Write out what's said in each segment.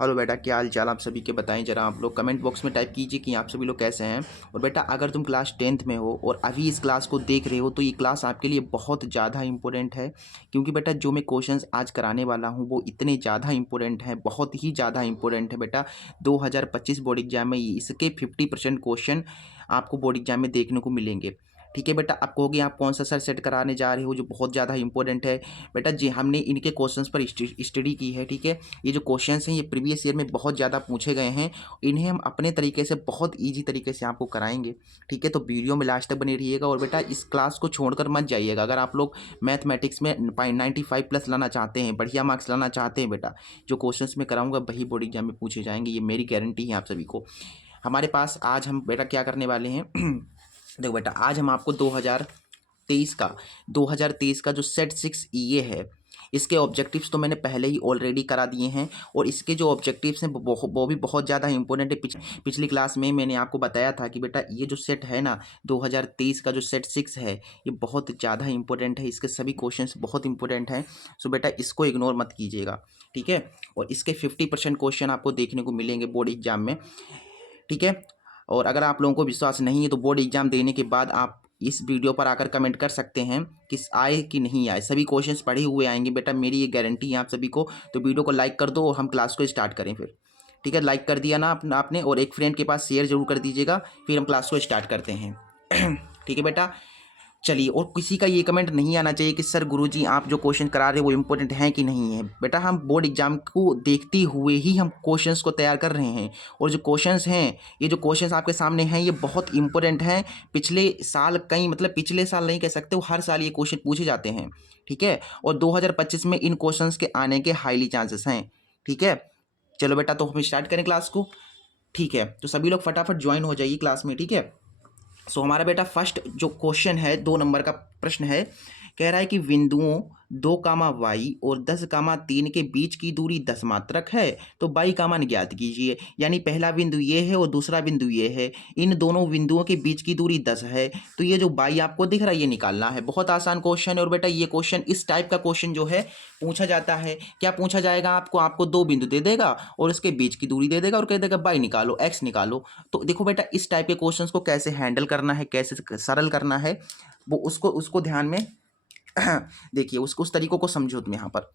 Hello बेटा, क्या हाल चाल आप सभी के बताएं जरा। आप लोग कमेंट बॉक्स में टाइप कीजिए कि आप सभी लोग कैसे हैं। और बेटा, अगर तुम क्लास 10th में हो और अभी इस क्लास को देख रहे हो तो ये क्लास आपके लिए बहुत ज़्यादा इंपॉर्टेंट है, क्योंकि बेटा जो मैं क्वेश्चंस आज कराने वाला हूँ वो इतने ज़्यादा इंपॉर्टेंट हैं, बहुत ही ज़्यादा इंपॉर्टेंट है बेटा। 2025 बोर्ड एग्जाम में इसके 50% क्वेश्चन आपको बोर्ड एग्जाम में देखने को मिलेंगे। ठीक है बेटा, आप कहोगे आप कौन सा सर सेट कराने जा रहे हो जो बहुत ज़्यादा इंपॉर्टेंट है। बेटा जी, हमने इनके क्वेश्चंस पर स्टडी की है। ठीक है, ये जो क्वेश्चंस हैं ये प्रीवियस ईयर में बहुत ज़्यादा पूछे गए हैं। इन्हें हम अपने तरीके से बहुत ईजी तरीके से आपको कराएंगे। ठीक है, तो वीडियो में लास्ट तक बने रहिएगा। और बेटा, इस क्लास को छोड़कर मत जाइएगा। अगर आप लोग मैथमेटिक्स में 95+ लाना चाहते हैं, बढ़िया मार्क्स लाना चाहते हैं बेटा, जो क्वेश्चंस मैं कराऊंगा वही बोर्ड एग्जाम में पूछे जाएंगे, ये मेरी गारंटी है आप सभी को। हमारे पास आज हम बेटा क्या करने वाले हैं देखो बेटा, आज हम आपको 2023 का जो सेट 6 ईए है, इसके ऑब्जेक्टिव्स तो मैंने पहले ही ऑलरेडी करा दिए हैं। और इसके जो ऑब्जेक्टिव्स हैं वो भी बहुत ज़्यादा इंपॉर्टेंट है। पिछली क्लास में मैंने आपको बताया था कि बेटा ये जो सेट है ना, 2023 का जो सेट 6 है, ये बहुत ज़्यादा इंपॉर्टेंट है। इसके सभी क्वेश्चंस बहुत इंपॉर्टेंट हैं। सो बेटा इसको इग्नोर मत कीजिएगा। ठीक है, और इसके 50% क्वेश्चन आपको देखने को मिलेंगे बोर्ड एग्जाम में। ठीक है, और अगर आप लोगों को विश्वास नहीं है तो बोर्ड एग्जाम देने के बाद आप इस वीडियो पर आकर कमेंट कर सकते हैं कि आए कि नहीं आए। सभी क्वेश्चंस पढ़े हुए आएंगे बेटा, मेरी ये गारंटी है आप सभी को। तो वीडियो को लाइक कर दो और हम क्लास को स्टार्ट करें फिर। ठीक है, लाइक कर दिया ना आपने, और एक फ्रेंड के पास शेयर जरूर कर दीजिएगा। फिर हम क्लास को स्टार्ट करते हैं ठीक है बेटा, चलिए। और किसी का ये कमेंट नहीं आना चाहिए कि सर गुरुजी आप जो क्वेश्चन करा रहे हैं वो इम्पोर्टेंट हैं कि नहीं है। बेटा, हम बोर्ड एग्जाम को देखते हुए ही हम क्वेश्चंस को तैयार कर रहे हैं। और जो क्वेश्चंस हैं, ये जो क्वेश्चंस आपके सामने हैं, ये बहुत इंपॉर्टेंट हैं। पिछले साल कई, मतलब पिछले साल नहीं कह सकते, वो हर साल ये क्वेश्चन पूछे जाते हैं। ठीक है, और 2025 में इन क्वेश्चंस के आने के हाईली चांसेस हैं। ठीक है, चलो बेटा, तो हम स्टार्ट करें क्लास को। ठीक है, तो सभी लोग फटाफट ज्वाइन हो जाइए क्लास में। ठीक है, सो हमारा बेटा फर्स्ट जो क्वेश्चन है, 2 नंबर का प्रश्न है। कह रहा है कि बिंदुओं 2, और 10, 3 के बीच की दूरी 10 मात्रक है, तो बाई का मान ज्ञात कीजिए। यानी पहला बिंदु ये है और दूसरा बिंदु ये है, इन दोनों बिंदुओं के बीच की दूरी 10 है, तो ये जो बाई आपको दिख रहा है ये निकालना है। बहुत आसान क्वेश्चन है। और बेटा ये क्वेश्चन, इस टाइप का क्वेश्चन जो है पूछा जाता है, क्या पूछा जाएगा आपको 2 बिंदु दे देगा और उसके बीच की दूरी दे देगा और कह देगा बाई निकालो, एक्स निकालो। तो देखो बेटा, इस टाइप के क्वेश्चंस को कैसे हैंडल करना है, कैसे सरल करना है, वो उसको उसको ध्यान में देखिए, उसको उस तरीकों को समझो तुम। यहाँ पर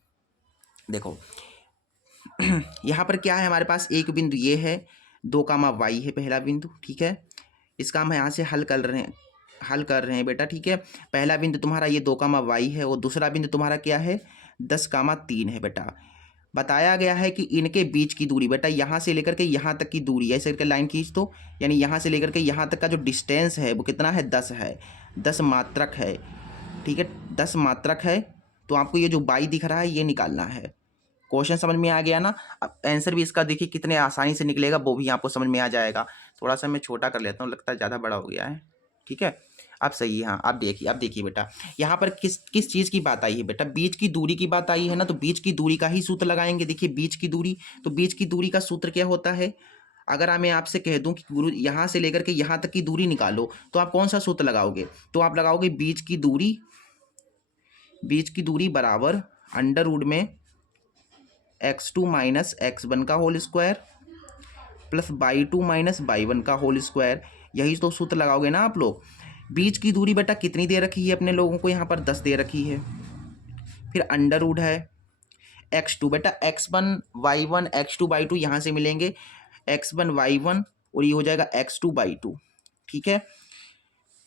देखो यहाँ पर क्या है, हमारे पास एक बिंदु ये है, 2, है पहला बिंदु। ठीक है, इसका हम यहाँ से हल कर रहे हैं बेटा। ठीक है, पहला बिंदु तुम्हारा ये 2, है और दूसरा बिंदु तुम्हारा क्या है, 10, 3 है बेटा। बताया गया है कि इनके बीच की दूरी, बेटा यहाँ से लेकर के यहाँ तक की दूरी, ऐसे करके लाइन खींच दो। यानी यहाँ से लेकर के यहाँ तक का जो डिस्टेंस है वो कितना है, 10 है, 10 मात्रक है। ठीक है, 10 मात्रक है। तो आपको ये जो बाई दिख रहा है ये निकालना है। क्वेश्चन समझ में आ गया ना। अब आंसर भी इसका देखिए कितने आसानी से निकलेगा, वो भी आपको समझ में आ जाएगा। थोड़ा सा मैं छोटा कर लेता हूँ, लगता है ज़्यादा बड़ा हो गया है। ठीक है, अब सही है। हाँ, आप देखिए बेटा, यहाँ पर किस किस चीज़ की बात आई है बेटा, बीच की दूरी की बात आई है ना। तो बीच की दूरी का ही सूत्र लगाएंगे। देखिए बीच की दूरी, तो बीच की दूरी का सूत्र क्या होता है। अगर मैं आपसे कह दूं कि गुरु यहाँ से लेकर के यहाँ तक की दूरी निकालो, तो आप कौन सा सूत्र लगाओगे। तो आप लगाओगे बीच की दूरी बराबर अंडर रूट में x2 माइनस x1 का whole square plus y2 minus y1 का होल स्क्वायर। यही तो सूत्र लगाओगे ना आप लोग। बीच की दूरी बेटा कितनी दे रखी है अपने लोगों को, यहाँ पर 10 दे रखी है। फिर अंडर रूट है x2, बेटा x1 y1 x2 y2 यहाँ से मिलेंगे, x1 y1 और ये हो जाएगा x2 y2। ठीक है,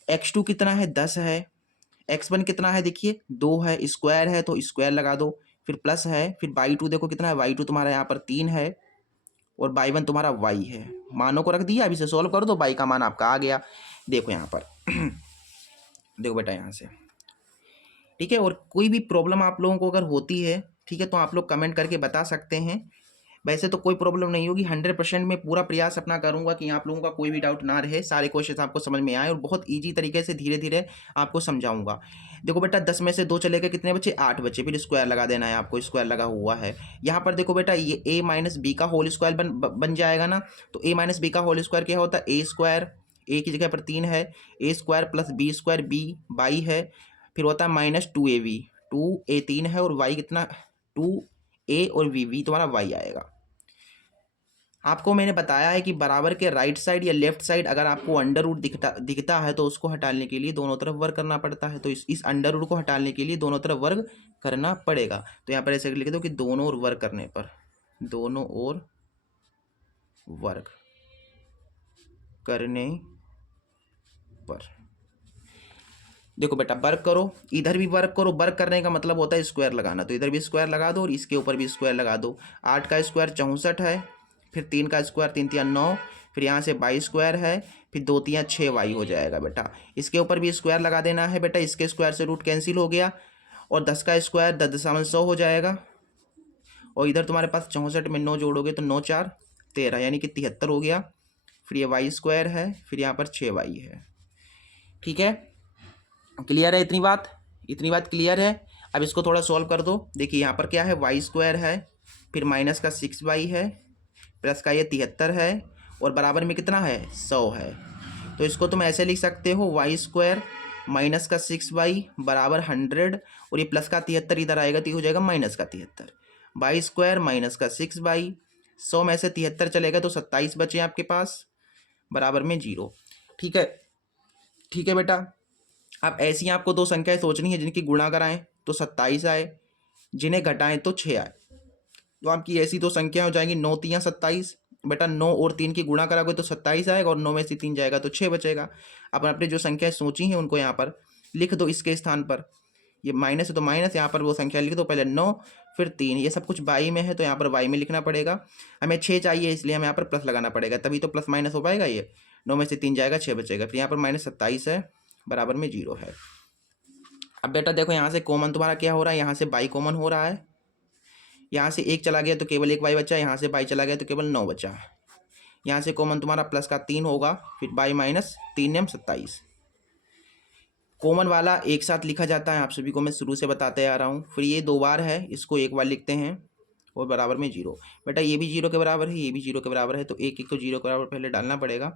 x2 कितना है, 10 है, x1 कितना है, देखिए 2 है, स्क्वायर है तो स्क्वायर लगा दो, फिर प्लस है, फिर y2 देखो कितना है, y2 तुम्हारा यहाँ पर 3 है और y1 तुम्हारा y है। मानों को रख दिया, अब इसे सॉल्व कर दो, y का मान आपका आ गया। देखो यहाँ पर देखो बेटा यहाँ से। ठीक है, और कोई भी प्रॉब्लम आप लोगों को अगर होती है, ठीक है, तो आप लोग कमेंट करके बता सकते हैं। वैसे तो कोई प्रॉब्लम नहीं होगी, 100% मैं पूरा प्रयास अपना करूंगा कि आप लोगों का कोई भी डाउट ना रहे, सारे क्वेश्चन आपको समझ में आए और बहुत ईजी तरीके से धीरे धीरे आपको समझाऊंगा। देखो बेटा, 10 में से 2 चले गए, कितने बचे, 8 बचे। फिर स्क्वायर लगा देना है आपको, स्क्वायर लगा हुआ है यहाँ पर। देखो बेटा, ये a माइनस बी का होल स्क्वायर बन जाएगा ना। तो a माइनस बी का होल स्क्वायर क्या होता है, ए स्क्वायर, ए की जगह पर 3 है, A square plus B square, B by है, फिर होता है -2ab, 2a 3 है और y कितना, 2a और वी तुम्हारा y आएगा। आपको मैंने बताया है कि बराबर के राइट साइड या लेफ्ट साइड अगर आपको अंडर रूट दिखता है तो उसको हटाने के लिए दोनों तरफ वर्ग करना पड़ता है। तो इस अंडर रूट को हटाने के लिए दोनों तरफ वर्ग करना पड़ेगा। तो यहाँ पर ऐसे लिख दो कि दोनों ओर वर्ग करने पर, दोनों ओर वर्ग करने पर, देखो बेटा वर्ग करो, इधर भी वर्ग करो। वर्ग करने का मतलब होता है स्क्वायर लगाना, तो इधर भी स्क्वायर लगा दो और इसके ऊपर भी स्क्वायर लगा दो। 8 का स्क्वायर 64 है, फिर 3 का स्क्वायर 3 तिया 9, फिर यहाँ से 22 स्क्वायर है, फिर 2 तिया 6y हो जाएगा बेटा। इसके ऊपर भी स्क्वायर लगा देना है बेटा, इसके स्क्वायर से रूट कैंसिल हो गया और 10 का स्क्वायर 10 हो जाएगा। और इधर तुम्हारे पास 64 में 9 जोड़ोगे तो 9 4 13 यानी कि 73 हो गया। फिर ये y स्क्वायर है, फिर यहाँ पर 6y है। ठीक है, क्लियर है इतनी बात? इतनी बात क्लियर है। अब इसको थोड़ा सॉल्व कर दो। देखिए यहाँ पर क्या है, y स्क्वायर है, फिर माइनस का 6y है, प्लस का ये 73 है और बराबर में कितना है 100 है। तो इसको तुम ऐसे लिख सकते हो y स्क्वायर माइनस का 6y बराबर 100 और ये प्लस का 73 इधर आएगा तो ये हो जाएगा माइनस का 73। y स्क्वायर माइनस का 6y, 100 में से 73 चलेगा तो 27 बचे आपके पास, बराबर में 0। ठीक है, ठीक है बेटा। अब ऐसी आपको दो संख्याएं सोचनी है जिनकी गुणा कराएं तो 27 आए, जिन्हें घटाएं तो 6 आए। तो आपकी ऐसी दो संख्या हो जाएंगी 9 तिया 27। बेटा 9 और 3 की गुणा कराओगे तो 27 आएगा और 9 में से 3 जाएगा तो 6 बचेगा। अब आपने जो संख्याएं सोची हैं उनको यहाँ पर लिख दो इसके स्थान पर। ये माइनस है तो माइनस, यहाँ पर वो संख्या लिख दो, पहले 9 फिर 3। ये सब कुछ y में है तो यहाँ पर y में लिखना पड़ेगा। हमें 6 चाहिए इसलिए हमें यहाँ पर प्लस लगाना पड़ेगा, तभी तो प्लस माइनस हो पाएगा। ये 9 में से 3 जाएगा 6 बचेगा, फिर यहाँ पर माइनस 27 है, बराबर में 0 है। अब बेटा देखो यहाँ से कॉमन तुम्हारा क्या हो रहा है, यहाँ से बाई कॉमन हो रहा है, यहाँ से 1 चला गया तो केवल 1 बाई बचा, यहाँ से बाई चला गया तो केवल 9 बचा। यहाँ से कॉमन तुम्हारा प्लस का 3 होगा, फिर बाई माइनस 3 एम 27। कॉमन वाला एक साथ लिखा जाता है, आप सभी को मैं शुरू से बताते आ रहा हूँ। फिर ये 2 बार है, इसको 1 बार लिखते हैं और बराबर में 0। बेटा ये भी 0 के बराबर है, ये भी 0 के बराबर है, तो एक एक को 0 के बराबर पहले डालना पड़ेगा।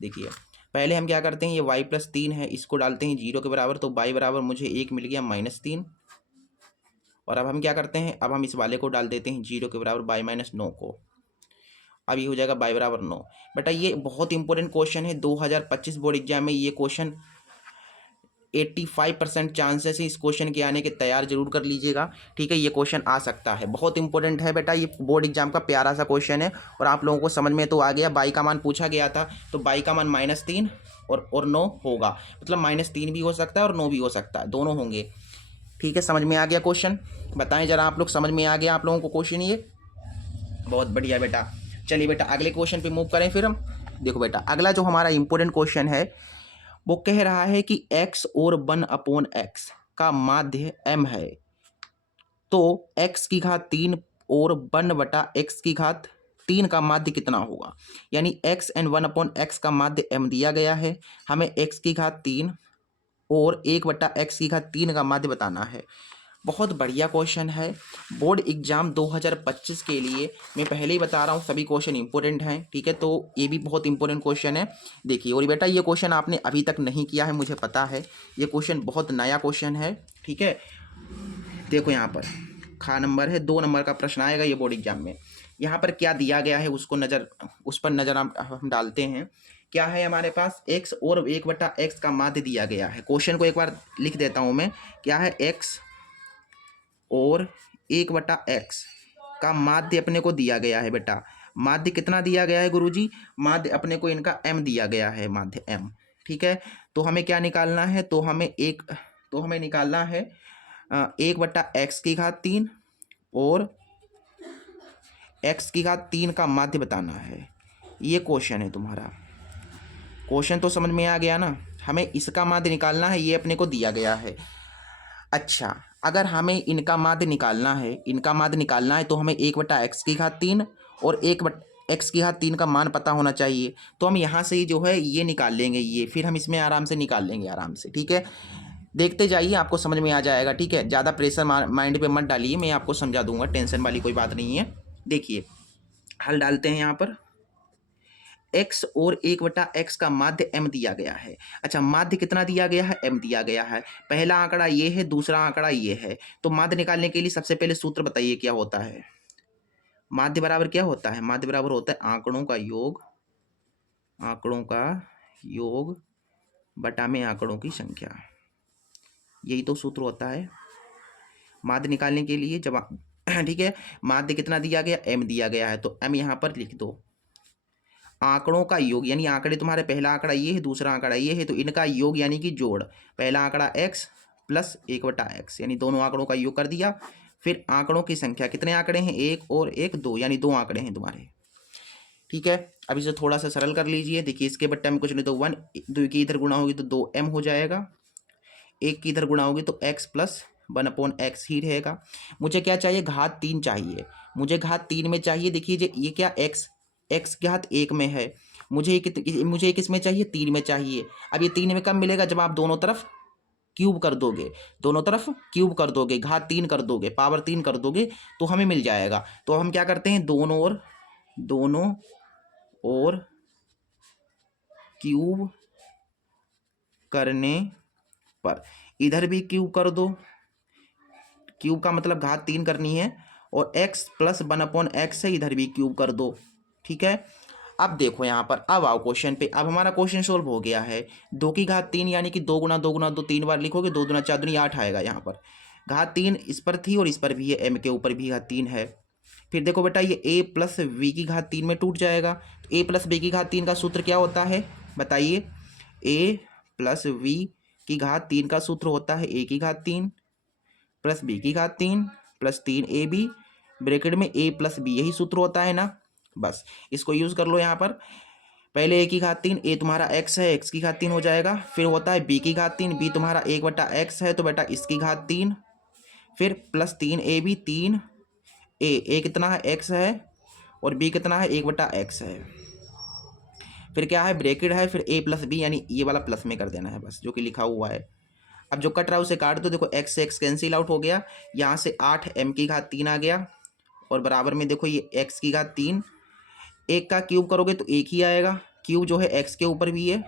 देखिए पहले हम क्या करते हैं, ये y प्लस 3 है, इसको डालते हैं 0 के बराबर, तो y बराबर मुझे 1 मिल गया -3। और अब हम क्या करते हैं, अब हम इस वाले को डाल देते हैं 0 के बराबर y माइनस 9 को। अब ये हो जाएगा y बराबर 9। बेटा ये बहुत इंपॉर्टेंट क्वेश्चन है, 2025 बोर्ड एग्जाम में ये क्वेश्चन 85% चांसेस है इस क्वेश्चन के आने के, तैयार जरूर कर लीजिएगा। ठीक है, ये क्वेश्चन आ सकता है, बहुत इंपॉर्टेंट है बेटा, ये बोर्ड एग्जाम का प्यारा सा क्वेश्चन है। और आप लोगों को समझ में तो आ गया, बाई का मान पूछा गया था तो बाई का मान -3 और 9 होगा, मतलब -3 भी हो सकता है और 9 भी हो सकता है, दोनों होंगे। ठीक है, समझ में आ गया क्वेश्चन? बताएं जरा आप लोग, समझ में आ गया आप लोगों को क्वेश्चन? ये बहुत बढ़िया बेटा। चलिए बेटा अगले क्वेश्चन पे मूव करें फिर हम। देखो बेटा अगला जो हमारा इंपॉर्टेंट क्वेश्चन है वो कह रहा है कि x और 1/x का माध्य m है, तो x की घात 3 और 1/x की घात 3 का माध्य कितना होगा। यानी x एंड 1/x का माध्य m दिया गया है, हमें x की घात 3 और 1/x की घात 3 का माध्य बताना है। बहुत बढ़िया क्वेश्चन है, बोर्ड एग्जाम 2025 के लिए मैं पहले ही बता रहा हूँ सभी क्वेश्चन इंपॉर्टेंट हैं। ठीक है, तो ये भी बहुत इंपॉर्टेंट क्वेश्चन है। देखिए और बेटा ये क्वेश्चन आपने अभी तक नहीं किया है, मुझे पता है, ये क्वेश्चन बहुत नया क्वेश्चन है। ठीक है, देखो यहाँ पर खा नंबर है, 2 नंबर का प्रश्न आएगा ये बोर्ड एग्जाम में। यहाँ पर क्या दिया गया है उस पर नज़र हम डालते हैं। क्या है हमारे पास, x और 1/x का माध्य दिया गया है। क्वेश्चन को एक बार लिख देता हूँ मैं, क्या है x और 1/x का माध्य अपने को दिया गया है। बेटा माध्य कितना दिया गया है गुरुजी, माध्य अपने को इनका m दिया गया है, माध्य m। ठीक है, तो हमें क्या निकालना है, तो हमें निकालना है 1/x की घात 3 और x की घात 3 का माध्य बताना है। ये क्वेश्चन है तुम्हारा। क्वेश्चन तो समझ में आ गया ना, हमें इसका माध्य निकालना है, ये अपने को दिया गया है। अच्छा, अगर हमें इनका माध्य निकालना है तो हमें 1/x की घात 3 और 1/x की घात 3 का मान पता होना चाहिए। तो हम यहाँ से जो है ये निकाल लेंगे, ये फिर हम इसमें आराम से निकाल लेंगे आराम से। ठीक है, देखते जाइए, आपको समझ में आ जाएगा। ठीक है, ज़्यादा प्रेशर माइंड पे मत डालिए, मैं आपको समझा दूंगा, टेंशन वाली कोई बात नहीं है। देखिए हल डालते हैं यहाँ पर, x और 1/x का माध्य m दिया गया है। अच्छा माध्य कितना दिया गया है, m दिया गया है। पहला आंकड़ा ये है, दूसरा आंकड़ा ये है, तो माध्य निकालने के लिए सबसे पहले सूत्र बताइए क्या होता है। माध्य बराबर क्या होता है? माध्य बराबर होता है आंकड़ों का योग, आंकड़ों का योग बटा में आंकड़ों की संख्या। यही तो सूत्र होता है माध्य निकालने के लिए। जब ठीक है, माध्य कितना दिया गया? m दिया गया है, तो m यहाँ पर लिख दो। आंकड़ों का योग यानी आंकड़े तुम्हारे, पहला आंकड़ा ये है, दूसरा आंकड़ा ये है, तो इनका योग यानी कि जोड़। पहला आंकड़ा x प्लस 1/x, यानी दोनों आंकड़ों का योग कर दिया। फिर आंकड़ों की संख्या, कितने आंकड़े हैं? 1 और 1 2, यानी 2 आंकड़े हैं तुम्हारे। ठीक है, अब इसे थोड़ा सा सरल कर लीजिए। देखिए इसके बट्टे में कुछ नहीं तो 1, 2 की इधर गुणा होगी तो 2m हो जाएगा, 1 की इधर गुणा होगी तो x प्लस 1/x ही रहेगा। मुझे क्या चाहिए? घात 3 चाहिए, मुझे घात 3 में चाहिए। देखिए ये क्या x घात 1 में है, मुझे किस में चाहिए? 3 में चाहिए। अब ये 3 में कब मिलेगा? जब आप दोनों तरफ क्यूब कर दोगे, दोनों तरफ क्यूब कर दोगे, घात 3 कर दोगे, पावर 3 कर दोगे, तो हमें मिल जाएगा। तो हम क्या करते हैं? दोनों ओर क्यूब करने पर इधर भी क्यूब कर दो, क्यूब का मतलब घात 3 करनी है, और x प्लस 1/x है, इधर भी क्यूब कर दो। ठीक है, अब देखो यहाँ पर, अब आओ क्वेश्चन पे। अब हमारा क्वेश्चन सोल्व हो गया है। 2 की घात 3 यानी कि 2 गुना 2 गुना 2 3 बार लिखोगे, 2 दूना 4 दूनी 8 आएगा। यहाँ पर घात 3 इस पर थी और इस पर भी है, m के ऊपर भी घात 3 है। फिर देखो बेटा ये a प्लस वी की घात 3 में टूट जाएगा। तो a प्लस बी की घात 3 का सूत्र क्या होता है? बताइए। a प्लस वी की घात 3 का सूत्र होता है a की घात 3 प्लस बी की घात 3 प्लस 3ab ब्रैकेट में a प्लस बी, यही सूत्र होता है ना। बस इसको यूज कर लो। यहाँ पर पहले a की घात 3, a तुम्हारा x है, x की घात 3 हो जाएगा। फिर होता है b की घात 3, b तुम्हारा 1/x है, तो बेटा इसकी घात 3, फिर प्लस 3ab 3a कितना है? x है, और b कितना है? 1/x है। फिर क्या है? ब्रैकेट है, फिर a प्लस बी, यानी ये वाला प्लस में कर देना है बस, जो कि लिखा हुआ है। अब जो कट रहा है उसे काट दो। देखो x से x कैंसिल आउट हो गया, यहाँ से 8m की घात 3 आ गया, और बराबर में देखो ये x की घात 3, 1 का क्यूब करोगे तो 1 ही आएगा, क्यूब जो है x के ऊपर भी है।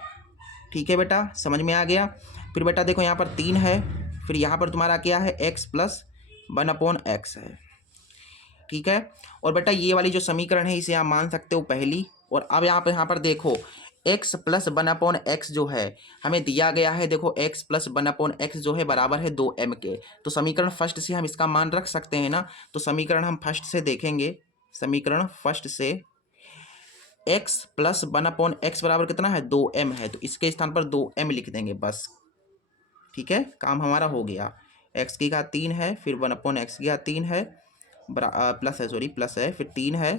ठीक है बेटा, समझ में आ गया। फिर बेटा देखो यहाँ पर 3 है, फिर यहाँ पर तुम्हारा क्या है? x प्लस 1/x है। ठीक है, और बेटा ये वाली जो समीकरण है इसे आप मान सकते हो पहली। और अब यहाँ पर देखो x प्लस 1/x जो है हमें दिया गया है। देखो x प्लस 1/x जो है बराबर है 2m के। तो समीकरण फर्स्ट से हम इसका मान रख सकते हैं ना। तो समीकरण हम फर्स्ट से देखेंगे। समीकरण फर्स्ट से x प्लस 1/x बराबर कितना है? 2m है, तो इसके स्थान पर 2m लिख देंगे बस। ठीक है, काम हमारा हो गया। x की घात 3 है, फिर 1/x की घात 3 है, प्लस है, सॉरी प्लस है, फिर 3 है,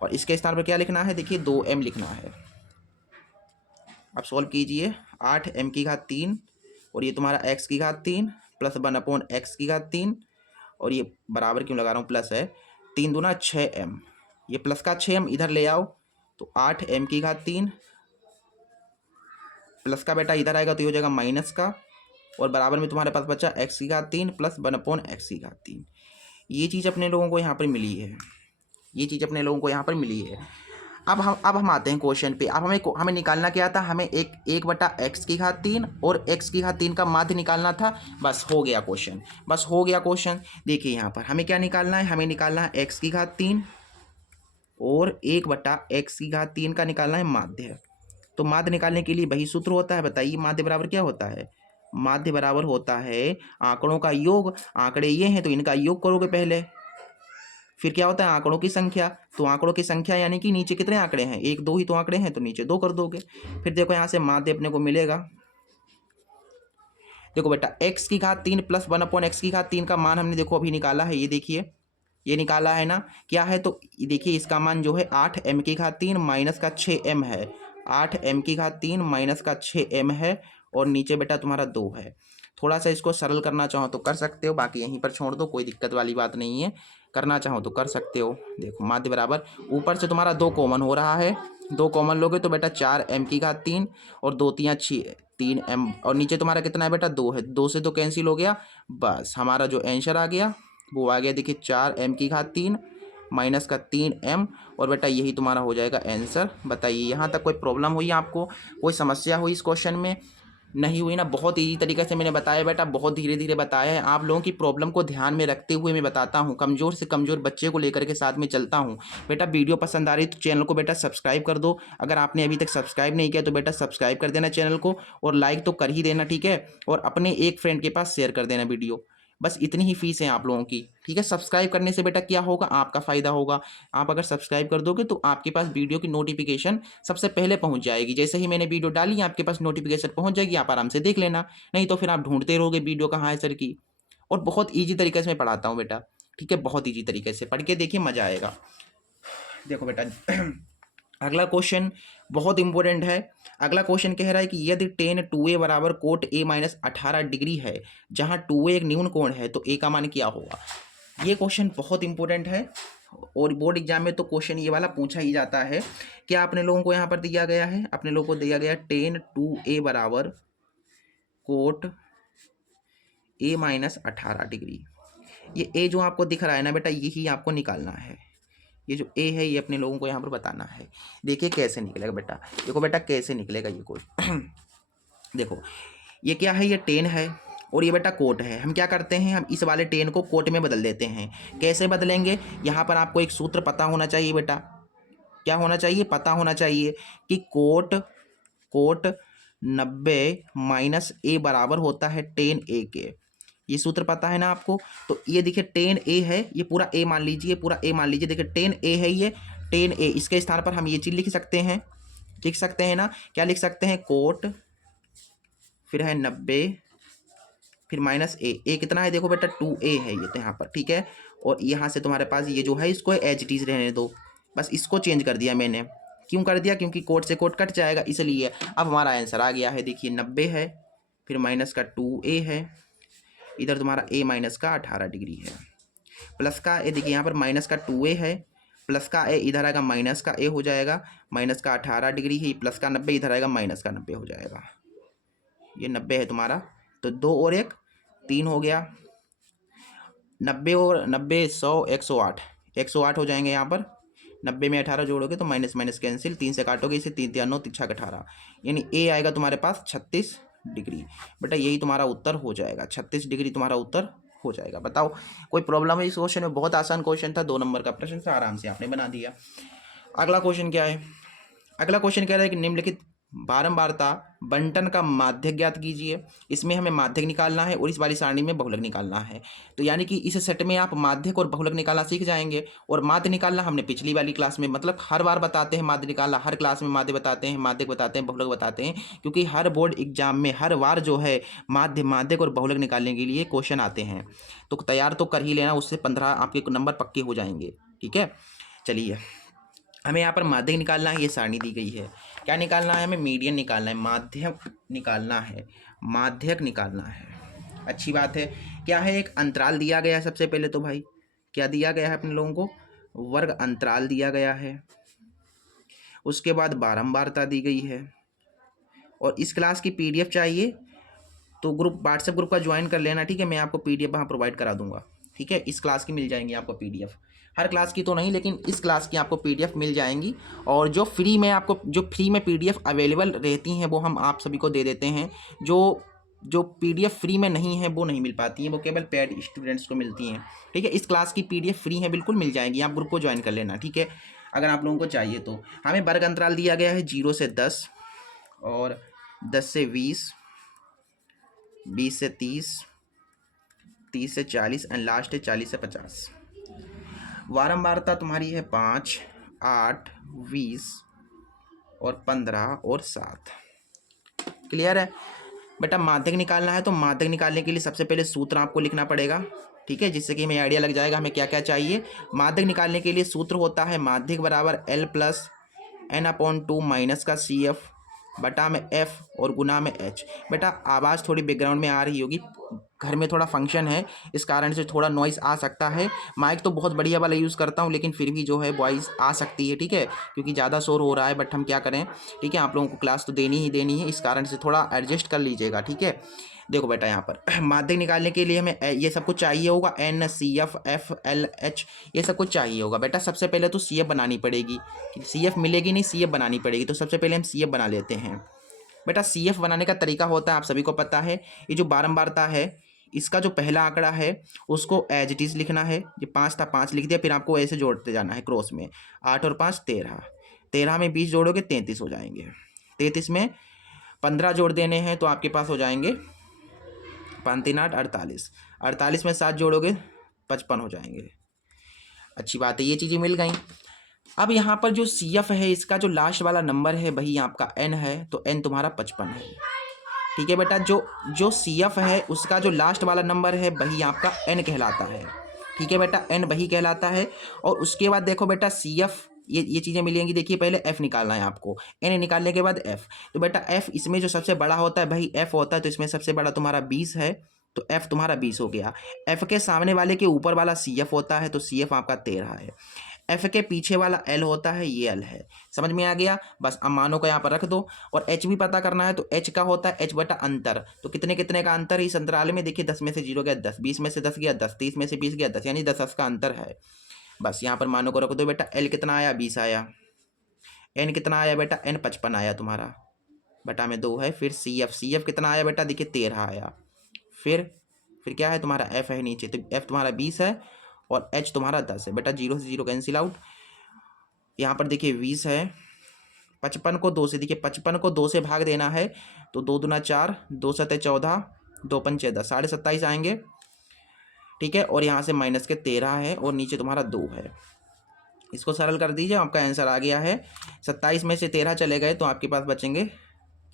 और इसके स्थान पर क्या लिखना है? देखिए 2m लिखना है। अब सॉल्व कीजिए। 8m की घात 3 और ये तुम्हारा x की घात 3 प्लस 1/x की घात 3, और ये बराबर क्यों लगा रहा हूँ? प्लस है, 3 दूना 6m, ये प्लस का 6m इधर ले आओ, तो 8m की घात 3 प्लस का बेटा इधर आएगा तो ये हो जाएगा माइनस का, और बराबर में तुम्हारे पास बचा x की घात 3 प्लस 1/x की घात 3। ये चीज़ अपने लोगों को यहाँ पर मिली है, ये चीज़ अपने लोगों को यहाँ पर मिली है। अब हम आते हैं क्वेश्चन पे। अब हमें निकालना क्या था? हमें 1/x की घात 3 और x की घात 3 का माध्य निकालना था। बस हो गया क्वेश्चन, बस हो गया क्वेश्चन। देखिए यहाँ पर हमें क्या निकालना है? हमें निकालना है x की घात 3 और 1/x की घात 3 का निकालना है माध्य। तो माध्य निकालने के लिए वही सूत्र होता है। बताइए माध्य बराबर क्या होता है? माध्य बराबर होता है आंकड़ों का योग। आंकड़े ये हैं तो इनका योग करोगे पहले, फिर क्या होता है? आंकड़ों की संख्या। तो आंकड़ों की संख्या यानी कि नीचे कितने आंकड़े हैं? 1 2 ही तो आंकड़े हैं, तो नीचे 2 कर दोगे। फिर देखो यहाँ से माध्य अपने को मिलेगा। देखो बेटा x की घात 3 प्लस 1/x की घात 3 का मान हमने देखो अभी निकाला है। ये देखिए, ये निकाला है ना। क्या है? तो देखिए इसका मान जो है 8m की घात 3 माइनस का 6m है। 8m की घात 3 माइनस का 6m है, और नीचे बेटा तुम्हारा 2 है। थोड़ा सा इसको सरल करना चाहो तो कर सकते हो, बाकी यहीं पर छोड़ दो, कोई दिक्कत वाली बात नहीं है। करना चाहो तो कर सकते हो। देखो माध्य बराबर, ऊपर से तुम्हारा 2 कॉमन हो रहा है, 2 कॉमन लोगे तो बेटा 4m की घात 3 और 2 3 6 3m, और नीचे तुम्हारा कितना है बेटा? 2 है। 2 से 2 कैंसिल हो गया। बस हमारा जो आंसर आ गया वो आ गया। देखिए 4m की घात 3 माइनस का 3m, और बेटा यही तुम्हारा हो जाएगा आंसर। बताइए यहाँ तक कोई प्रॉब्लम हुई आपको? कोई समस्या हुई इस क्वेश्चन में? नहीं हुई ना, बहुत ईजी तरीके से मैंने बताया बेटा, बहुत धीरे धीरे बताया है। आप लोगों की प्रॉब्लम को ध्यान में रखते हुए मैं बताता हूँ, कमज़ोर से कमज़ोर बच्चे को लेकर के साथ में चलता हूँ। बेटा वीडियो पसंद आ रही तो चैनल को बेटा सब्सक्राइब कर दो, अगर आपने अभी तक सब्सक्राइब नहीं किया तो बेटा सब्सक्राइब कर देना चैनल को, और लाइक तो कर ही देना, ठीक है, और अपने एक फ्रेंड के पास शेयर कर देना वीडियो। बस इतनी ही फीस है आप लोगों की, ठीक है। सब्सक्राइब करने से बेटा क्या होगा, आपका फ़ायदा होगा। आप अगर सब्सक्राइब कर दोगे तो आपके पास वीडियो की नोटिफिकेशन सबसे पहले पहुंच जाएगी। जैसे ही मैंने वीडियो डाली आपके पास नोटिफिकेशन पहुंच जाएगी, आप आराम से देख लेना। नहीं तो फिर आप ढूंढते रहोगे वीडियो कहाँ है सर की। और बहुत ईजी तरीके से मैं पढ़ाता हूँ बेटा, ठीक है, बहुत ईजी तरीके से पढ़ के देखिए, मज़ा आएगा। देखो बेटा अगला क्वेश्चन बहुत इंपॉर्टेंट है। अगला क्वेश्चन कह रहा है कि यदि टेन 2a बराबर कोट a माइनस 18 डिग्री है, जहां 2a एक न्यून कोण है, तो a का मान क्या होगा। ये क्वेश्चन बहुत इंपॉर्टेंट है और बोर्ड एग्जाम में तो क्वेश्चन ये वाला पूछा ही जाता है। क्या अपने लोगों को यहाँ पर दिया गया है, अपने लोगों को दिया गया टेन 2a बराबर कोट a माइनस 18 डिग्री। ये a जो आपको दिख रहा है ना बेटा, यही आपको निकालना है। ये जो ए है ये अपने लोगों को यहाँ पर बताना है। देखिए कैसे निकलेगा बेटा, देखो बेटा कैसे निकलेगा ये कोई देखो ये क्या है, ये टेन है और ये बेटा कोट है। हम क्या करते हैं, हम इस वाले टेन को कोट में बदल देते हैं। कैसे बदलेंगे, यहाँ पर आपको एक सूत्र पता होना चाहिए बेटा। क्या होना चाहिए, पता होना चाहिए कि कोट 90 माइनस ए बराबर होता है टेन ए के। ये सूत्र पता है ना आपको। तो ये देखिए टेन ए है, ये पूरा ए मान लीजिए, पूरा ए मान लीजिए। देखिए टेन ए है, ये टेन ए, इसके स्थान पर हम ये चीज़ लिख सकते हैं, लिख सकते हैं ना। क्या लिख सकते हैं, कोट फिर है 90 फिर माइनस ए कितना है, देखो बेटा 2a है ये तो यहाँ पर, ठीक है। और यहाँ से तुम्हारे पास ये जो है इसको एज इट इज रहने दो, बस इसको चेंज कर दिया मैंने। क्यों कर दिया, क्योंकि कोट से कोट कट जाएगा इसलिए। अब हमारा आंसर आ गया है, देखिए 90 है, फिर माइनस का 2a है, इधर तुम्हारा a माइनस का 18 डिग्री है, प्लस का ए, देखिए यहाँ पर माइनस का 2a है, प्लस का ए इधर आएगा, माइनस का ए हो जाएगा, माइनस का 18 डिग्री है, प्लस का 90 इधर आएगा, माइनस का 90 हो जाएगा। ये 90 है तुम्हारा, तो 2 और 1 3 हो गया। 90 और 90 100 108 108 हो जाएंगे यहाँ पर। 90 में 18 जोड़ोगे तो माइनस माइनस कैंसिल, 3 से काटोगे इसे, 3 3 9 3 6 18, यानी ए आएगा तुम्हारे पास 36 डिग्री। बेटा यही तुम्हारा उत्तर हो जाएगा, 36 डिग्री तुम्हारा उत्तर हो जाएगा। बताओ कोई प्रॉब्लम है इस क्वेश्चन में, बहुत आसान क्वेश्चन था, 2 नंबर का प्रश्न था, आराम से आपने बना दिया। अगला क्वेश्चन क्या है, अगला क्वेश्चन कह रहा है कि निम्नलिखित बारंबारता बंटन का माध्यक ज्ञात कीजिए। इसमें हमें माध्यक निकालना है और इस वाली सारणी में बहुलक निकालना है। तो यानी कि इस सेट में आप माध्यक और बहुलक निकालना सीख जाएंगे। और माध्य निकालना हमने पिछली वाली क्लास में, मतलब हर बार बताते हैं माध्य निकालना, हर क्लास में माध्य बताते हैं, माध्यक बताते हैं, बहुलक बताते हैं, क्योंकि हर बोर्ड एग्जाम में हर बार जो है माध्यक और बहुलक निकालने के लिए क्वेश्चन आते हैं। तो तैयार तो कर ही लेना, उससे 15 आपके नंबर पक्के हो जाएंगे, ठीक है। चलिए हमें यहाँ पर माध्यक निकालना है, ये सारणी दी गई है। क्या निकालना है, हमें मीडियन निकालना है, माध्यक निकालना है, माध्यक निकालना है। अच्छी बात है। क्या है, एक अंतराल दिया गया है। सबसे पहले तो भाई क्या दिया गया है अपने लोगों को, वर्ग अंतराल दिया गया है। उसके बाद बारंबारता दी गई है। और इस क्लास की पीडीएफ चाहिए तो ग्रुप, व्हाट्सएप ग्रुप का ज्वाइन कर लेना, ठीक है। मैं आपको पीडीएफ वहाँ प्रोवाइड करा दूंगा, ठीक है। इस क्लास की मिल जाएंगी आपको पीडीएफ, हर क्लास की तो नहीं लेकिन इस क्लास की आपको पीडीएफ मिल जाएंगी। और जो फ्री में पीडीएफ अवेलेबल रहती हैं वो हम आप सभी को दे देते हैं। जो पीडीएफ फ्री में नहीं है वो नहीं मिल पाती हैं, वो केवल पेड स्टूडेंट्स को मिलती हैं, ठीक है। इस क्लास की पीडीएफ फ्री है, बिल्कुल मिल जाएगी, आप ग्रुप को ज्वाइन कर लेना, ठीक है, अगर आप लोगों को चाहिए तो। हमें वर्ग अंतराल दिया गया है 0 से 10 और 10 से 20, 20 से 30, 30 से 40 एंड लास्ट है 40 से 50। बारंबारता तुम्हारी है 5, 8, 20 और 15 और 7। क्लियर है बेटा। माध्यक निकालना है तो माध्यक निकालने के लिए सबसे पहले सूत्र आपको लिखना पड़ेगा, ठीक है, जिससे कि हमें आइडिया लग जाएगा हमें क्या क्या चाहिए। माध्यक निकालने के लिए सूत्र होता है माध्यक बराबर L प्लस N/2 माइनस का CF बटा में F और गुना में H। बेटा आवाज़ थोड़ी बैकग्राउंड में आ रही होगी, घर में थोड़ा फंक्शन है, इस कारण से थोड़ा नॉइस आ सकता है। माइक तो बहुत बढ़िया वाला यूज़ करता हूँ लेकिन फिर भी जो है वॉइस आ सकती है, ठीक है, क्योंकि ज़्यादा शोर हो रहा है, बट हम क्या करें, ठीक है, आप लोगों को क्लास तो देनी ही देनी है, इस कारण से थोड़ा एडजस्ट कर लीजिएगा, ठीक है। देखो बेटा यहाँ पर माध्यक निकालने के लिए हमें ये सब कुछ चाहिए होगा, N CF F L H ये सब कुछ चाहिए होगा। बेटा सबसे पहले तो CF बनानी पड़ेगी, CF मिलेगी नहीं, CF बनानी पड़ेगी। तो सबसे पहले हम CF बना लेते हैं। बेटा CF बनाने का तरीका होता है, आप सभी को पता है, ये जो बारंबारता है इसका जो पहला आंकड़ा है उसको एज इट इज लिखना है। ये 5 था, 5 लिख दिया, फिर आपको ऐसे जोड़ते जाना है क्रॉस में, 8 और 5 13, 13 में 20 जोड़ोगे 33 हो जाएंगे, 33 में 15 जोड़ देने हैं तो आपके पास हो जाएंगे 5 3 8 48, 48 में 7 जोड़ोगे 55 हो जाएंगे। अच्छी बात है, ये चीज़ें मिल गई। अब यहाँ पर जो CF है इसका जो लास्ट वाला नंबर है वही आपका N है, तो N तुम्हारा 55 है। ठीक है बेटा, जो जो CF है उसका जो लास्ट वाला नंबर है वही आपका N कहलाता है। ठीक है बेटा, N वही कहलाता है। और उसके बाद देखो बेटा CF, ये चीज़ें मिलेंगी। देखिए पहले F निकालना है आपको, N निकालने के बाद F। तो बेटा F इसमें जो सबसे बड़ा होता है वही F होता है, तो इसमें सबसे बड़ा तुम्हारा 20 है, तो F तुम्हारा 20 हो गया। F के सामने वाले के ऊपर वाला CF होता है, तो CF आपका 13 है। F के पीछे वाला L होता है, ये L है। समझ में आ गया? बस अब मानों को यहाँ पर रख दो। और H भी पता करना है, तो H का होता है H बटा अंतर। तो कितने कितने का अंतर है इस अंतराल में? देखिए 10 में से 0 गया 10, 20 में से 10 गया 10, 30 में से 20 गया 10, यानी 10 का अंतर है। बस यहाँ पर मानों को रख दो बेटा। L कितना आया? 20 आया। N कितना आया बेटा? N 55 आया तुम्हारा, बटा में 2 है। फिर CF कितना आया बेटा? देखिए 13 आया। फिर क्या है तुम्हारा? F है नीचे, तो F तुम्हारा 20 है और H तुम्हारा 10 है। बेटा 0 से 0 कैंसिल आउट। यहाँ पर देखिए 20 है, 55 को 2 से, देखिए 55 को 2 से भाग देना है, तो 2 दूना 4, 2 सते 14, 2 पंचे 10, 27.5 आएंगे। ठीक है, और यहाँ से माइनस के 13 है और नीचे तुम्हारा 2 है। इसको सरल कर दीजिए, आपका आंसर आ गया है। 27 में से 13 चले गए तो आपके पास बचेंगे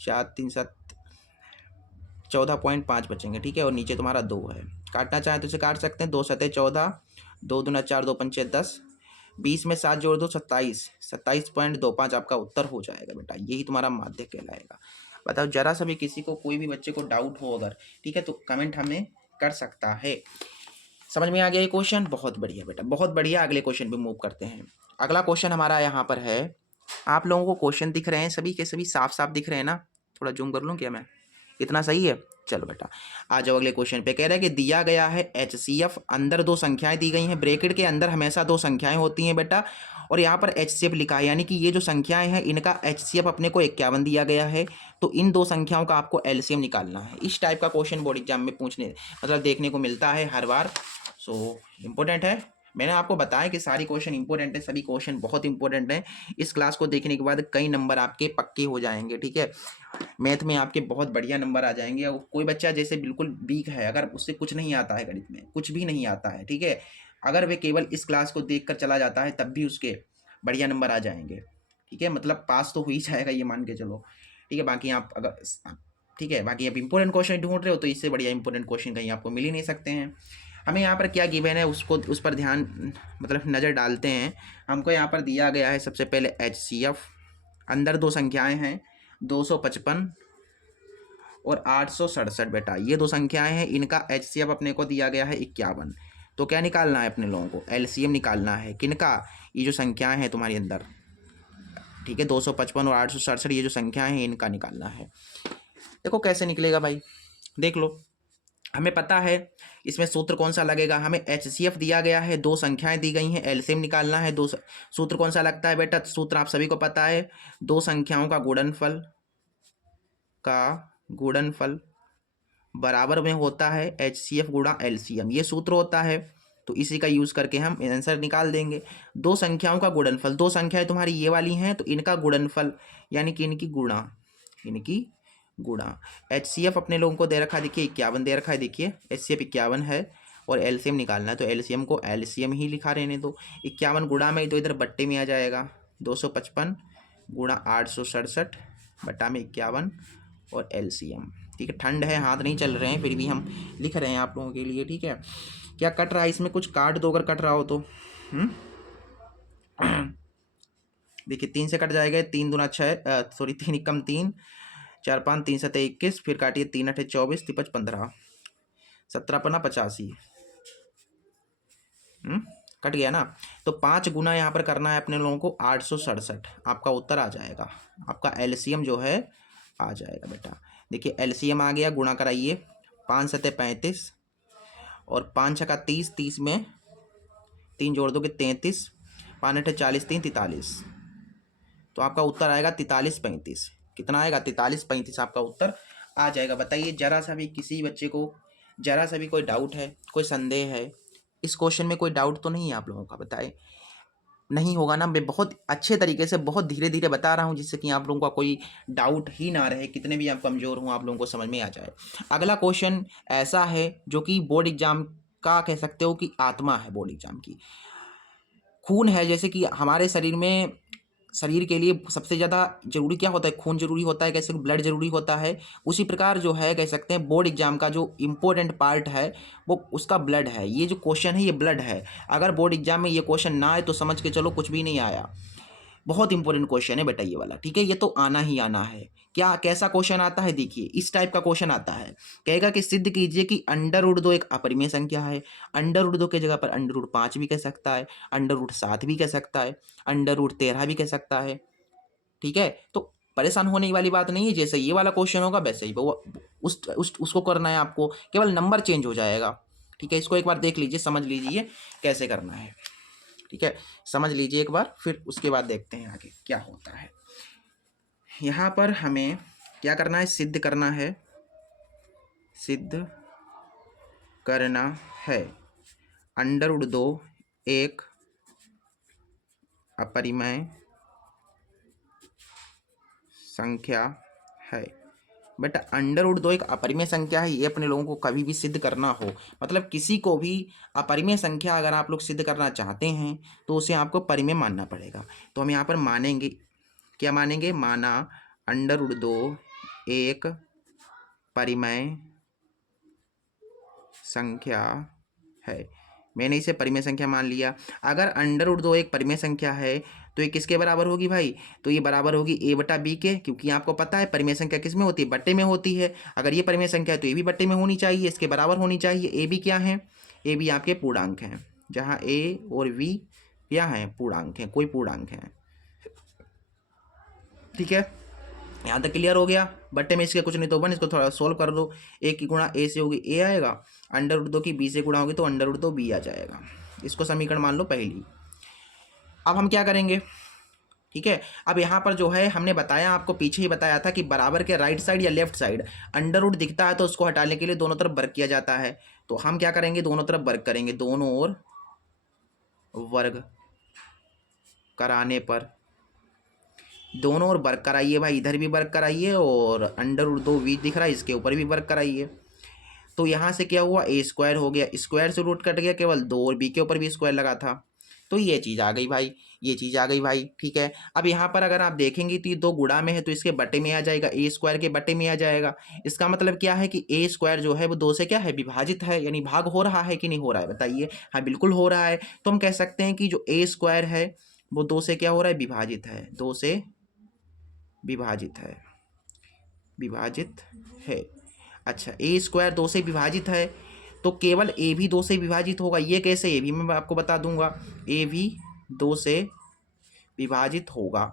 4 3 7 14.5 बचेंगे। ठीक है, और नीचे तुम्हारा 2 है। काटना चाहें तो इसे काट सकते हैं। 2 सते 14, 2 दूना 4, 2 पंचे 10, 20 में 7 जोड़ दो 27, 27.25 आपका उत्तर हो जाएगा बेटा। यही तुम्हारा माध्य कहलाएगा। बताओ जरा सा भी किसी को, कोई भी बच्चे को डाउट हो अगर, ठीक है, तो कमेंट हमें कर सकता है। समझ में आ गया ये क्वेश्चन? बहुत बढ़िया बेटा, बहुत बढ़िया। अगले क्वेश्चन पे मूव करते हैं। अगला क्वेश्चन हमारा यहाँ पर है, आप लोगों को क्वेश्चन दिख रहे हैं सभी के सभी? साफ साफ दिख रहे हैं ना? थोड़ा जूम कर लूँ क्या मैं? इतना सही है? चलो बेटा आ जाओ अगले क्वेश्चन पे। कह रहा है कि दिया गया है HCF, अंदर 2 संख्याएं दी गई हैं। ब्रैकेट के अंदर हमेशा 2 संख्याएं होती हैं बेटा, और यहाँ पर HCF लिखा है, यानी कि ये जो संख्याएं हैं इनका HCF अपने को 51 दिया गया है। तो इन 2 संख्याओं का आपको LCM निकालना है। इस टाइप का क्वेश्चन बोर्ड एग्जाम में पूछने मतलब देखने को मिलता है हर बार। सो इम्पोर्टेंट है। मैंने आपको बताया कि सारी क्वेश्चन इंपॉर्टेंट है, सभी क्वेश्चन बहुत इंपॉर्टेंट है। इस क्लास को देखने के बाद कई नंबर आपके पक्के हो जाएंगे। ठीक है, मैथ में आपके बहुत बढ़िया नंबर आ जाएंगे। और कोई बच्चा जैसे बिल्कुल वीक है, अगर उससे कुछ नहीं आता है, गणित में कुछ भी नहीं आता है, ठीक है, अगर वे केवल इस क्लास को देखकर चला जाता है तब भी उसके बढ़िया नंबर आ जाएंगे। ठीक है, मतलब पास तो हो ही जाएगा, ये मान के चलो। ठीक है, बाकी आप अगर, ठीक है, बाकी आप इंपॉर्टेंट क्वेश्चन ढूंढ रहे हो तो इससे बढ़िया इंपॉर्टेंट क्वेश्चन कहीं आपको मिल ही नहीं सकते हैं। हमें यहाँ पर क्या गिवन है उसको, उस पर ध्यान मतलब नज़र डालते हैं। हमको यहाँ पर दिया गया है सबसे पहले HCF, अंदर 2 संख्याएं हैं 255 और 867 बेटा, ये 2 संख्याएं हैं, इनका HCF अपने को दिया गया है 51। तो क्या निकालना है अपने लोगों को? LCM निकालना है। किनका? ये जो संख्याएं हैं तुम्हारे अंदर, ठीक है, 255 और 867, ये जो संख्याएं हैं इनका निकालना है। देखो कैसे निकलेगा भाई, देख लो। हमें पता है इसमें सूत्र कौन सा लगेगा। हमें HCF दिया गया है, 2 संख्याएं दी गई हैं, LCM निकालना है। सूत्र कौन सा लगता है बेटा? सूत्र आप सभी को पता है, 2 संख्याओं का गुणनफल बराबर में होता है HCF गुणा LCM, ये सूत्र होता है। तो इसी का यूज़ करके हम आंसर निकाल देंगे। 2 संख्याओं का गुणनफल, 2 संख्याएं तुम्हारी ये वाली हैं, तो इनका गुणनफल यानी कि इनकी गुणा। HCF अपने लोगों को दे रखा है, देखिए 51 दे रखा है, देखिए HCF 51 है और LCM निकालना है, तो LCM को LCM ही लिखा रहने दो। 51 गुणा में तो इधर बट्टे में आ जाएगा, 255 गुणा 867 बट्टा में 51 और LCM। ठीक है, ठंड है, हाथ नहीं चल रहे हैं, फिर भी हम लिख रहे हैं आप लोगों के लिए। ठीक है, क्या कट रहा है इसमें? कुछ काट दो अगर कट रहा हो तो। देखिए 3 से कट जाएगा, 3 दूना 6, सॉरी 3 एकम 3, 4 5 3 7 21, फिर काटिए 3 8 24, 3 5 15, 17 पन्ना 85। कट गया ना? तो 5 गुना यहाँ पर करना है अपने लोगों को 867, आपका उत्तर आ जाएगा। आपका LCM जो है आ जाएगा बेटा। देखिए LCM आ गया, गुणा कराइए, 5 7 35 और 5 6 30, 30 में 3 जोड़ दोगे 33, 5 8 40, 3 43, तो आपका उत्तर आएगा 43 35। कितना आएगा 43-35 आपका उत्तर आ जाएगा। बताइए जरा सा भी किसी बच्चे को जरा सा भी कोई डाउट है, कोई संदेह है, इस क्वेश्चन में कोई डाउट तो नहीं है आप लोगों का? बताए नहीं होगा ना, मैं बहुत अच्छे तरीके से बहुत धीरे धीरे बता रहा हूँ जिससे कि आप लोगों का कोई डाउट ही ना रहे, कितने भी आप कमज़ोर हों आप लोगों को समझ में आ जाए। अगला क्वेश्चन ऐसा है जो कि बोर्ड एग्जाम का कह सकते हो कि आत्मा है बोर्ड एग्जाम की। खून है, जैसे कि हमारे शरीर में शरीर के लिए सबसे ज़्यादा ज़रूरी क्या होता है? खून ज़रूरी होता है, कैसे ब्लड ज़रूरी होता है। उसी प्रकार जो है कह सकते हैं बोर्ड एग्जाम का जो इम्पोर्टेंट पार्ट है वो उसका ब्लड है। ये जो क्वेश्चन है ये ब्लड है। अगर बोर्ड एग्जाम में ये क्वेश्चन ना आए तो समझ के चलो कुछ भी नहीं आया। बहुत इंपॉर्टेंट क्वेश्चन है बेटा ये वाला, ठीक है? ये तो आना ही आना है। क्या कैसा क्वेश्चन आता है? देखिए इस टाइप का क्वेश्चन आता है, कहेगा कि सिद्ध कीजिए कि अंडर रूट 2 एक अपरिमेय संख्या है। अंडर रूट 2 की जगह पर अंडर रूट 5 भी कह सकता है, अंडर रूट 7 भी कह सकता है, अंडर रूट 13 भी कह सकता है, ठीक है? तो परेशान होने वाली बात नहीं है, जैसे ये वाला क्वेश्चन होगा वैसे ही वो उसको करना है आपको, केवल नंबर चेंज हो जाएगा, ठीक है? इसको एक बार देख लीजिए, समझ लीजिए कैसे करना है, ठीक है? समझ लीजिए एक बार, फिर उसके बाद देखते हैं आगे क्या होता है। यहाँ पर हमें क्या करना है? सिद्ध करना है, सिद्ध करना है अंडर रूट 2 एक अपरिमेय संख्या है। बट अंडर रूट 2 एक अपरिमेय संख्या है, ये अपने लोगों को कभी भी सिद्ध करना हो, मतलब किसी को भी अपरिमेय संख्या अगर आप लोग सिद्ध करना चाहते हैं तो उसे आपको परिमेय मानना पड़ेगा। तो हम यहाँ पर मानेंगे, क्या मानेंगे? माना अंडर रूट 2 एक परिमेय संख्या है। मैंने इसे परिमेय संख्या मान लिया। अगर अंडर रूट 2 एक परिमेय संख्या है तो ये किसके बराबर होगी भाई? तो ये बराबर होगी a बटा b के, क्योंकि आपको पता है परिमेय संख्या किस में होती है? बट्टे में होती है। अगर ये परिमेय संख्या है तो ये भी बट्टे में होनी चाहिए, इसके बराबर होनी चाहिए। a b क्या है? a b आपके पूर्णांक हैं, जहाँ a और v क्या हैं? पूर्णांक हैं, कोई पूर्णांक हैं, ठीक है? यहाँ तक क्लियर हो गया? बट्टे में इसके कुछ नहीं तो वन, इसको थोड़ा सोल्व कर दो। ए की गुणा ए से होगी ए आएगा, अंडर रूट 2 की बी से गुणा होगी तो अंडर रूट 2 बी आ जाएगा। इसको समीकरण मान लो पहली। अब हम क्या करेंगे, ठीक है? अब यहाँ पर जो है हमने बताया, आपको पीछे ही बताया था कि बराबर के राइट साइड या लेफ्ट साइड अंडर रूट दिखता है तो उसको हटाने के लिए दोनों तरफ वर्ग किया जाता है। तो हम क्या करेंगे? दोनों तरफ वर्ग करेंगे, दोनों ओर वर्ग कराने पर, दोनों ओर वर्ग कराइए भाई, इधर भी वर्ग कराइए और अंडर रूट 2 वी दिख रहा है इसके ऊपर भी वर्ग कराइए। तो यहाँ से क्या हुआ? ए स्क्वायर हो गया, स्क्वायर से रूट कट गया, केवल 2 और बी के ऊपर भी स्क्वायर लगा था, तो ये चीज़ आ गई भाई, ये चीज़ आ गई भाई, ठीक है? अब यहाँ पर अगर आप देखेंगे तो ये 2 गुणा में है तो इसके बटे में आ जाएगा, ए स्क्वायर के बटे में आ जाएगा। इसका मतलब क्या है कि ए स्क्वायर जो है वो 2 से क्या है? विभाजित है, यानी भाग हो रहा है कि नहीं हो रहा है? बताइए। हाँ बिल्कुल हो रहा है। तो हम कह सकते हैं कि जो ए स्क्वायर है वो 2 से क्या हो रहा है? विभाजित है, 2 से विभाजित है, विभाजित है। अच्छा, ए स्क्वायर 2 से विभाजित है तो केवल ए भी 2 से विभाजित होगा। ये कैसे? ये भी मैं आपको बता दूंगा, ए भी 2 से विभाजित होगा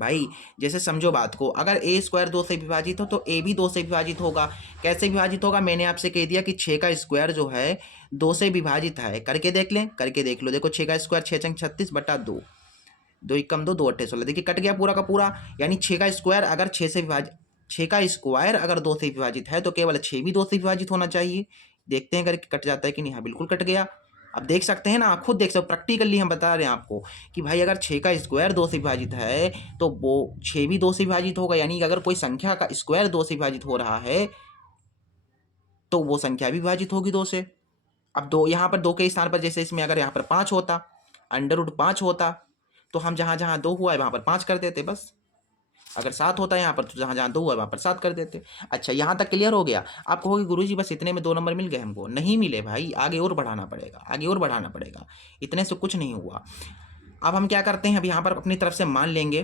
भाई। जैसे समझो बात को, अगर ए स्क्वायर 2 से विभाजित हो तो ए भी 2 से विभाजित होगा। कैसे विभाजित होगा? मैंने आपसे कह दिया कि 6 का स्क्वायर जो है 2 से विभाजित है। करके देख लें, करके देख लो। देखो 6 का स्क्वायर 6 चंग 36 बटा 2, 2 एक कम 2, 2 अट्ठे 16, देखिए कट गया पूरा का पूरा। यानी 6 का स्क्वायर अगर 6 से विभाजित, 6 का स्क्वायर अगर 2 से विभाजित है तो केवल 6 भी 2 से विभाजित होना चाहिए। देखते हैं करके कट जाता है कि नहीं। हाँ बिल्कुल कट गया। अब देख सकते हैं ना, आप खुद देख सकते हो, प्रैक्टिकली हम बता रहे हैं आपको कि भाई अगर 6 का स्क्वायर 2 से विभाजित है तो वो 6 भी 2 से विभाजित होगा। यानी कि अगर कोई संख्या का स्क्वायर 2 से विभाजित हो रहा है तो वो संख्या भी विभाजित होगी 2 से। अब 2 यहाँ पर 2 के स्थान पर, जैसे इसमें अगर यहाँ पर 5 होता, अंडर रूट 5 होता तो हम जहाँ जहाँ 2 हुआ है वहाँ पर 5 कर देते बस। अगर 7 होता है यहाँ पर तो जहाँ जहाँ 2 हुआ है वहाँ पर 7 कर देते। अच्छा, यहाँ तक क्लियर हो गया? आप कहोगे गुरुजी बस इतने में 2 नंबर मिल गए हमको? नहीं मिले भाई, आगे और बढ़ाना पड़ेगा, आगे और बढ़ाना पड़ेगा, इतने से कुछ नहीं हुआ। अब हम क्या करते हैं, अब यहाँ पर अपनी तरफ से मान लेंगे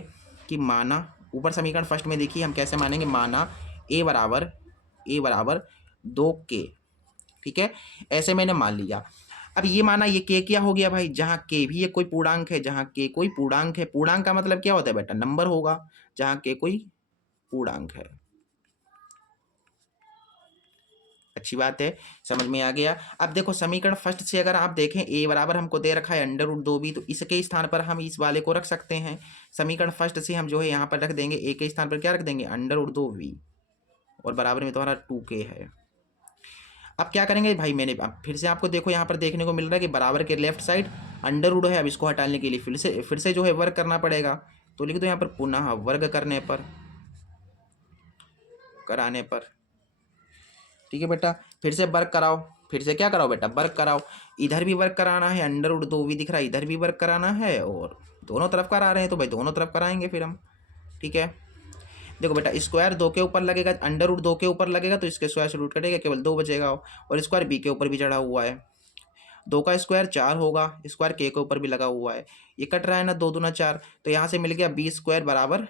कि माना, ऊपर समीकरण फर्स्ट में देखिए हम कैसे मानेंगे, माना ए बराबर 2k, ठीक है? ऐसे मैंने मान लिया। अब ये माना ये के क्या हो गया भाई? जहाँ के भी ये कोई पूर्णांक है, जहाँ के कोई पूर्णांक है, पूर्णांक का मतलब क्या होता है बेटा? नंबर होगा, जहाँ के कोई पूर्णांक है। अच्छी बात है, समझ में आ गया। अब देखो समीकरण फर्स्ट से अगर आप देखें ए बराबर हमको दे रखा है अंडर रूट 2b, तो इसके स्थान पर हम इस वाले को रख सकते हैं। समीकरण फर्स्ट से हम जो है यहाँ पर रख देंगे ए के स्थान पर क्या रख देंगे अंडर रूट 2v और बराबर में तुम्हारा 2k है। अब क्या करेंगे भाई, मैंने अब फिर से आपको देखो यहाँ पर देखने को मिल रहा है कि बराबर के लेफ्ट साइड अंडर रूट है। अब इसको हटाने के लिए फिर से जो है वर्ग करना पड़ेगा, तो लिख दो यहाँ पर पुनः वर्ग कराने पर। ठीक है बेटा, फिर से वर्ग कराओ, फिर से क्या कराओ बेटा वर्ग कराओ। इधर भी वर्ग कराना है, अंडर रूट 2v दिख रहा है, इधर भी वर्ग कराना है और दोनों तरफ करा रहे हैं तो भाई दोनों तरफ कराएंगे फिर हम। ठीक है, देखो बेटा स्क्वायर 2 के ऊपर लगेगा, अंडर रूट 2 के ऊपर लगेगा तो इसके स्क्वायर से रूट कटेगा, केवल 2 बचेगा और स्क्वायर b के ऊपर भी चढ़ा हुआ है। 2 का स्क्वायर 4 होगा, स्क्वायर k के ऊपर भी लगा हुआ है, ये कट रहा है ना, 2 दूना 4, तो यहाँ से मिल गया b स्क्वायर बराबर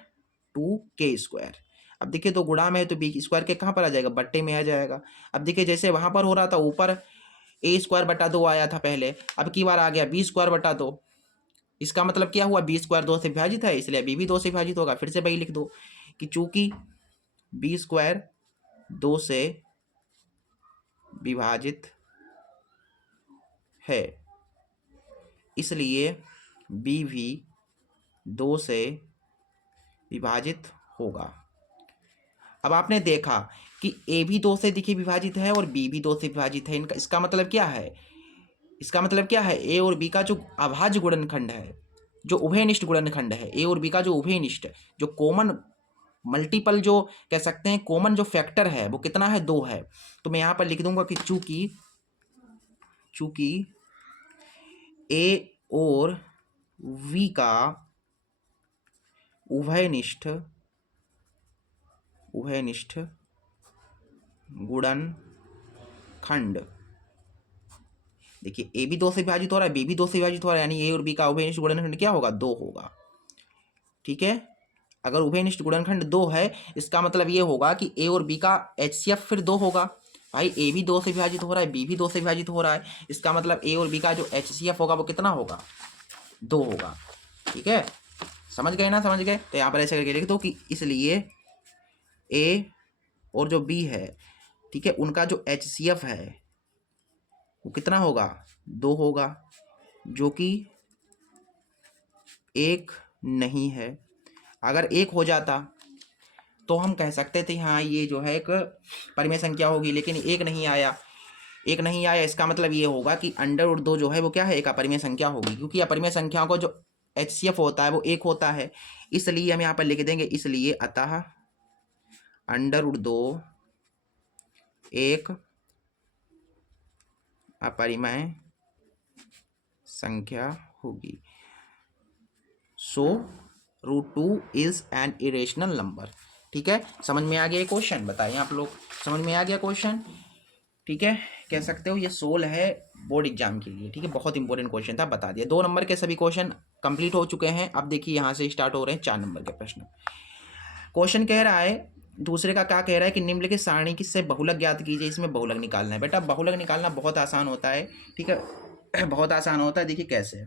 2k स्क्वायर। अब देखिए तो गुणा में है तो बी स्क्वायर के कहाँ पर आ जाएगा, बट्टे में आ जाएगा। अब देखिए जैसे वहाँ पर हो रहा था ऊपर ए स्क्वायर बटा 2 आया था पहले, अब की बार आ गया बी स्क्वायर बटा 2। इसका मतलब क्या हुआ, बी स्क्वायर 2 से विभाजित है इसलिए बी भी 2 से विभाजित होगा। फिर से भाई लिख दो कि चूंकि बी स्क्वायर 2 से विभाजित है इसलिए बी भी 2 से विभाजित होगा। अब आपने देखा कि ए भी 2 से देखिए विभाजित है और बी भी 2 से विभाजित है, इनका इसका मतलब क्या है, इसका मतलब क्या है, ए और बी का जो अभाज्य गुणनखंड है, जो उभयनिष्ठ गुणनखंड है, ए और बी का जो उभयनिष्ठ जो कॉमन मल्टीपल जो कह सकते हैं कॉमन जो फैक्टर है वो कितना है, 2 है। तो मैं यहाँ पर लिख दूंगा कि चूंकि ए और वी का उभयनिष्ठ गुणनखंड, देखिए ए भी 2 से विभाजित हो रहा है, बी भी 2 से विभाजित हो रहा है, यानी ए और बी का उभयनिष्ठ गुणनखंड क्या होगा, 2 होगा। ठीक है, अगर उभयनिष्ठ गुणनखंड 2 है इसका मतलब ये होगा कि ए और बी का एचसीएफ फिर 2 होगा। भाई ए भी 2 से विभाजित हो रहा है, बी भी 2 से विभाजित हो रहा है, इसका मतलब ए और बी का जो एचसीएफ होगा वो कितना होगा, 2 होगा। ठीक है, समझ गए ना, समझ गए। तो यहाँ पर ऐसे करके लिख दो कि इसलिए ए और जो बी है, ठीक है, उनका जो एचसीएफ है वो कितना होगा, 2 होगा, जो कि 1 नहीं है। अगर 1 हो जाता तो हम कह सकते थे हाँ ये जो है एक परिमेय संख्या होगी, लेकिन 1 नहीं आया, 1 नहीं आया, इसका मतलब ये होगा कि अंडर रूट 2 जो है वो क्या है, एक अपरिमेय संख्या होगी, क्योंकि अपरिमेय संख्याओं को जो एचसीएफ होता है वो 1 होता है। इसलिए हम यहाँ पर लिख देंगे इसलिए अतः अंडर रूट 2 एक अपरिमेय संख्या होगी। So root 2 is an irrational number. ठीक है, समझ में आ गया क्वेश्चन, बताइए आप लोग, समझ में आ गया क्वेश्चन। ठीक है, कह सकते हो ये सोल है बोर्ड एग्जाम के लिए। ठीक है, बहुत इंपॉर्टेंट क्वेश्चन था, बता दिया। 2 नंबर के सभी क्वेश्चन कंप्लीट हो चुके हैं। अब देखिए यहाँ से स्टार्ट हो रहे हैं 4 नंबर के प्रश्न। क्वेश्चन कह रहा है, दूसरे का क्या कह रहा है कि निम्नलिखित सारणी से बहुलक ज्ञात कीजिए, इसमें बहुलक निकालना है। बेटा बहुलक निकालना बहुत आसान होता है। ठीक है, बहुत आसान होता है। देखिए कैसे,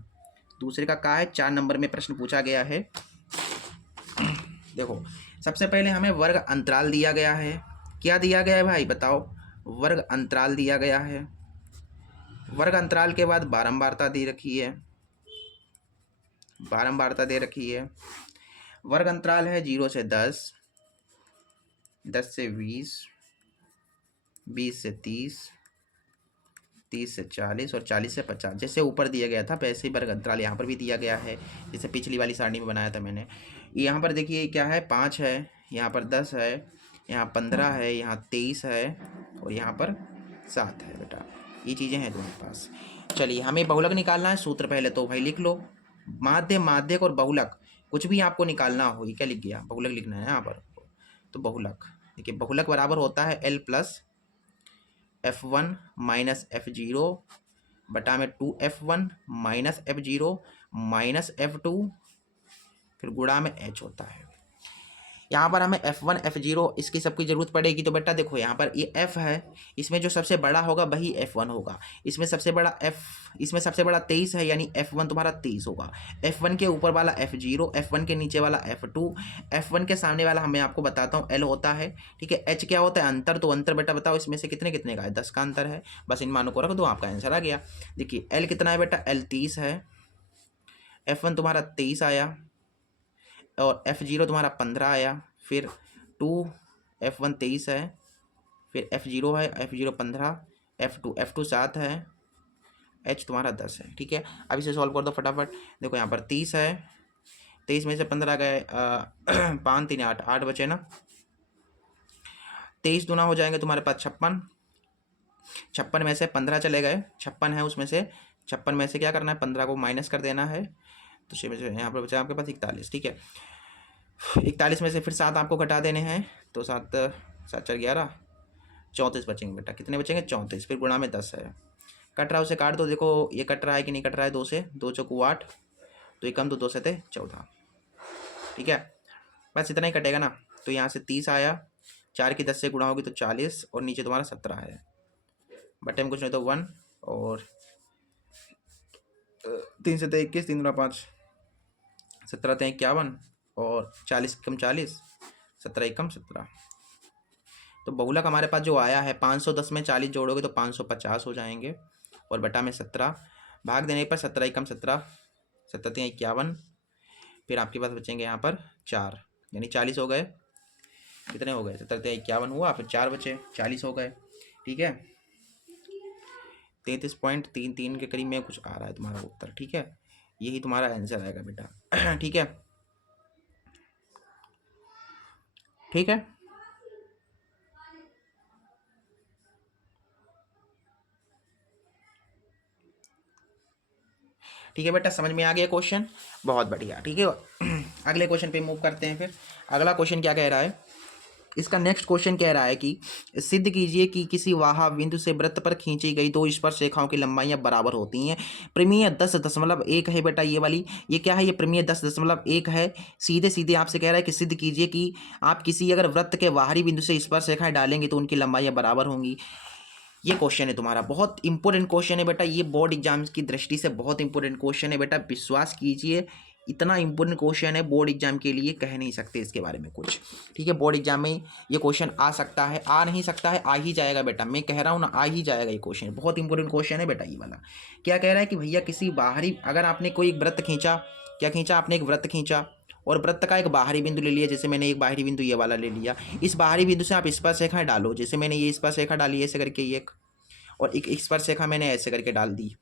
दूसरे का क्या है, 4 नंबर में प्रश्न पूछा गया है। देखो सबसे पहले हमें वर्ग अंतराल दिया गया है। क्या दिया गया है भाई बताओ, वर्ग अंतराल दिया गया है। वर्ग अंतराल के बाद बारंबारता दे रखी है, बारंबारता दे रखी है। वर्ग अंतराल है 0 से 10, 10 से 20, 20 से 30, 30 से 40 और 40 से 50। जैसे ऊपर दिया गया था वैसे ही वर्ग अंतराल यहाँ पर भी दिया गया है, जैसे पिछली वाली सारणी में बनाया था मैंने। यहाँ पर देखिए क्या है, 5 है, यहाँ पर 10 है, यहाँ 15 है, यहाँ 23 है और यहाँ पर 7 है। बेटा ये चीज़ें हैं तुम्हारे पास। चलिए हमें बहुलक निकालना है। सूत्र पहले तो भाई लिख लो, माध्य, माध्यक और बहुलक, कुछ भी आपको निकालना हो। ये क्या लिख गया, बहुलक लिखना है यहाँ पर। तो बहुलक देखिए, बहुलक बराबर होता है L plus F1 minus F0 बटा में 2F1 minus F0 minus F2 फिर गुणा में H होता है। यहाँ पर हमें F1 F0 इसकी सबकी ज़रूरत पड़ेगी। तो बेटा देखो यहाँ पर ये F है, इसमें जो सबसे बड़ा होगा वही F1 होगा। इसमें सबसे बड़ा 23 है, यानी F1 तुम्हारा 23 होगा। F1 के ऊपर वाला F0, F1 के नीचे वाला F2, F1 के सामने वाला मैं आपको बताता हूँ L होता है, ठीक है। H क्या होता है? अंतर। तो अंतर बेटा बताओ इसमें से कितने कितने का है? 10 का अंतर है। बस इन मानों को रख दो, आपका आंसर आ गया। देखिए L कितना है बेटा? L 30 है, F1 तुम्हारा 23 आया और F0 तुम्हारा 15 आया, फिर 2, F1 23 है, फिर F0 है, F0 15, F2 7 है, H तुम्हारा 10 है, ठीक है। अब इसे सॉल्व कर दो फटाफट। देखो यहाँ पर 30 है, 23 में से 15 गए, 5 3 8, 8 बचे ना। 23 दूना हो जाएंगे तुम्हारे पास 56, 56 में से 15 चले गए, 56 है उसमें से, 56 में से क्या करना है? 15 को माइनस कर देना है। तो यहाँ पर बचा आपके पास 41, ठीक है। 41 में से फिर 7 आपको घटा देने हैं, तो 7 7 4 11, 34 बचेंगे बेटा। कितने बचेंगे? 34। फिर गुणा में 10 है, कट रहा है उसे काट दो। देखो ये कट रहा है कि नहीं कट रहा है? 2 से 2 चौको 8, तो ये कम, तो 2 से थे 14, ठीक है। बस इतना ही कटेगा ना। तो यहाँ से 30 आया, 4 की 10 से गुणा होगी तो 40, और नीचे तुम्हारा 17 है, बटे में कुछ नहीं तो 1, और 3 से 21, 3 दूना 5, 17 × 51, और 40 कम 40, 17 कम 17। तो बहुलक हमारे पास जो आया है 510 में 40 जोड़ोगे तो 550 हो जाएंगे, और बटा में 17, भाग देने पर 17 कम 17, 17 × 51, फिर आपके पास बचेंगे यहाँ पर 4, यानी 40 हो गए। कितने हो गए? 17 × 51 हुआ, फिर 4 बचे, 40 हो गए, ठीक है। 33.33 के करीब में कुछ आ रहा है तुम्हारा उत्तर, ठीक है। यही तुम्हारा आंसर आएगा बेटा, ठीक है, ठीक है। ठीक है बेटा, समझ में आ गया क्वेश्चन? बहुत बढ़िया, ठीक है। अगले क्वेश्चन पे मूव करते हैं। फिर अगला क्वेश्चन क्या कह रहा है? इसका नेक्स्ट क्वेश्चन कह रहा है कि सिद्ध कीजिए कि किसी वाह बिंदु से वृत्त पर खींची गई दो स्पर्श रेखाओं की लंबाइयां बराबर होती हैं। प्रमेय 10.1 है बेटा, ये वाली, ये क्या है? ये प्रमेय 10.1 है। सीधे सीधे आपसे कह रहा है कि सिद्ध कीजिए कि आप किसी अगर वृत्त के बाहरी बिंदु से स्पर्श रेखाएं डालेंगे तो उनकी लंबाइयां बराबर होंगी। ये क्वेश्चन है तुम्हारा, बहुत इंपॉर्टेंट क्वेश्चन है बेटा, ये बोर्ड एग्जाम्स की दृष्टि से बहुत इंपॉर्टेंट क्वेश्चन है बेटा, विश्वास कीजिए। इतना इंपॉर्टेंट क्वेश्चन है, बोर्ड एग्जाम के लिए कह नहीं सकते इसके बारे में कुछ, ठीक है। बोर्ड एग्जाम में ये क्वेश्चन आ सकता है, आ नहीं सकता है, आ ही जाएगा बेटा, मैं कह रहा हूँ ना, आ ही जाएगा ये क्वेश्चन, बहुत इंपॉर्टेंट क्वेश्चन है बेटा ये वाला। क्या कह रहा है कि भैया किसी बाहरी, अगर आपने कोई एक वृत्त खींचा, क्या खींचा आपने? एक वृत्त खींचा, और वृत्त का एक बाहरी बिंदु ले लिया, जैसे मैंने एक बाहरी बिंदु ये वाला ले लिया। इस बाहरी बिंदु से आप स्पर्श रेखाएं डालो, जैसे मैंने ये स्पर्श रेखा डाली ऐसे करके एक, और एक स्पर्श रेखा मैंने ऐसे करके डाल दी।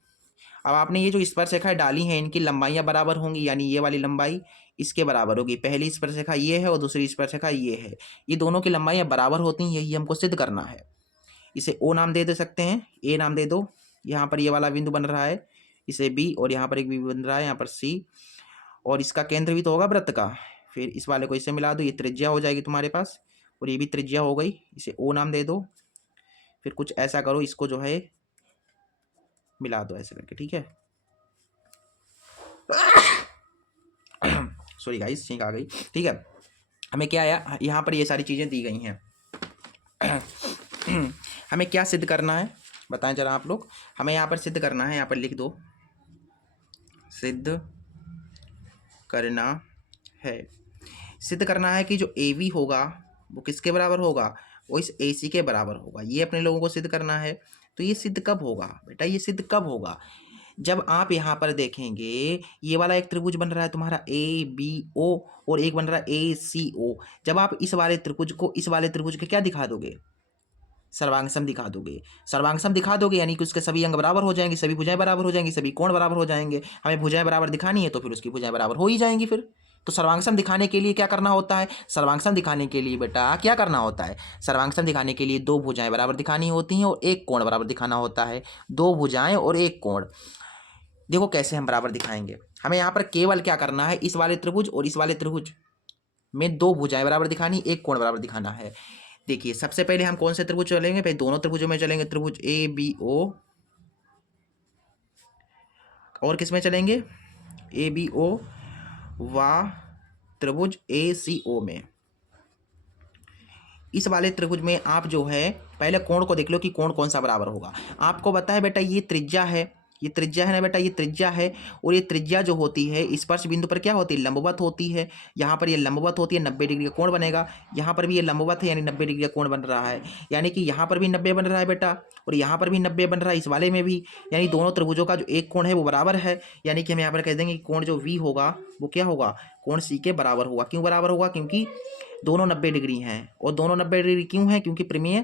अब आपने ये जो स्पर्श रेखाएं डाली हैं इनकी लंबाइयां बराबर होंगी, यानी ये वाली लंबाई इसके बराबर होगी। पहली स्पर्श रेखा ये है और दूसरी स्पर्श रेखा ये है, ये दोनों की लंबाइयां बराबर होती हैं, यही हमको सिद्ध करना है। इसे ओ नाम दे सकते हैं, ए नाम दे दो। यहाँ पर ये वाला बिंदु बन रहा है, इसे बी, और यहाँ पर एक बिंदु बन रहा है यहाँ पर सी, और इसका केंद्र भी तो होगा वृत्त का। फिर इस वाले को इससे मिला दो, ये त्रिज्या हो जाएगी तुम्हारे पास, और ये भी त्रिज्या हो गई, इसे ओ नाम दे दो। फिर कुछ ऐसा करो, इसको जो है मिला दो ऐसे करके, ठीक है। सॉरी गाइस, छींक आ गई, ठीक है। हमें क्या आया? यहाँ पर ये सारी चीज़ें दी गई हैं। हमें क्या सिद्ध करना है बताएं जरा आप लोग। हमें यहाँ पर सिद्ध करना है, यहाँ पर लिख दो, सिद्ध करना है। सिद्ध करना है कि जो ए वी होगा वो किसके बराबर होगा? वो इस ए सी के बराबर होगा। ये अपने लोगों को सिद्ध करना है। तो ये सिद्ध कब होगा बेटा? ये सिद्ध कब होगा? जब आप यहाँ पर देखेंगे ये वाला एक त्रिभुज बन रहा है तुम्हारा ए बी ओ, और एक बन रहा है ए सी ओ। जब आप इस वाले त्रिभुज को इस वाले त्रिभुज के क्या दिखा दोगे? सर्वांगसम दिखा दोगे। सर्वांगसम दिखा दोगे यानी कि उसके सभी अंग बराबर हो जाएंगे, सभी भुजाएं बराबर हो जाएंगी, सभी कोण बराबर हो जाएंगे। हमें भुजाएं बराबर दिखानी है तो फिर उसकी भुजाएं बराबर हो ही जाएंगी फिर। तो सर्वांगसम दिखाने के लिए क्या करना होता है? सर्वांगसम दिखाने के लिए बेटा क्या करना होता है? सर्वांगसम दिखाने के लिए दो भुजाएं बराबर दिखानी होती हैं और एक कोण बराबर दिखाना होता है। दो भुजाएं और एक कोण। देखो कैसे हम बराबर दिखाएंगे। हमें यहाँ पर केवल क्या करना है, इस वाले त्रिभुज और इस वाले त्रिभुज में दो भुजाएं बराबर दिखानी, एक कोण बराबर दिखाना है। देखिए सबसे पहले हम कौन से त्रिभुज चलेंगे? भाई दोनों त्रिभुजों में चलेंगे, त्रिभुज ए बी ओ, और किस में चलेंगे? ए बी ओ व त्रिभुज ए सी ओ में। इस वाले त्रिभुज में आप जो है पहले कोण को देख लो कि कोण कौन सा बराबर होगा। आपको पता है बेटा ये त्रिज्या है, ये त्रिज्या है ना बेटा, ये त्रिज्या है। और ये त्रिज्या जो होती है स्पर्श बिंदु पर क्या होती है, लंबवत होती है। यहाँ पर ये लंबवत होती है, 90 डिग्री का कोण बनेगा। यहाँ पर भी ये लंबवत है यानी 90 डिग्री का कोण बन रहा है, यानी कि यहाँ पर भी 90 बन रहा है बेटा, और यहाँ पर भी 90 बन रहा है, इस वाले में भी। यानी दोनों त्रिभुजों का जो एक कोण है वो बराबर है। यानी कि हम यहाँ पर कह देंगे कि कोण जो V होगा वो क्या होगा, कोण C के बराबर होगा। क्यों बराबर होगा, क्योंकि दोनों 90 डिग्री हैं। और दोनों 90 डिग्री क्यों है, क्योंकि प्रमेय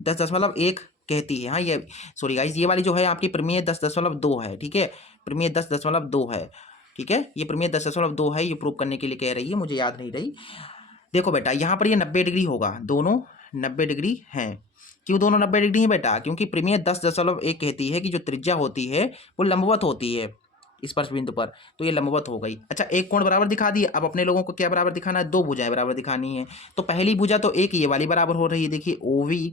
10.1 कहती है। हाँ ये सॉरी गाइस, ये वाली जो है आपकी प्रमेय 10.2 है, ठीक है, प्रमेय 10.2 है, ठीक है, ये प्रमेय 10.2 है। ये प्रूव करने के लिए कह रही है, मुझे याद नहीं रही। देखो बेटा यहाँ पर ये 90 डिग्री होगा, दोनों 90 डिग्री हैं। क्यों दोनों 90 डिग्री हैं बेटा, क्योंकि प्रमेय 10.1 कहती है कि जो त्रिज्या होती है वो लंबवत होती है स्पर्श बिंदु पर, तो ये लंबवत हो गई। अच्छा एक कोण बराबर दिखा दिए, अब अपने लोगों को क्या बराबर दिखाना है, दो भुजाएं बराबर दिखानी है। तो पहली भुजा तो एक ये वाली बराबर हो रही है, देखिए OV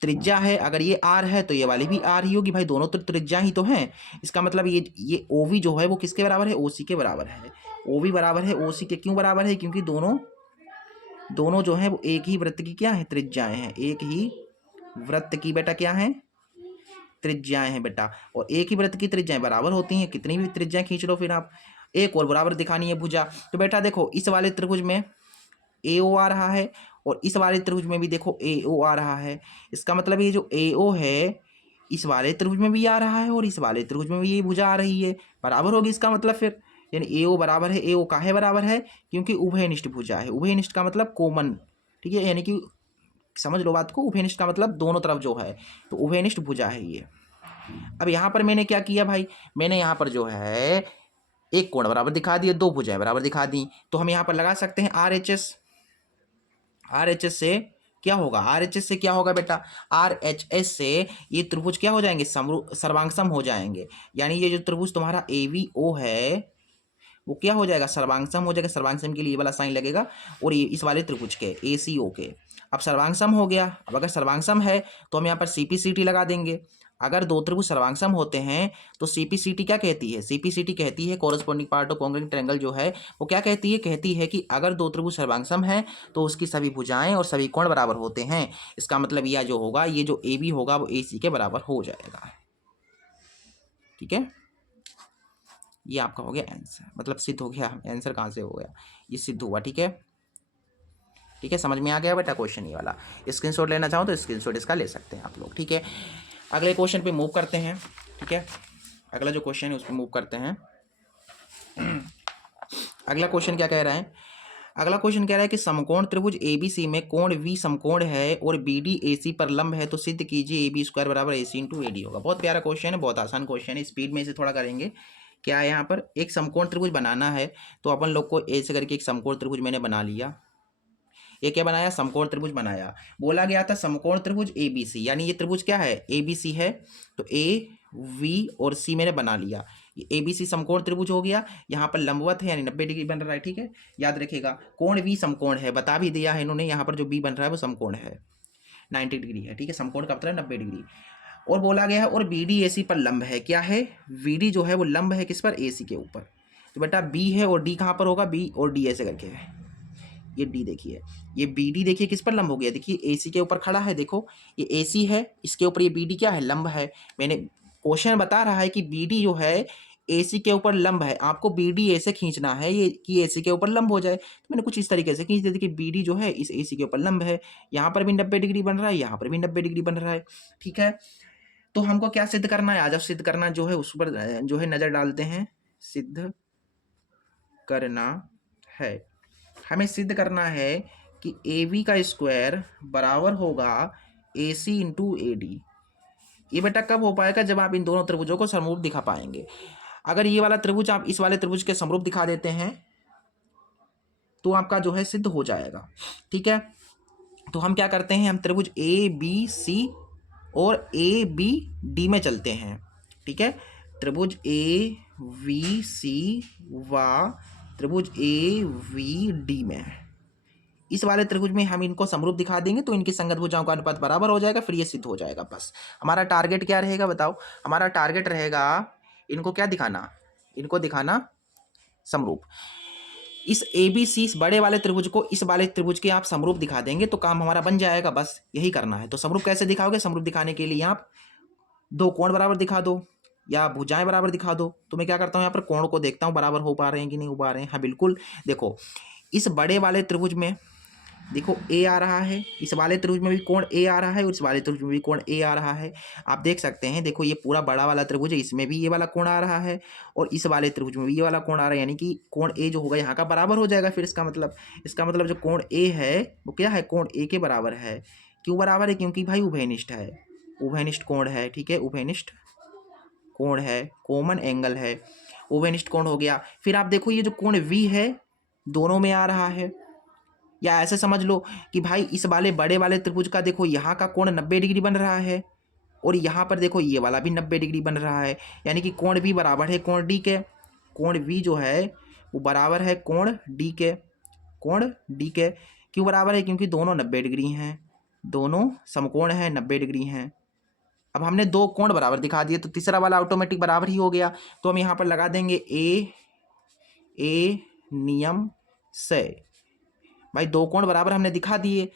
त्रिज्या है, अगर ये R है तो ये वाली भी R ही होगी भाई, दोनों तो त्रिज्या ही तो हैं। इसका मतलब ये OV जो है वो किसके बराबर है, OC के बराबर है। OV बराबर है OC के, क्यों बराबर है, क्योंकि दोनों जो है वो एक ही वृत्त की क्या है, त्रिज्याएं हैं, एक ही वृत्त की बेटा क्या है, त्रिज्याएं हैं बेटा। और एक ही वृत्त की त्रिज्याएं बराबर होती हैं, कितनी भी त्रिज्याएं खींच लो फिर आप। एक और बराबर दिखानी है भुजा, तो बेटा देखो इस वाले त्रिभुज में AO आ रहा है और इस वाले त्रिभुज में भी देखो AO आ रहा है। इसका मतलब ये जो AO है इस वाले त्रिभुज में भी आ रहा है और इस वाले त्रिभुज में भी ये भुजा आ रही है, बराबर होगी। इसका मतलब फिर यानी AO बराबर है, AO काहे बराबर है, क्योंकि उभयनिष्ठ भुजा है। उभयनिष्ठ का मतलब कॉमन, ठीक है, यानी कि समझ लो बात को, उभयनिष्ठ का मतलब दोनों तरफ जो है, तो उभयनिष्ठ भुजा है ये। अब यहाँ पर मैंने क्या किया भाई, मैंने यहाँ पर जो है एक कोण बराबर दिखा दिया, दो भुजाएं बराबर दिखा दी, तो हम यहाँ पर लगा सकते हैं RHS। RHS से क्या होगा, RHS से क्या होगा बेटा, RHS से ये त्रिभुज क्या हो जाएंगे, सर्वांगसम हो जाएंगे। यानी ये जो त्रिभुज तुम्हारा AVO है वो क्या हो जाएगा, सर्वांगसम हो जाएगा। सर्वांगसम के लिए ये वाला साइन लगेगा, और ये इस वाले त्रिभुज के ACO के, अब सर्वांगसम हो गया। अब अगर सर्वांगसम है तो हम यहाँ पर CPCT लगा देंगे। अगर दो त्रिभुज सर्वांगसम होते हैं तो CPCT क्या कहती है, CPCT कहती है corresponding part of congruent triangle जो है वो क्या कहती है, कहती है कि अगर दो त्रिभुज सर्वांगसम है तो उसकी सभी भुजाएं और सभी कोण बराबर होते हैं। इसका मतलब यह जो होगा, ये जो AB होगा वो AC के बराबर हो जाएगा, ठीक है। ये आपका हो गया आंसर, मतलब सिद्ध हो गया। आंसर कहाँ से हो गया, ये सिद्ध हुआ, ठीक है, ठीक है, समझ में आ गया बेटा क्वेश्चन ये वाला। स्क्रीनशॉट लेना चाहो तो स्क्रीनशॉट इसका ले सकते हैं आप लोग, ठीक है। अगले क्वेश्चन पे मूव करते हैं, ठीक है, अगला जो क्वेश्चन है उस पर मूव करते हैं। अगला क्वेश्चन क्या कह रहा है, अगला क्वेश्चन कह रहा है कि समकोण त्रिभुज ABC में कोण V समकोण है और BD AC पर लंब है, तो सिद्ध कीजिए AB² बराबर AC इंटू AD होगा। बहुत प्यारा क्वेश्चन है, बहुत आसान क्वेश्चन है, स्पीड में इसे थोड़ा करेंगे। क्या है यहाँ पर, एक समकोण त्रिभुज बनाना है, तो अपन लोग को ऐसे करके एक समकोण त्रिभुज मैंने बना लिया। ये क्या बनाया, समकोण त्रिभुज बनाया। बोला गया था समकोण त्रिभुज ABC, यानी ये त्रिभुज क्या है, ABC है, तो AV और C मैंने बना लिया। ये ABC समकोण त्रिभुज हो गया, यहाँ पर लंबवत है यानी 90 डिग्री बन रहा है, ठीक है, याद रखिएगा। कोण V समकोण है, बता भी दिया है इन्होंने, यहाँ पर जो B बन रहा है वो समकोण है, 90 डिग्री है, ठीक है, समकोण का मतलब 90 डिग्री। और बोला गया है और BD AC पर लंब है, क्या है, VD जो है वो लंब है किस पर, AC के ऊपर। तो बेटा B है और D कहाँ पर होगा, B और D ऐसे करके है, ये D देखिए, ये BD देखिए किस पर लंब हो गया, देखिए AC के ऊपर खड़ा है, देखो ये AC है, इसके ऊपर ये BD क्या है, लंब है। मैंने क्वेश्चन बता रहा है कि BD जो है AC के ऊपर लंब है, आपको BD ऐसे खींचना है ये कि AC के ऊपर लंब हो जाए, तो मैंने कुछ इस तरीके से खींच दिया। देखिए BD जो है इस AC के ऊपर लंब है, यहाँ पर भी 90 डिग्री बन रहा है, यहाँ पर भी 90 डिग्री बन रहा है, ठीक है। तो हमको क्या सिद्ध करना है, आज सिद्ध करना जो है उस पर जो है नजर डालते हैं। सिद्ध करना है, हमें सिद्ध करना है कि AB का स्क्वायर बराबर होगा AC इंटू AD। ये बेटा कब हो पाएगा, जब आप इन दोनों त्रिभुजों को समरूप दिखा पाएंगे। अगर ये वाला त्रिभुज आप इस वाले त्रिभुज के समरूप दिखा देते हैं तो आपका जो है सिद्ध हो जाएगा, ठीक है। तो हम क्या करते हैं, हम त्रिभुज ABC और ABD में चलते हैं, ठीक है, त्रिभुज AVC व त्रिभुज AVD में, इस वाले त्रिभुज में हम इनको समरूप दिखा देंगे तो इनकी संगत भुजाओं का अनुपात बराबर हो जाएगा, फिर ये सिद्ध हो जाएगा। बस हमारा टारगेट क्या रहेगा बताओ, हमारा टारगेट रहेगा इनको क्या दिखाना, इनको दिखाना समरूप। इस ए बी सी, इस बड़े वाले त्रिभुज को इस वाले त्रिभुज के आप समरूप दिखा देंगे तो काम हमारा बन जाएगा। बस यही करना है। तो समरूप कैसे दिखाओगे? समरूप दिखाने के लिए आप दो कोण बराबर दिखा दो या भुजाएं बराबर दिखा दो। तो मैं क्या करता हूँ, यहाँ पर कोण को देखता हूँ बराबर हो पा रहे हैं कि नहीं हो पा रहे हैं। हाँ बिल्कुल, देखो इस बड़े वाले त्रिभुज में देखो ए आ रहा है, इस वाले त्रिभुज में भी कोण ए आ रहा है और इस वाले त्रिभुज में भी कोण ए आ रहा है। आप देख सकते हैं, देखो ये पूरा बड़ा वाला त्रिभुज है, इसमें भी ये वाला कोण आ रहा है और इस वाले त्रिभुज में भी ये वाला कोण आ रहा है, यानी कि कोण ए जो होगा यहाँ का बराबर हो जाएगा। फिर इसका मतलब जो कोण ए है वो क्या है, कोण ए के बराबर है। क्यों बराबर है? क्योंकि भाई उभयनिष्ठ है, उभयनिष्ठ कोण है। ठीक है, उभयनिष्ठ कोण है, कॉमन एंगल है, उभयनिष्ठ कोण हो गया। फिर आप देखो ये जो कोण वी है दोनों में आ रहा है, या ऐसे समझ लो कि भाई इस वाले बड़े वाले त्रिभुज का देखो यहाँ का कोण 90 डिग्री बन रहा है और यहाँ पर देखो ये वाला भी 90 डिग्री बन रहा है, यानी कि कोण भी बराबर है कोण डी के। कोण वी जो है वो बराबर है कोण डी के, कोण डी के। क्यों बराबर है? क्योंकि दोनों 90 डिग्री हैं, दोनों समकोण हैं, 90 डिग्री हैं। अब हमने दो कोण बराबर दिखा दिए तो तीसरा वाला ऑटोमेटिक बराबर ही हो गया। तो हम यहाँ पर लगा देंगे ए नियम से। भाई दो कोण बराबर हमने दिखा दिए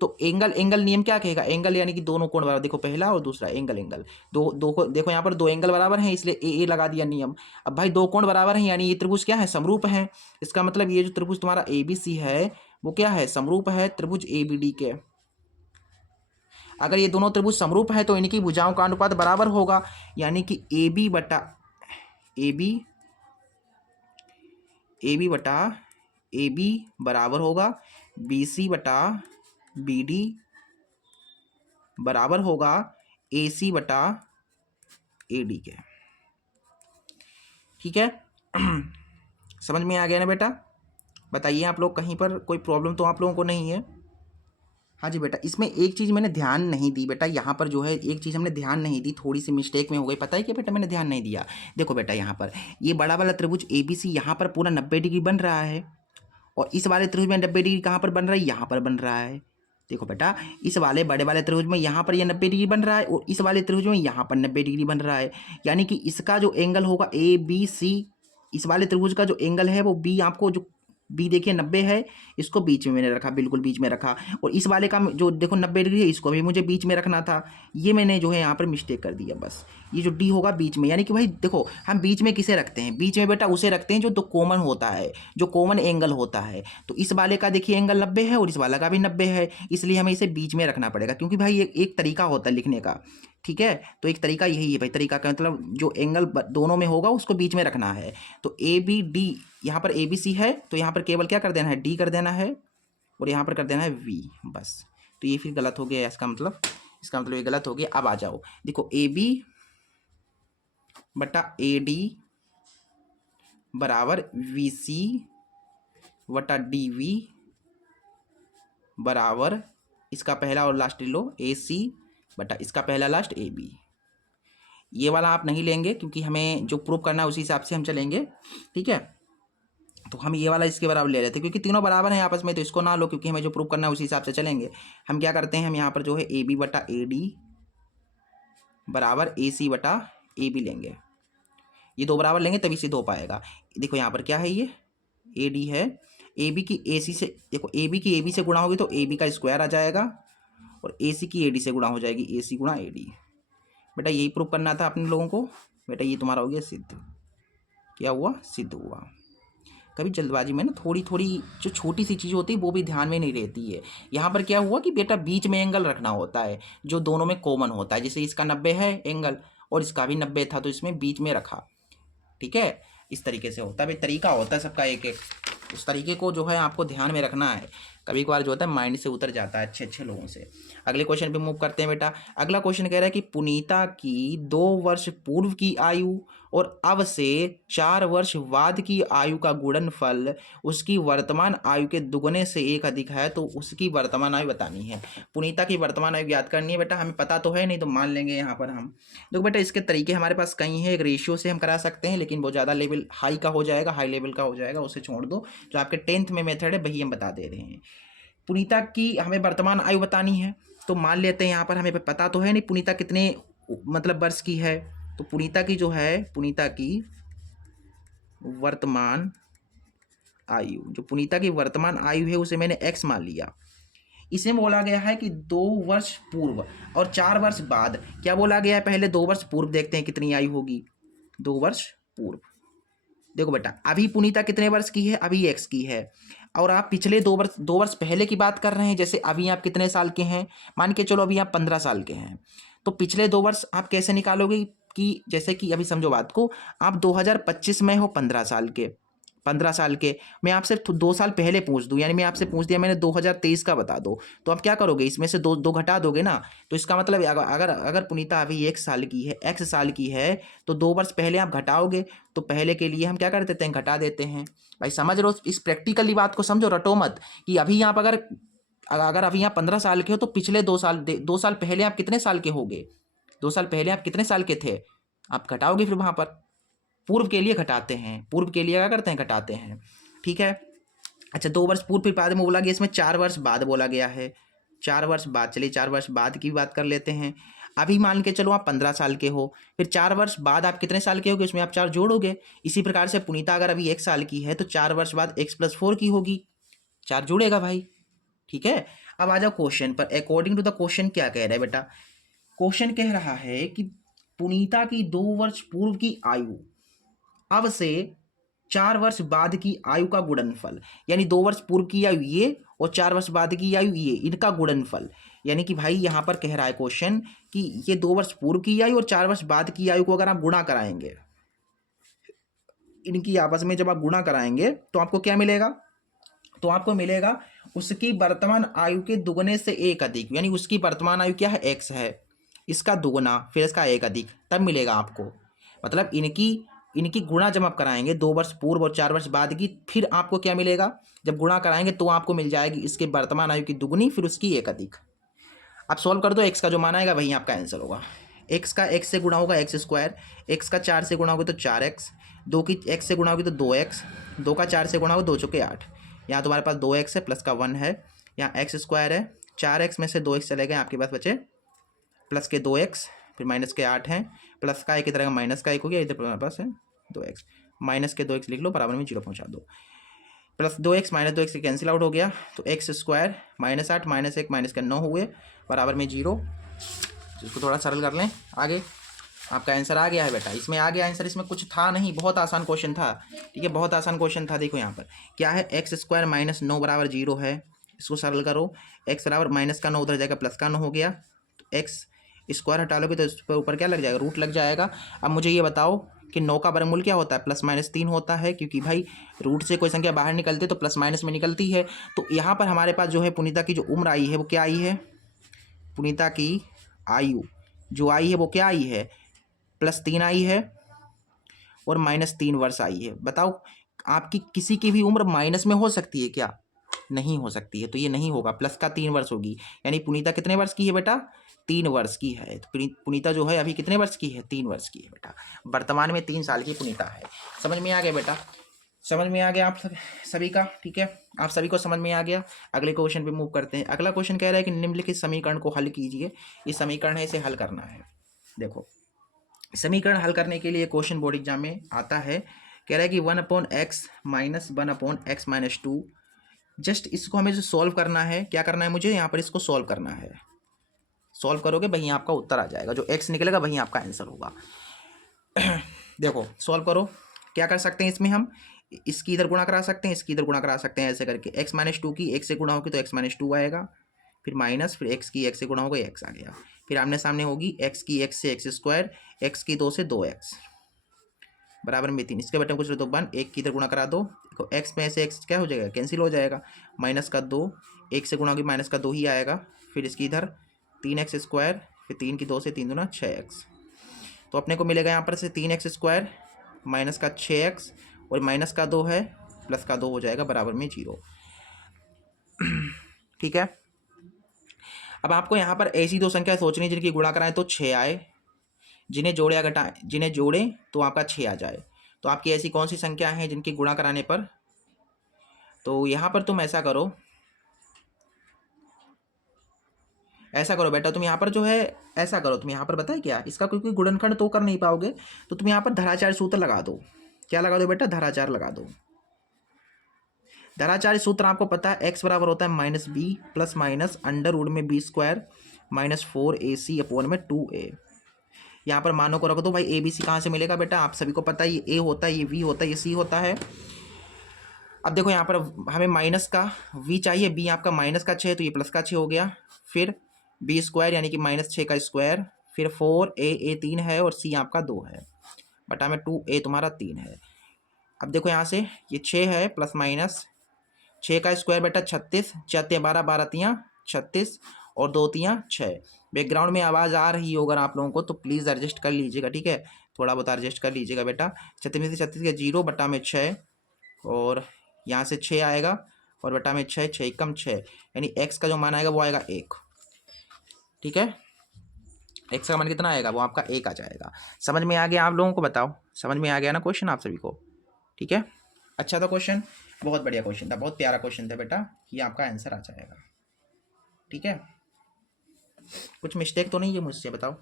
तो एंगल नियम क्या कहेगा? एंगल यानी कि दोनों कोण बराबर, देखो पहला और दूसरा एंगल दो दो को देखो यहाँ पर दो एंगल बराबर हैं इसलिए ए लगा दिया नियम। अब भाई दो कोण बराबर हैं यानी ये त्रिभुज क्या है, समरूप है। इसका मतलब ये जो त्रिभुज तुम्हारा ए बी सी है वो क्या है, समरूप है त्रिभुज ए बी डी के। अगर ये दोनों त्रिभुज समरूप है तो इनकी भुजाओं का अनुपात बराबर होगा, यानी कि ए बी बटा ए बी बराबर होगा बी सी बटा बी डी बराबर होगा ए सी बटा ए डी के। ठीक है समझ में आ गया ना बेटा? बताइए आप लोग, कहीं पर कोई प्रॉब्लम तो आप लोगों को नहीं है? हाँ जी बेटा, इसमें एक चीज़ मैंने ध्यान नहीं दी बेटा, यहाँ पर जो है एक चीज़ हमने ध्यान नहीं दी, थोड़ी सी मिस्टेक में हो गई। पता है क्या बेटा, मैंने ध्यान नहीं दिया। देखो बेटा यहाँ पर ये बड़ा वाला त्रिभुज ए बी सी यहाँ पर पूरा 90 डिग्री बन रहा है और इस वाले त्रिभुज में 90 डिग्री कहाँ पर बन रहा है, यहाँ पर बन रहा है। देखो बेटा इस वाले बड़े वाले त्रिभुज में यहाँ पर ये 90 डिग्री बन रहा है और इस वाले त्रिभुज में यहाँ पर 90 डिग्री बन रहा है, यानी कि इसका जो एंगल होगा ए बी सी, इस वाले त्रिभुज का जो एंगल है वो बी, आपको जो बी देखिए 90 है, इसको बीच में मैंने रखा, बिल्कुल बीच में रखा। और इस वाले का जो देखो 90 डिग्री है, इसको भी मुझे बीच में रखना था, ये मैंने जो है यहाँ पर मिस्टेक कर दिया। बस ये जो डी होगा बीच में, यानी कि भाई देखो हम बीच में किसे रखते हैं, बीच में बेटा उसे रखते हैं जो तो कॉमन होता है, जो कॉमन एंगल होता है। तो इस वाले का देखिए एंगल 90 है और इस वाला का भी 90 है, इसलिए हमें इसे बीच में रखना पड़ेगा, क्योंकि भाई एक तरीका होता है लिखने का। ठीक है, तो एक तरीका यही है भाई, तरीका का मतलब जो एंगल दोनों में होगा उसको बीच में रखना है। तो ए बी डी, यहाँ पर ए बी सी है तो यहाँ पर केवल क्या कर देना है, डी कर देना है और यहाँ पर कर देना है वी, बस। तो ये फिर गलत हो गया, इसका मतलब ये गलत हो गया। अब आ जाओ, देखो ए बी बटा ए डी बराबर वी सी बटा डी वी बराबर इसका पहला और लास्ट लो ए सी बटा इसका पहला लास्ट ए बी। ये वाला आप नहीं लेंगे क्योंकि हमें जो प्रूव करना है उसी हिसाब से हम चलेंगे। ठीक है, तो हम ये वाला इसके बराबर ले लेते हैं क्योंकि तीनों बराबर हैं आपस में, तो इसको ना लो क्योंकि हमें जो प्रूव करना है उसी हिसाब से चलेंगे। हम क्या करते हैं, हम यहाँ पर जो है ए बी बटा ए डी बराबर ए सी बटा ए बी लेंगे। ये दो बराबर लेंगे तभी सिद्ध हो पाएगा। देखो यहाँ पर क्या है, ये ए डी है, ए बी की ए सी से, देखो ए बी की ए बी से गुणा होगी तो ए बी का स्क्वायर आ जाएगा और ए सी की ए डी से गुणा हो जाएगी, ए सी गुणा ए डी। बेटा यही प्रूव करना था अपने लोगों को। बेटा ये तुम्हारा हो गया सिद्ध। क्या हुआ, सिद्ध हुआ। कभी जल्दबाजी में ना थोड़ी थोड़ी जो छोटी सी चीज़ होती है वो भी ध्यान में नहीं रहती है। यहाँ पर क्या हुआ कि बेटा बीच में एंगल रखना होता है जो दोनों में कॉमन होता है, जैसे इसका 90 है एंगल और इसका भी 90 था तो इसमें बीच में रखा। ठीक है, इस तरीके से होता है भाई, तरीका होता है सबका एक एक, उस तरीके को जो है आपको ध्यान में रखना है। कभी कभार जो होता है माइंड से उतर जाता है अच्छे लोगों से। अगले क्वेश्चन पे मूव करते हैं बेटा। अगला क्वेश्चन कह रहा है कि पुनीता की 2 वर्ष पूर्व की आयु और अब से 4 वर्ष बाद की आयु का गुणनफल उसकी वर्तमान आयु के दुगने से 1 अधिक है, तो उसकी वर्तमान आयु बतानी है। पुनीता की वर्तमान आयु याद करनी है बेटा, हमें पता तो है नहीं तो मान लेंगे यहाँ पर हम। देखो बेटा इसके तरीके हमारे पास कई हैं, एक रेशियो से हम करा सकते हैं लेकिन वो ज़्यादा लेवल हाई का हो जाएगा, हाई लेवल का हो जाएगा, उसे छोड़ दो। जो आपके 10th में मेथड है वही हम बता दे रहे हैं। पुनीता की हमें वर्तमान आयु बतानी है तो मान लेते हैं यहाँ पर हमें पता तो है नहीं पुनीता कितने मतलब वर्ष की है। तो पुनीता की जो है, पुनीता की वर्तमान आयु, जो पुनीता की वर्तमान आयु है उसे मैंने x मान लिया। इसमें बोला गया है कि 2 वर्ष पूर्व और 4 वर्ष बाद, क्या बोला गया है, पहले 2 वर्ष पूर्व देखते हैं कितनी आयु होगी। 2 वर्ष पूर्व, देखो बेटा अभी पुनीता कितने वर्ष की है, अभी x की है, और आप पिछले 2 वर्ष पहले की बात कर रहे हैं। जैसे अभी आप कितने साल के हैं, मान के चलो अभी आप 15 साल के हैं, तो पिछले 2 वर्ष आप कैसे निकालोगे कि जैसे कि अभी समझो बात को, आप 2025 में हो 15 साल के, मैं आपसे 2 साल पहले पूछ दूं, यानी मैं आपसे पूछ दिया मैंने 2023 का बता दो, तो आप क्या करोगे, इसमें से दो घटा दोगे ना। तो इसका मतलब अगर अगर पुनीता अभी 1 साल की है, x साल की है, तो 2 वर्ष पहले आप घटाओगे, तो पहले के लिए हम क्या कर देते हैं, घटा देते हैं। भाई समझ रहे हो, इस प्रैक्टिकली बात को समझो, रटो मत कि अभी आप अगर अभी आप 15 साल के हो तो पिछले 2 साल पहले आप कितने साल के होगे, 2 साल पहले आप कितने साल के थे, आप घटाओगे, फिर वहां पर पूर्व के लिए घटाते हैं, पूर्व के लिए क्या करते हैं, घटाते हैं। ठीक है, अच्छा 2 वर्ष पूर्व, फिर बाद में बोला गया इसमें 4 वर्ष बाद बोला गया है, 4 वर्ष बाद, चलिए 4 वर्ष बाद की बात कर लेते हैं। अभी मान के चलो आप 15 साल के हो, फिर 4 वर्ष बाद आप कितने साल के होगे, उसमें आप 4 जोड़ोगे। इसी प्रकार से पुनीता अगर अभी 1 साल की है तो 4 वर्ष बाद x+4 की होगी, 4 जुड़ेगा भाई। ठीक है, अब आ जाओ क्वेश्चन पर। अकॉर्डिंग टू द क्वेश्चन क्या कह रहा है बेटा, क्वेश्चन कह रहा है कि पुनीता की 2 वर्ष पूर्व की आयु अब से 4 वर्ष बाद की आयु का गुणनफल, यानी 2 वर्ष पूर्व की आयु ये और 4 वर्ष बाद की आयु ये, इनका गुणनफल। यानी कि भाई यहाँ पर कह रहा है क्वेश्चन कि ये 2 वर्ष पूर्व की आयु और 4 वर्ष बाद की आयु को अगर आप गुणा कराएंगे, इनकी आपस में जब आप गुणा कराएंगे तो आपको क्या मिलेगा, तो आपको मिलेगा उसकी वर्तमान आयु के दुगने से 1 अधिक, यानी उसकी वर्तमान आयु क्या है, x है, इसका दुगना फिर इसका 1 अधिक, तब मिलेगा आपको। मतलब इनकी गुणा जब आप कराएंगे 2 वर्ष पूर्व और 4 वर्ष बाद की, फिर आपको क्या मिलेगा, जब गुणा कराएंगे तो आपको मिल जाएगी इसके वर्तमान आयु की दुगनी फिर उसकी 1 अधिक। अब सॉल्व कर दो, x का जो मान आएगा वही आपका आंसर होगा। x का x से गुणा होगा x², x का 4 से गुणा होगा तो 4x, 2 की x से गुणा होगी तो 2x, 2 का 4 से गुणा होगा 2 चौके 8, यहाँ तुम्हारे पास 2x है प्लस का 1 है, यहाँ x² है, 4x में से 2x चले गए, आपके पास बचे प्लस के 2x, फिर माइनस के 8 हैं, प्लस का 1 इधर माइनस का 1 हो गया, इधर हमारे पास है 2x, माइनस के 2x लिख लो, बराबर में 0 पहुँचा दो, प्लस 2x माइनस 2x से कैंसिल आउट हो गया, तो x² माइनस 8 माइनस 1 माइनस का 9 हुए, बराबर में 0। इसको थोड़ा सरल कर लें, आगे आपका आंसर आ गया है बेटा, इसमें आ गया आंसर, इसमें कुछ था नहीं, बहुत आसान क्वेश्चन था। ठीक है, बहुत आसान क्वेश्चन था। देखो यहाँ पर क्या है, x² माइनस 9 बराबर 0 है, इसको सरल करो, x बराबर माइनस का 9 उधर जाएगा प्लस का 9 हो गया, तो x² हटा लोगे तो इस पर ऊपर क्या लग जाएगा, रूट लग जाएगा। अब मुझे ये बताओ कि 9 का वर्गमूल क्या होता है, +-3 होता है, क्योंकि भाई रूट से कोई संख्या बाहर निकलती है तो प्लस माइनस में निकलती है। तो यहाँ पर हमारे पास जो है पुनीता की जो उम्र आई है वो क्या आई है, पुनीता की आयु जो आई है वो क्या आई है, +3 आई है और -3 वर्ष आई है। बताओ आपकी किसी की भी उम्र माइनस में हो सकती है क्या, नहीं हो सकती है, तो ये नहीं होगा, प्लस का 3 वर्ष होगी। यानी पुनीता कितने वर्ष की है बेटा, 3 वर्ष की है। तो पुनीता जो है अभी कितने वर्ष की है, 3 वर्ष की है बेटा, वर्तमान में 3 साल की पुनीता है। समझ में आ गया बेटा, समझ में आ गया आप सभी का। ठीक है, आप सभी को समझ में आ गया। अगले क्वेश्चन पे मूव करते हैं। अगला क्वेश्चन कह रहा है कि निम्नलिखित समीकरण को हल कीजिए। ये समीकरण है, इसे हल करना है। देखो समीकरण हल करने के लिए क्वेश्चन बोर्ड एग्जाम में आता है, कह रहा है कि 1/x minus 1/x minus 2, just इसको हमें जो सॉल्व करना है, क्या करना है मुझे यहाँ पर, इसको सॉल्व करना है। सॉल्व करोगे वहीं आपका उत्तर आ जाएगा, जो x निकलेगा वहीं आपका आंसर होगा। देखो सॉल्व करो, क्या कर सकते हैं इसमें, हम इसकी इधर गुणा करा सकते हैं, इसकी इधर गुणा करा सकते हैं, ऐसे करके x माइनस 2 की x से गुणा होगी तो x माइनस 2 आएगा, फिर माइनस, फिर x की x से गुणा होगा x आ गया, फिर आमने सामने होगी x की x से x², x की 2 से 2x बराबर में 3। इसके बटन कुछ तो 1, 1 की इधर गुणा करा दो, देखो x में से x क्या हो जाएगा, कैंसिल हो जाएगा, माइनस का 2, 1 से गुणा होगी माइनस का 2 ही आएगा, फिर इसकी इधर 3x², फिर 3 की 2 से 3 दूना 6x, तो अपने को मिलेगा यहाँ पर से 3x² माइनस का 6x और माइनस का 2 है, प्लस का 2 हो जाएगा, बराबर में 0। ठीक है, अब आपको यहाँ पर ऐसी दो संख्या सोचनी जिनकी गुणा कराएं तो 6 आए, जिन्हें जोड़े या घटाएं, जिन्हें जोड़ें तो आपका 6 आ जाए। तो आपकी ऐसी कौन सी संख्या है जिनकी गुणा कराने पर, तो यहाँ पर तुम ऐसा करो, ऐसा करो बेटा, तुम यहाँ पर जो है ऐसा करो, तुम यहाँ पर बताए क्या, इसका क्योंकि गुणनखंड तो कर नहीं पाओगे, तो तुम यहाँ पर धराचार सूत्र लगा दो। क्या लगा दो बेटा, धराचार लगा दो। धराचार्य सूत्र आपको पता है, एक्स बराबर होता है minus B plus minus under root में B square minus 4ac upon में 2a। यहाँ पर मानों को रख दो भाई। ए बी सी कहाँ से मिलेगा बेटा, आप सभी को पता है, ये ए होता है, ये वी होता है, ये सी होता है। अब देखो यहाँ पर हमें माइनस का वी चाहिए, बी आपका माइनस का 6 तो ये प्लस का 6 हो गया, फिर बी स्क्वायर यानी कि -6 का स्क्वायर, फिर 4a 3 है और सी आपका 2 है, बटा में 2a तुम्हारा 3 है। अब देखो यहाँ से ये 6 है प्लस माइनस 6 का स्क्वायर बेटा 36, 4 12 12 तियाँ 36 और 2 तियाँ 6। बैकग्राउंड में आवाज़ आ रही हो अगर आप लोगों को तो प्लीज़ एडजस्ट कर लीजिएगा, ठीक है, थोड़ा बहुत एडजस्ट कर लीजिएगा बेटा। 36 में से 36 के 0 बटा में 6 और यहाँ से 6 आएगा और बटा में 6, 6 कम 6, यानी x का जो मान आएगा वो आएगा 1, ठीक है। x का मान कितना आएगा, वो आपका 1 आ जाएगा। समझ में आ गया आप लोगों को, बताओ समझ में आ गया ना क्वेश्चन आप सभी को, ठीक है। अच्छा था क्वेश्चन, बहुत बढ़िया क्वेश्चन था, बहुत प्यारा क्वेश्चन था बेटा, ये आपका आंसर आ जाएगा, ठीक है। कुछ मिस्टेक तो नहीं है मुझसे, बताओ,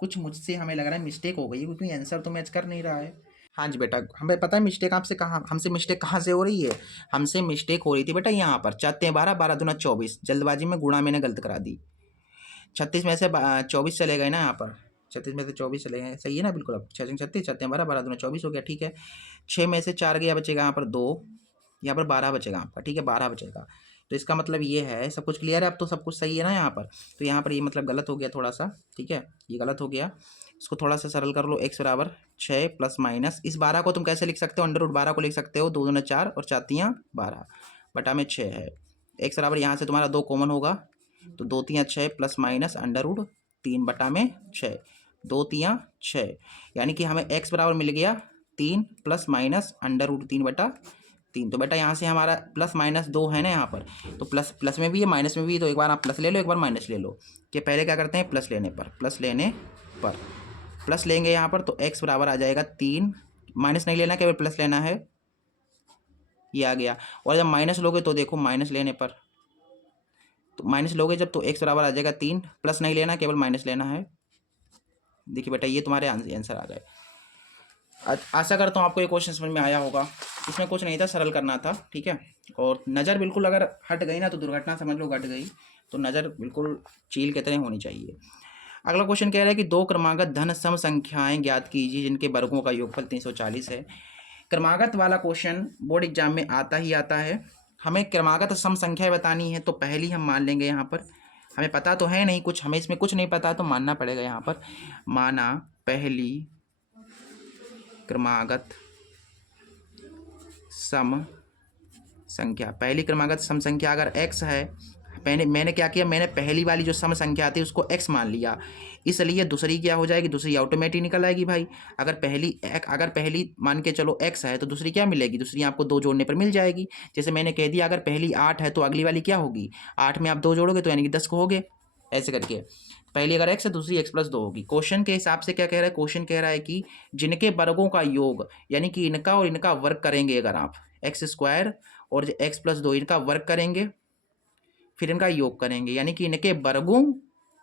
कुछ मुझसे हमें लग रहा है मिस्टेक हो गई है क्योंकि आंसर तो मैच कर नहीं रहा है। हाँ जी बेटा, हमें पता है मिस्टेक आपसे कहाँ, हमसे मिस्टेक कहाँ से हो रही है। हमसे मिस्टेक हो रही थी बेटा यहाँ पर 4 12 12 दूना 24, जल्दबाजी में गुणा मैंने गलत करा दी। 36 में से 24 चले गए ना यहाँ पर, 36 में से 24 चले गए, सही है ना बिल्कुल। अब 6 36, 4 12 12 दूना 24 हो गया, ठीक है। 6 में से 4 गया, बचेगा यहाँ पर 2, यहाँ पर 12 बचेगा आपका, ठीक है, 12 बचेगा। तो इसका मतलब ये है, सब कुछ क्लियर है अब तो, सब कुछ सही है ना यहाँ पर। तो यहाँ पर ये मतलब गलत हो गया थोड़ा सा, ठीक है, ये गलत हो गया, इसको थोड़ा सा सरल कर लो। x बराबर 6 प्लस माइनस इस 12 को तुम कैसे लिख सकते हो, अंडर रूट 12 को लिख सकते हो, 2 दूना 4 और 4 तियाँ 12 बटा में 6 है। x बराबर यहाँ से तुम्हारा 2 कॉमन होगा तो 2 तियाँ 6 प्लस माइनस अंडर रूट 3 बटा में 6, 2 तियाँ 6, यानी कि हमें x बराबर मिल गया 3 प्लस माइनस अंडर रूट 3 बटा 3। तो बेटा यहाँ से हमारा प्लस माइनस 2 है ना यहाँ पर, तो प्लस प्लस में भी है माइनस में भी, तो एक बार आप प्लस ले लो एक बार माइनस ले लो, कि पहले क्या करते हैं प्लस लेने पर प्लस लेंगे यहाँ पर, तो x बराबर आ जाएगा 3, माइनस नहीं लेना केवल प्लस लेना है, ये आ गया। और जब माइनस लोगे तो देखो माइनस लेने पर, तो माइनस लोगे जब तो x बराबर आ जाएगा 3, प्लस नहीं लेना केवल माइनस लेना है। देखिए बेटा ये तुम्हारे आंसर आ गए। आशा करता हूँ आपको ये क्वेश्चन समझ में आया होगा, इसमें कुछ नहीं था, सरल करना था, ठीक है। और नज़र बिल्कुल अगर हट गई ना तो दुर्घटना समझ लो घट गई, तो नज़र बिल्कुल चील की तरह होनी चाहिए। अगला क्वेश्चन कह रहा है कि 2 क्रमागत धन सम संख्याएं ज्ञात कीजिए जिनके वर्गों का योगफल 340 है। क्रमागत वाला क्वेश्चन बोर्ड एग्जाम में आता ही आता है। हमें क्रमागत सम संख्याएं बतानी है, तो पहली हम मान लेंगे यहाँ पर, हमें पता तो है नहीं कुछ, हमें इसमें कुछ नहीं पता तो मानना पड़ेगा यहाँ पर। माना पहली क्रमागत सम संख्या, पहली क्रमागत सम संख्या अगर x है, मैंने क्या किया, मैंने पहली वाली जो सम संख्या थी उसको x मान लिया, इसलिए दूसरी क्या हो जाएगी, दूसरी ऑटोमेटिक निकल आएगी भाई। अगर पहली मान के चलो x है तो दूसरी क्या मिलेगी, दूसरी आपको 2 जोड़ने पर मिल जाएगी। जैसे मैंने कह दिया अगर पहली 8 है तो अगली वाली क्या होगी, 8 में आप 2 जोड़ोगे तो यानी कि 10 को हो गए, ऐसे करके। पहली अगर x है दूसरी x प्लस 2 होगी। क्वेश्चन के हिसाब से क्या कह रहा है, क्वेश्चन कह रहा है कि जिनके वर्गों का योग, यानी कि इनका और इनका वर्ग करेंगे, अगर आप एक्स स्क्वायर और x प्लस 2 इनका वर्ग करेंगे फिर इनका योग करेंगे, यानी कि इनके वर्गों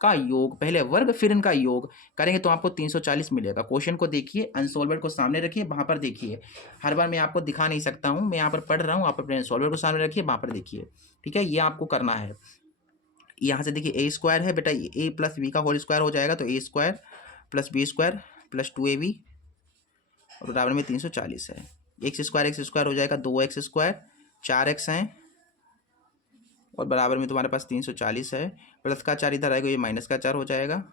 का योग, पहले वर्ग फिर इनका योग करेंगे तो आपको 340 मिलेगा। क्वेश्चन को देखिए, अनसॉल्वेड को सामने रखिए, वहाँ पर देखिए, हर बार मैं आपको दिखा नहीं सकता हूँ, मैं यहाँ पर पढ़ रहा हूँ, आप अपने अनसॉल्वेड को सामने रखिए, वहाँ पर देखिए, ठीक है, ये आपको करना है। यहाँ से देखिए ए स्क्वायर है बेटा, ए प्लस बी का होल स्क्वायर हो जाएगा, तो A square plus B square plus 2ab और बराबर में 340 है। एक्स स्क्वायर हो जाएगा 2x स्क्वायर, 4x हैं और बराबर में तुम्हारे पास 340 है, प्लस का 4 इधर आएगा, ये माइनस का 4 हो जाएगा।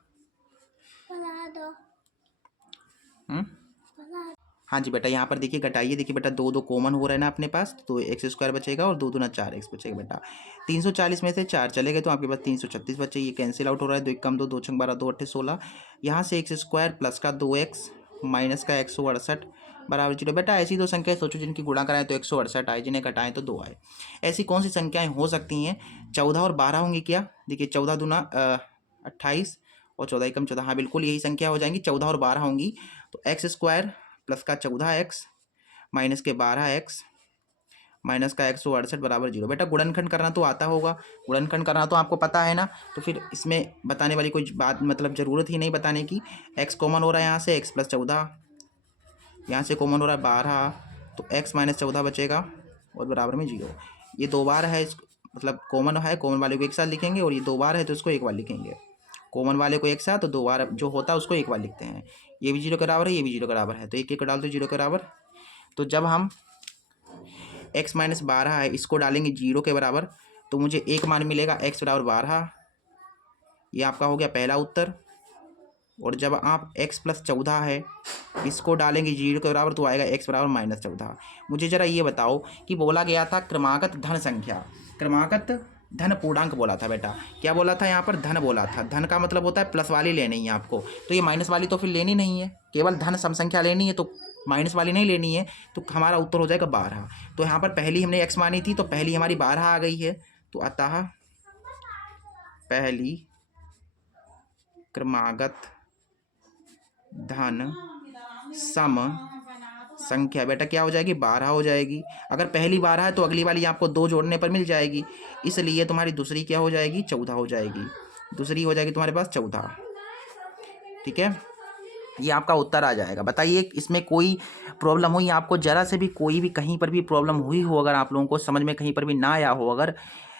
हाँ जी बेटा, यहाँ पर देखिए घटाइए, देखिए बेटा 2 2 कॉमन हो रहा है ना अपने पास, तो एक्स स्क्वायर बचेगा और 2 दूना 4x बचेगा बेटा। 340 में से 4 चले गए तो आपके पास 336 बचे, ये कैंसिल आउट हो रहा है, 2 1 कम 2, 2 6 12, 2 8 16। यहाँ से एक्स स्क्वायर प्लस का 2x माइनस का 168 बराबर 0। बेटा ऐसी 2 संख्याएं सोचो जिनकी गुणा कराएं तो 168 आए, जिन्हें घटाएं तो 2 आए। ऐसी कौन सी संख्याएं हो सकती हैं, 14 और 12 होंगी क्या, देखिए 14 दूना 28 और 14 कम 14, हाँ बिल्कुल यही संख्या हो जाएंगी, 14 और 12 होंगी। तो एक्स स्क्वायर प्लस का 14x माइनस के 12x माइनस का 168 बराबर 0। बेटा गुणनखंड करना तो आता होगा, गुणनखंड करना तो आपको पता है ना, तो फिर इसमें बताने वाली कोई बात मतलब ज़रूरत ही नहीं बताने की। x कॉमन हो रहा है यहाँ से, x प्लस 14, यहाँ से कॉमन हो रहा है 12, तो x माइनस 14 बचेगा और बराबर में 0। ये 2 बार है, इस मतलब कॉमन है, कॉमन वाले को एक साथ लिखेंगे, और ये 2 बार है तो इसको एक बार लिखेंगे। कॉमन वाले को एक साथ तो 2 बार जो होता है उसको एक बार लिखते हैं। ये भी 0 के बराबर है, ये भी 0 के बराबर है, तो एक एक डाल दो 0 के बराबर। तो जब हम x माइनस 12 है इसको डालेंगे 0 के बराबर तो मुझे एक मान मिलेगा x बराबर 12। ये आपका हो गया पहला उत्तर। और जब आप x प्लस 14 है इसको डालेंगे 0 के बराबर तो आएगा x बराबर माइनस 14। मुझे ज़रा ये बताओ कि बोला गया था क्रमागत धन संख्या, क्रमागत धन पूर्णांक बोला था बेटा, क्या बोला था यहाँ पर? धन बोला था। धन का मतलब होता है प्लस वाली लेनी है आपको, तो ये माइनस वाली तो फिर लेनी नहीं है, केवल धन सम संख्या लेनी है, तो माइनस वाली नहीं लेनी है, तो हमारा उत्तर हो जाएगा 12। तो यहाँ पर पहली हमने x मानी थी तो पहली हमारी 12 आ गई है, तो अतः पहली क्रमागत धन सम संख्या बेटा क्या हो जाएगी? 12 हो जाएगी। अगर पहली 12 है तो अगली वाली आपको 2 जोड़ने पर मिल जाएगी, इसलिए तुम्हारी दूसरी क्या हो जाएगी? 14 हो जाएगी। दूसरी हो जाएगी तुम्हारे पास 14। ठीक है, ये आपका उत्तर आ जाएगा। बताइए इसमें कोई प्रॉब्लम हुई आपको? जरा से भी कोई भी कहीं पर भी प्रॉब्लम हुई हो, अगर आप लोगों को समझ में कहीं पर भी ना आया हो, अगर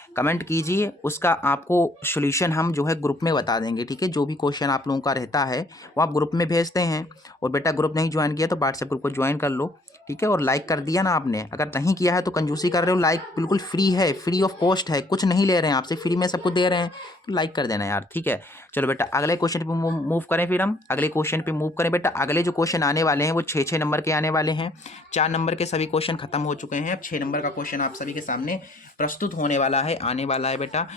कमेंट कीजिए, उसका आपको सॉल्यूशन हम जो है ग्रुप में बता देंगे। ठीक है, जो भी क्वेश्चन आप लोगों का रहता है वो आप ग्रुप में भेजते हैं। और बेटा ग्रुप नहीं ज्वाइन किया तो व्हाट्सएप ग्रुप को ज्वाइन कर लो। ठीक है, और लाइक कर दिया ना आपने? अगर नहीं किया है तो कंजूसी कर रहे हो। लाइक बिल्कुल फ्री है, फ्री ऑफ कॉस्ट है, कुछ नहीं ले रहे हैं आपसे, फ्री में सबको दे रहे हैं, तो लाइक कर देना यार। ठीक है, चलो बेटा अगले क्वेश्चन पे मूव करें। फिर हम अगले क्वेश्चन पे मूव करें। बेटा अगले जो क्वेश्चन आने वाले हैं वो 6 नंबर के आने वाले हैं। 4 नंबर के सभी क्वेश्चन खत्म हो चुके हैं, अब 6 नंबर का क्वेश्चन आप सभी के सामने प्रस्तुत होने वाला है, आने वाला है। बेटा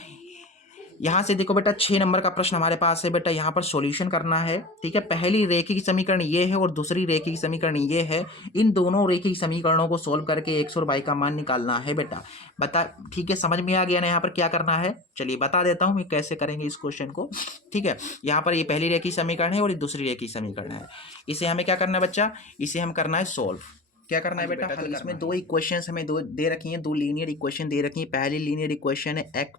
यहाँ से देखो बेटा 6 नंबर का प्रश्न हमारे पास है। बेटा यहाँ पर सॉल्यूशन करना है। ठीक है, पहली रेखिक समीकरण ये है और दूसरी रेखिक समीकरण ये है। इन दोनों रेखिक समीकरणों को सोल्व करके x और y का मान निकालना है बेटा। बता, ठीक है, समझ में आ गया ना यहाँ पर क्या करना है? चलिए बता देता हूँ मैं कैसे करेंगे इस क्वेश्चन को। ठीक है, यहाँ पर ये पहली रेखिक समीकरण है और ये दूसरी रेखिक समीकरण है। इसे हमें क्या करना है बच्चा? इसे हम करना है सोल्व। क्या करना है बेटा? तो इसमें दो इक्वेशंस हमें दो दे रखी हैं, दो लीनियर इक्वेशन दे रखी हैं। पहली लीनियर इक्वेशन है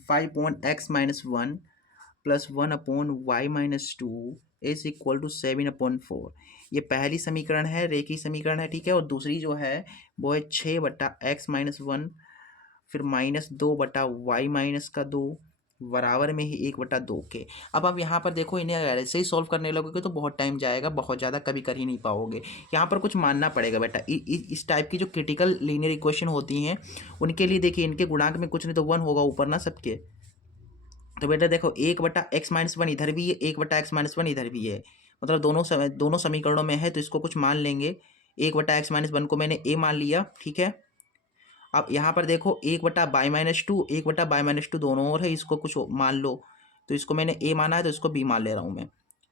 5/x-1 plus 1/y-2 is equal to 7/4। ये पहली समीकरण है, रेखीय समीकरण है। ठीक है, और दूसरी जो है वो है 6/x-1 फिर -2/y-2 बराबर में ही 1/2 के। अब आप यहाँ पर देखो, इन्हें अगर ऐसे ही सॉल्व करने लगोगे तो बहुत टाइम जाएगा, बहुत ज़्यादा कभी कर ही नहीं पाओगे। यहाँ पर कुछ मानना पड़ेगा बेटा। इस टाइप की जो क्रिटिकल लीनियर इक्वेशन होती हैं उनके लिए देखिए, इनके गुणांक में कुछ नहीं तो 1 होगा ऊपर ना सबके। तो बेटा देखो 1/x-1 इधर भी है, 1/x-1 इधर भी है, मतलब दोनों समीकरणों में है, तो इसको कुछ मान लेंगे। 1/x-1 को मैंने a मान लिया। ठीक है, अब यहाँ पर देखो 1/y-2, 1/y-2 दोनों ओर है, इसको कुछ मान लो। तो इसको मैंने a माना है तो इसको b मान ले रहा हूँ मैं।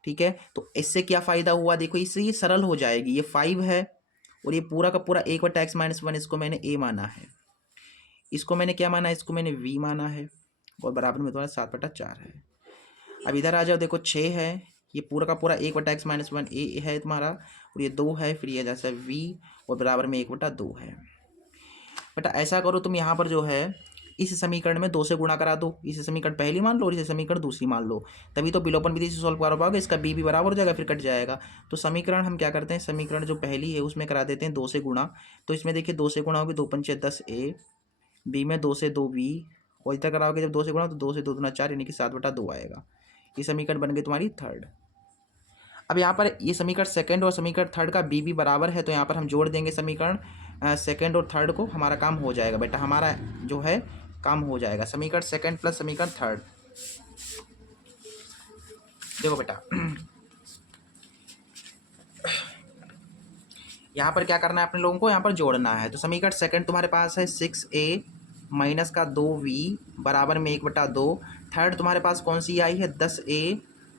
ठीक है, तो इससे क्या फ़ायदा हुआ? देखो इससे ये सरल हो जाएगी। ये 5 है और ये पूरा का पूरा 1/x-1 इसको मैंने a माना है, इसको मैंने क्या माना है? इसको मैंने v माना है, और बराबर में तुम्हारा 7/4 है। अब इधर आ जाओ, देखो 6 है, ये पूरा का पूरा 1/x-1 a है तुम्हारा, और ये 2 है, फिर ये जैसा v और बराबर में 1/2 है। बेटा ऐसा करो तुम यहाँ पर जो है इस समीकरण में 2 से गुणा करा दो। इसे समीकरण पहली मान लो और इसे समीकरण दूसरी मान लो, तभी तो विलोपन विधि से सॉल्व कर पाओगे। इसका b भी बराबर हो जाएगा, फिर कट जाएगा। तो समीकरण हम क्या करते हैं, समीकरण जो पहली है उसमें करा देते हैं 2 से गुणा। तो इसमें देखिए 2 से गुणा होगी 2×5 = 10a, b में 2 से 2b, और इधर कराओगे जब 2 से गुणा तो 2 से 2 × 4 यानी कि 7/2 आएगा। ये समीकरण बन गई तुम्हारी थर्ड। अब यहाँ पर ये समीकरण सेकंड और समीकरण थर्ड का b भी बराबर है, तो यहाँ पर हम जोड़ देंगे समीकरण सेकंड और थर्ड को, हमारा काम हो जाएगा बेटा, हमारा जो है काम हो जाएगा। समीकरण सेकंड प्लस समीकरण थर्ड। देखो बेटा यहाँ पर क्या करना है अपने लोगों को? यहाँ पर जोड़ना है। तो समीकरण सेकंड तुम्हारे पास है 6a माइनस का 2v बराबर में 1/2। थर्ड तुम्हारे पास कौन सी आई है? 10a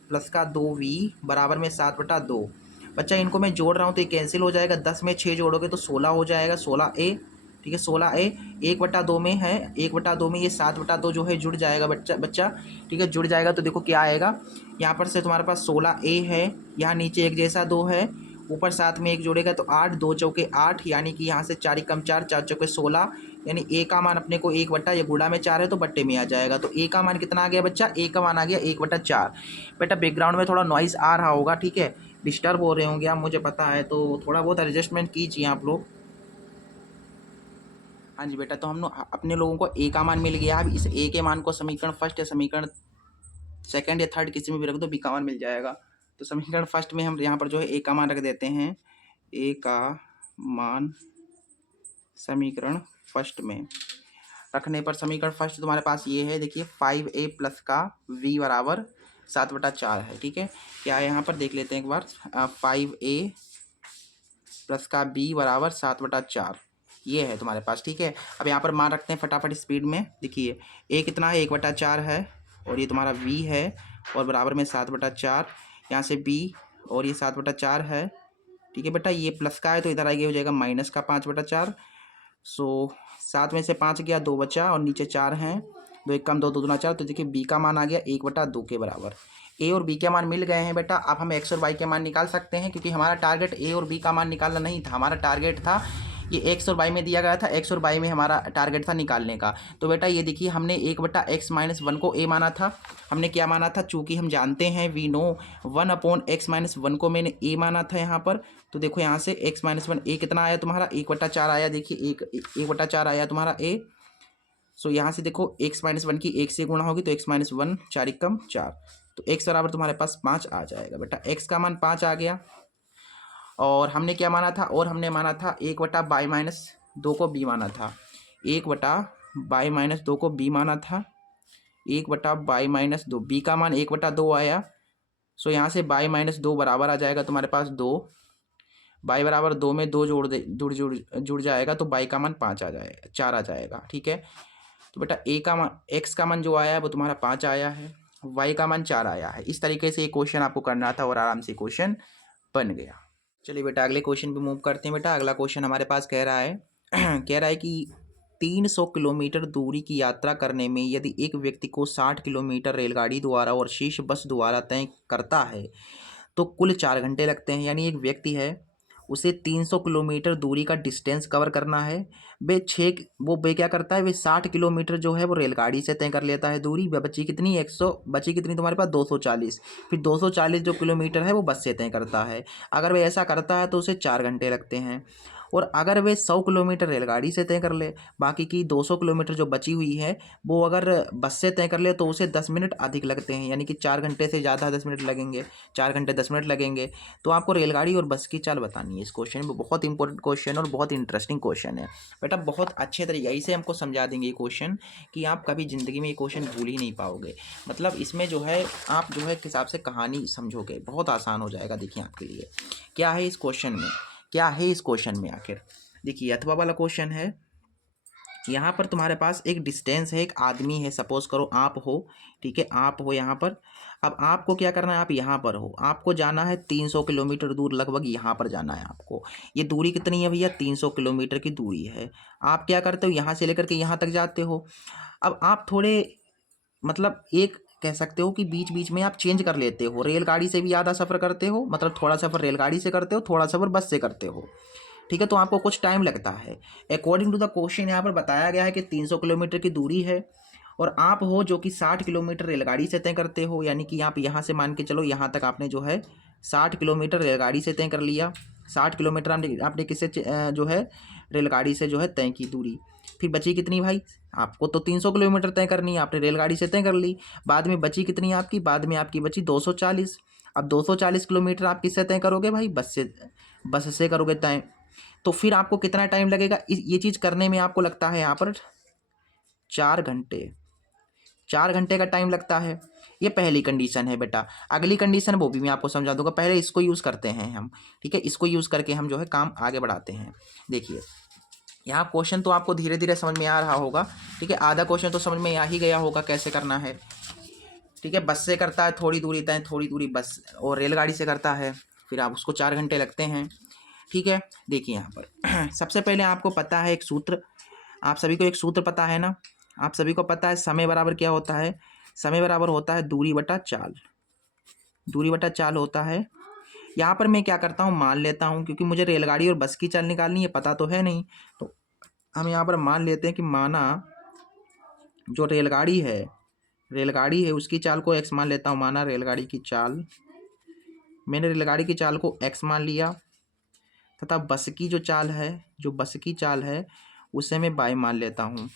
प्लस का 2v बराबर में 7/2। बच्चा इनको मैं जोड़ रहा हूँ तो ये कैंसिल हो जाएगा। 10 में 6 जोड़ोगे तो 16 हो जाएगा, 16a। ठीक है, 16a 1/2 में है, 1/2 में ये 7/2 जो है जुड़ जाएगा बच्चा। ठीक है, जुड़ जाएगा तो देखो क्या आएगा, यहाँ पर से तुम्हारे पास 16a है, यहाँ नीचे एक जैसा 2 है, ऊपर 7 में 1 जोड़ेगा तो 8, 2 चौके 8, यानी कि यहाँ से 4 × 4, 4 चौके 16, यानी a का मान अपने को 1/, ये गुणा में 4 है तो बट्टे में आ जाएगा। तो a का मान कितना आ गया बच्चा? a का मान आ गया 1/4। बेटा बैकग्राउंड में थोड़ा नॉइज़ आ रहा होगा, ठीक है, डिस्टर्ब हो रहे होंगे आप, मुझे पता है, तो थोड़ा बहुत एडजस्टमेंट कीजिए आप लोग। हाँ जी बेटा, तो हम अपने लोगों को ए का मान मिल गया। अब इस ए के मान को समीकरण फर्स्ट या समीकरण सेकंड या थर्ड किसी में भी रख दो, बी का मान मिल जाएगा। तो समीकरण फर्स्ट में हम यहाँ पर जो है ए का मान रख देते हैं। ए का मान समीकरण फर्स्ट में रखने पर समीकरण फर्स्ट तुम्हारे पास ये है, देखिए 5a प्लस का v बराबर 7/4 है। ठीक है, क्या है यहाँ पर देख लेते हैं एक बार। 5a प्लस का b बराबर 7/4 ये है तुम्हारे पास। ठीक है, अब यहाँ पर मान रखते हैं फटाफट स्पीड में। देखिए a कितना है, 1/4 है, और ये तुम्हारा v है, और बराबर में 7/4, यहाँ से b, और ये 7/4 है। ठीक है बेटा, ये प्लस का है तो इधर आगे हो जाएगा माइनस का 5/4। सो 7 में से 5 गया, 2 बचा, और नीचे 4 हैं, 2 1 कम 2 2 दूना 4। तो देखिए b का मान आ गया 1/2 के बराबर। a और b के मान मिल गए हैं बेटा। अब हम x और y के मान निकाल सकते हैं, क्योंकि हमारा टारगेट a और b का मान निकालना नहीं था, हमारा टारगेट था ये x और y में दिया गया था, x और y में हमारा टारगेट था निकालने का। तो बेटा ये देखिए, हमने 1/x-1 को a माना था। हमने क्या माना था, चूंकि हम जानते हैं वी नो 1/x-1 को मैंने a माना था यहाँ पर। तो देखो यहाँ से x-1 a कितना आया तुम्हारा, 1/4 आया। देखिए 1/4 आया तुम्हारा a। सो यहाँ से देखो x-1 की 1 से गुणा होगी तो x-1 4 एकम 4, तो x बराबर तुम्हारे पास 5 आ जाएगा बेटा। x का मान 5 आ गया। और हमने क्या माना था, और हमने माना था 1/2 को b माना था, 1/2 को b माना था, 1/2 b का मान 1/2 आया। सो यहाँ से -2 बराबर आ जाएगा तुम्हारे पास 2। बाई बराबर 2 में 2 जुड़ जाएगा, तो बाई का मान 5 आ जाएगा, 4 आ जाएगा। ठीक है, तो बेटा x का मान जो आया है वो तुम्हारा 5 आया है, y का मान 4 आया है। इस तरीके से ये क्वेश्चन आपको करना था और आराम से क्वेश्चन बन गया। चलिए बेटा अगले क्वेश्चन पे मूव करते हैं। बेटा अगला क्वेश्चन हमारे पास कह रहा है कह रहा है कि 300 किलोमीटर दूरी की यात्रा करने में यदि एक व्यक्ति को 60 किलोमीटर रेलगाड़ी द्वारा और शेष बस द्वारा तय करता है तो कुल 4 घंटे लगते हैं। यानी एक व्यक्ति है, उसे 300 किलोमीटर दूरी का डिस्टेंस कवर करना है। वे क्या करता है, वे 60 किलोमीटर जो है वो रेलगाड़ी से तय कर लेता है दूरी। बची कितनी, 100, बची कितनी तुम्हारे पास 240। फिर 240 जो किलोमीटर है वो बस से तय करता है। अगर वे ऐसा करता है तो उसे 4 घंटे लगते हैं। और अगर वे 100 किलोमीटर रेलगाड़ी से तय कर ले, बाकी की 200 किलोमीटर जो बची हुई है वो अगर बस से तय कर ले तो उसे 10 मिनट अधिक लगते हैं। यानी कि 4 घंटे से ज़्यादा 10 मिनट लगेंगे, 4 घंटे 10 मिनट लगेंगे। तो आपको रेलगाड़ी और बस की चाल बतानी है। इस क्वेश्चन में बहुत इंपॉर्टेंट क्वेश्चन और बहुत इंटरेस्टिंग क्वेश्चन है बेटा। बहुत अच्छे तरीके से हमको समझा देंगे ये क्वेश्चन कि आप कभी ज़िंदगी में ये क्वेश्चन भूल ही नहीं पाओगे। मतलब इसमें जो है आप जो है हिसाब से कहानी समझोगे, बहुत आसान हो जाएगा। देखिए आपके लिए क्या है इस क्वेश्चन में, क्या है इस क्वेश्चन में आखिर। देखिए अथवा वाला क्वेश्चन है। यहाँ पर तुम्हारे पास एक डिस्टेंस है, एक आदमी है, सपोज करो आप हो। ठीक है, आप हो यहाँ पर। अब आपको क्या करना है, आप यहाँ पर हो, आपको जाना है 300 किलोमीटर दूर, लगभग यहाँ पर जाना है आपको। ये दूरी कितनी है भैया, 300 किलोमीटर की दूरी है। आप क्या करते हो, यहाँ से लेकर के यहाँ तक जाते हो। अब आप थोड़े मतलब एक कह सकते हो कि बीच बीच में आप चेंज कर लेते हो, रेलगाड़ी से भी आधा सफ़र करते हो, मतलब थोड़ा सफ़र रेलगाड़ी से करते हो, थोड़ा सफ़र बस से करते हो। ठीक है, तो आपको कुछ टाइम लगता है। अकॉर्डिंग टू द क्वेश्चन यहाँ पर बताया गया है कि 300 किलोमीटर की दूरी है, और आप हो जो कि 60 किलोमीटर रेलगाड़ी से तय करते हो। यानी कि आप यहाँ से मान के चलो यहाँ तक आपने जो है 60 किलोमीटर रेलगाड़ी से तय कर लिया। 60 किलोमीटर आपने किससे जो है रेलगाड़ी से जो है तय की दूरी। फिर बची कितनी भाई, आपको तो 300 किलोमीटर तय करनी है, आपने रेलगाड़ी से तय कर ली। बाद में बची कितनी आपकी, बाद में आपकी बची 240। अब 240 किलोमीटर आप किससे तय करोगे भाई, बस से करोगे तय। तो फिर आपको कितना टाइम लगेगा ये चीज़ करने में, आपको लगता है यहाँ पर 4 घंटे। 4 घंटे का टाइम लगता है। ये पहली कंडीशन है बेटा। अगली कंडीशन वो भी मैं आपको समझा दूंगा, पहले इसको यूज़ करते हैं हम। ठीक है, इसको यूज़ करके हम जो है काम आगे बढ़ाते हैं। देखिए यहाँ क्वेश्चन तो आपको धीरे धीरे समझ में आ रहा होगा। ठीक है, आधा क्वेश्चन तो समझ में आ ही गया होगा कैसे करना है। ठीक है, बस से करता है थोड़ी दूरी तय, थोड़ी दूरी बस और रेलगाड़ी से करता है, फिर आप उसको 4 घंटे लगते हैं। ठीक है, देखिए यहाँ पर सबसे पहले आपको पता है एक सूत्र, आप सभी को एक सूत्र पता है ना, आप सभी को पता है समय बराबर क्या होता है, समय बराबर होता है दूरी बटा चाल। दूरी बटा चाल होता है। यहाँ पर मैं क्या करता हूँ, मान लेता हूँ, क्योंकि मुझे रेलगाड़ी और बस की चाल निकालनी है, पता तो है नहीं। तो हम यहाँ पर मान लेते हैं कि माना जो रेलगाड़ी है उसकी चाल को x मान लेता हूँ। माना रेलगाड़ी की चाल, मैंने रेलगाड़ी की चाल को x मान लिया, तथा बस की जो चाल है, जो बस की चाल है उसे मैं बाई मान लेता हूँ।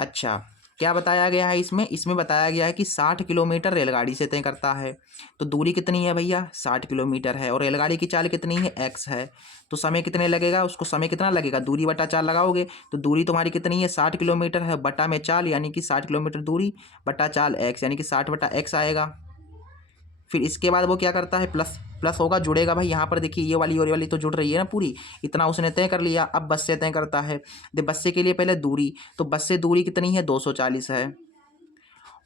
अच्छा, क्या बताया गया है इसमें? इसमें बताया गया है कि 60 किलोमीटर रेलगाड़ी से तय करता है। तो दूरी कितनी है भैया? 60 किलोमीटर है, और रेलगाड़ी की चाल कितनी है? x है। तो समय कितने लगेगा? उसको समय कितना लगेगा? दूरी बटा चाल लगाओगे तो दूरी तुम्हारी कितनी है? 60 किलोमीटर है, बटा में चाल यानी कि 60 किलोमीटर दूरी बटा चाल x यानी कि 60 बटा x आएगा। फिर इसके बाद वो क्या करता है? प्लस प्लस होगा, जुड़ेगा भाई। यहाँ पर देखिए ये वाली और ये वाली तो जुड़ रही है ना पूरी, इतना उसने तय कर लिया। अब बस से तय करता है। दे बस से के लिए पहले दूरी, तो बस से दूरी कितनी है? 240 है,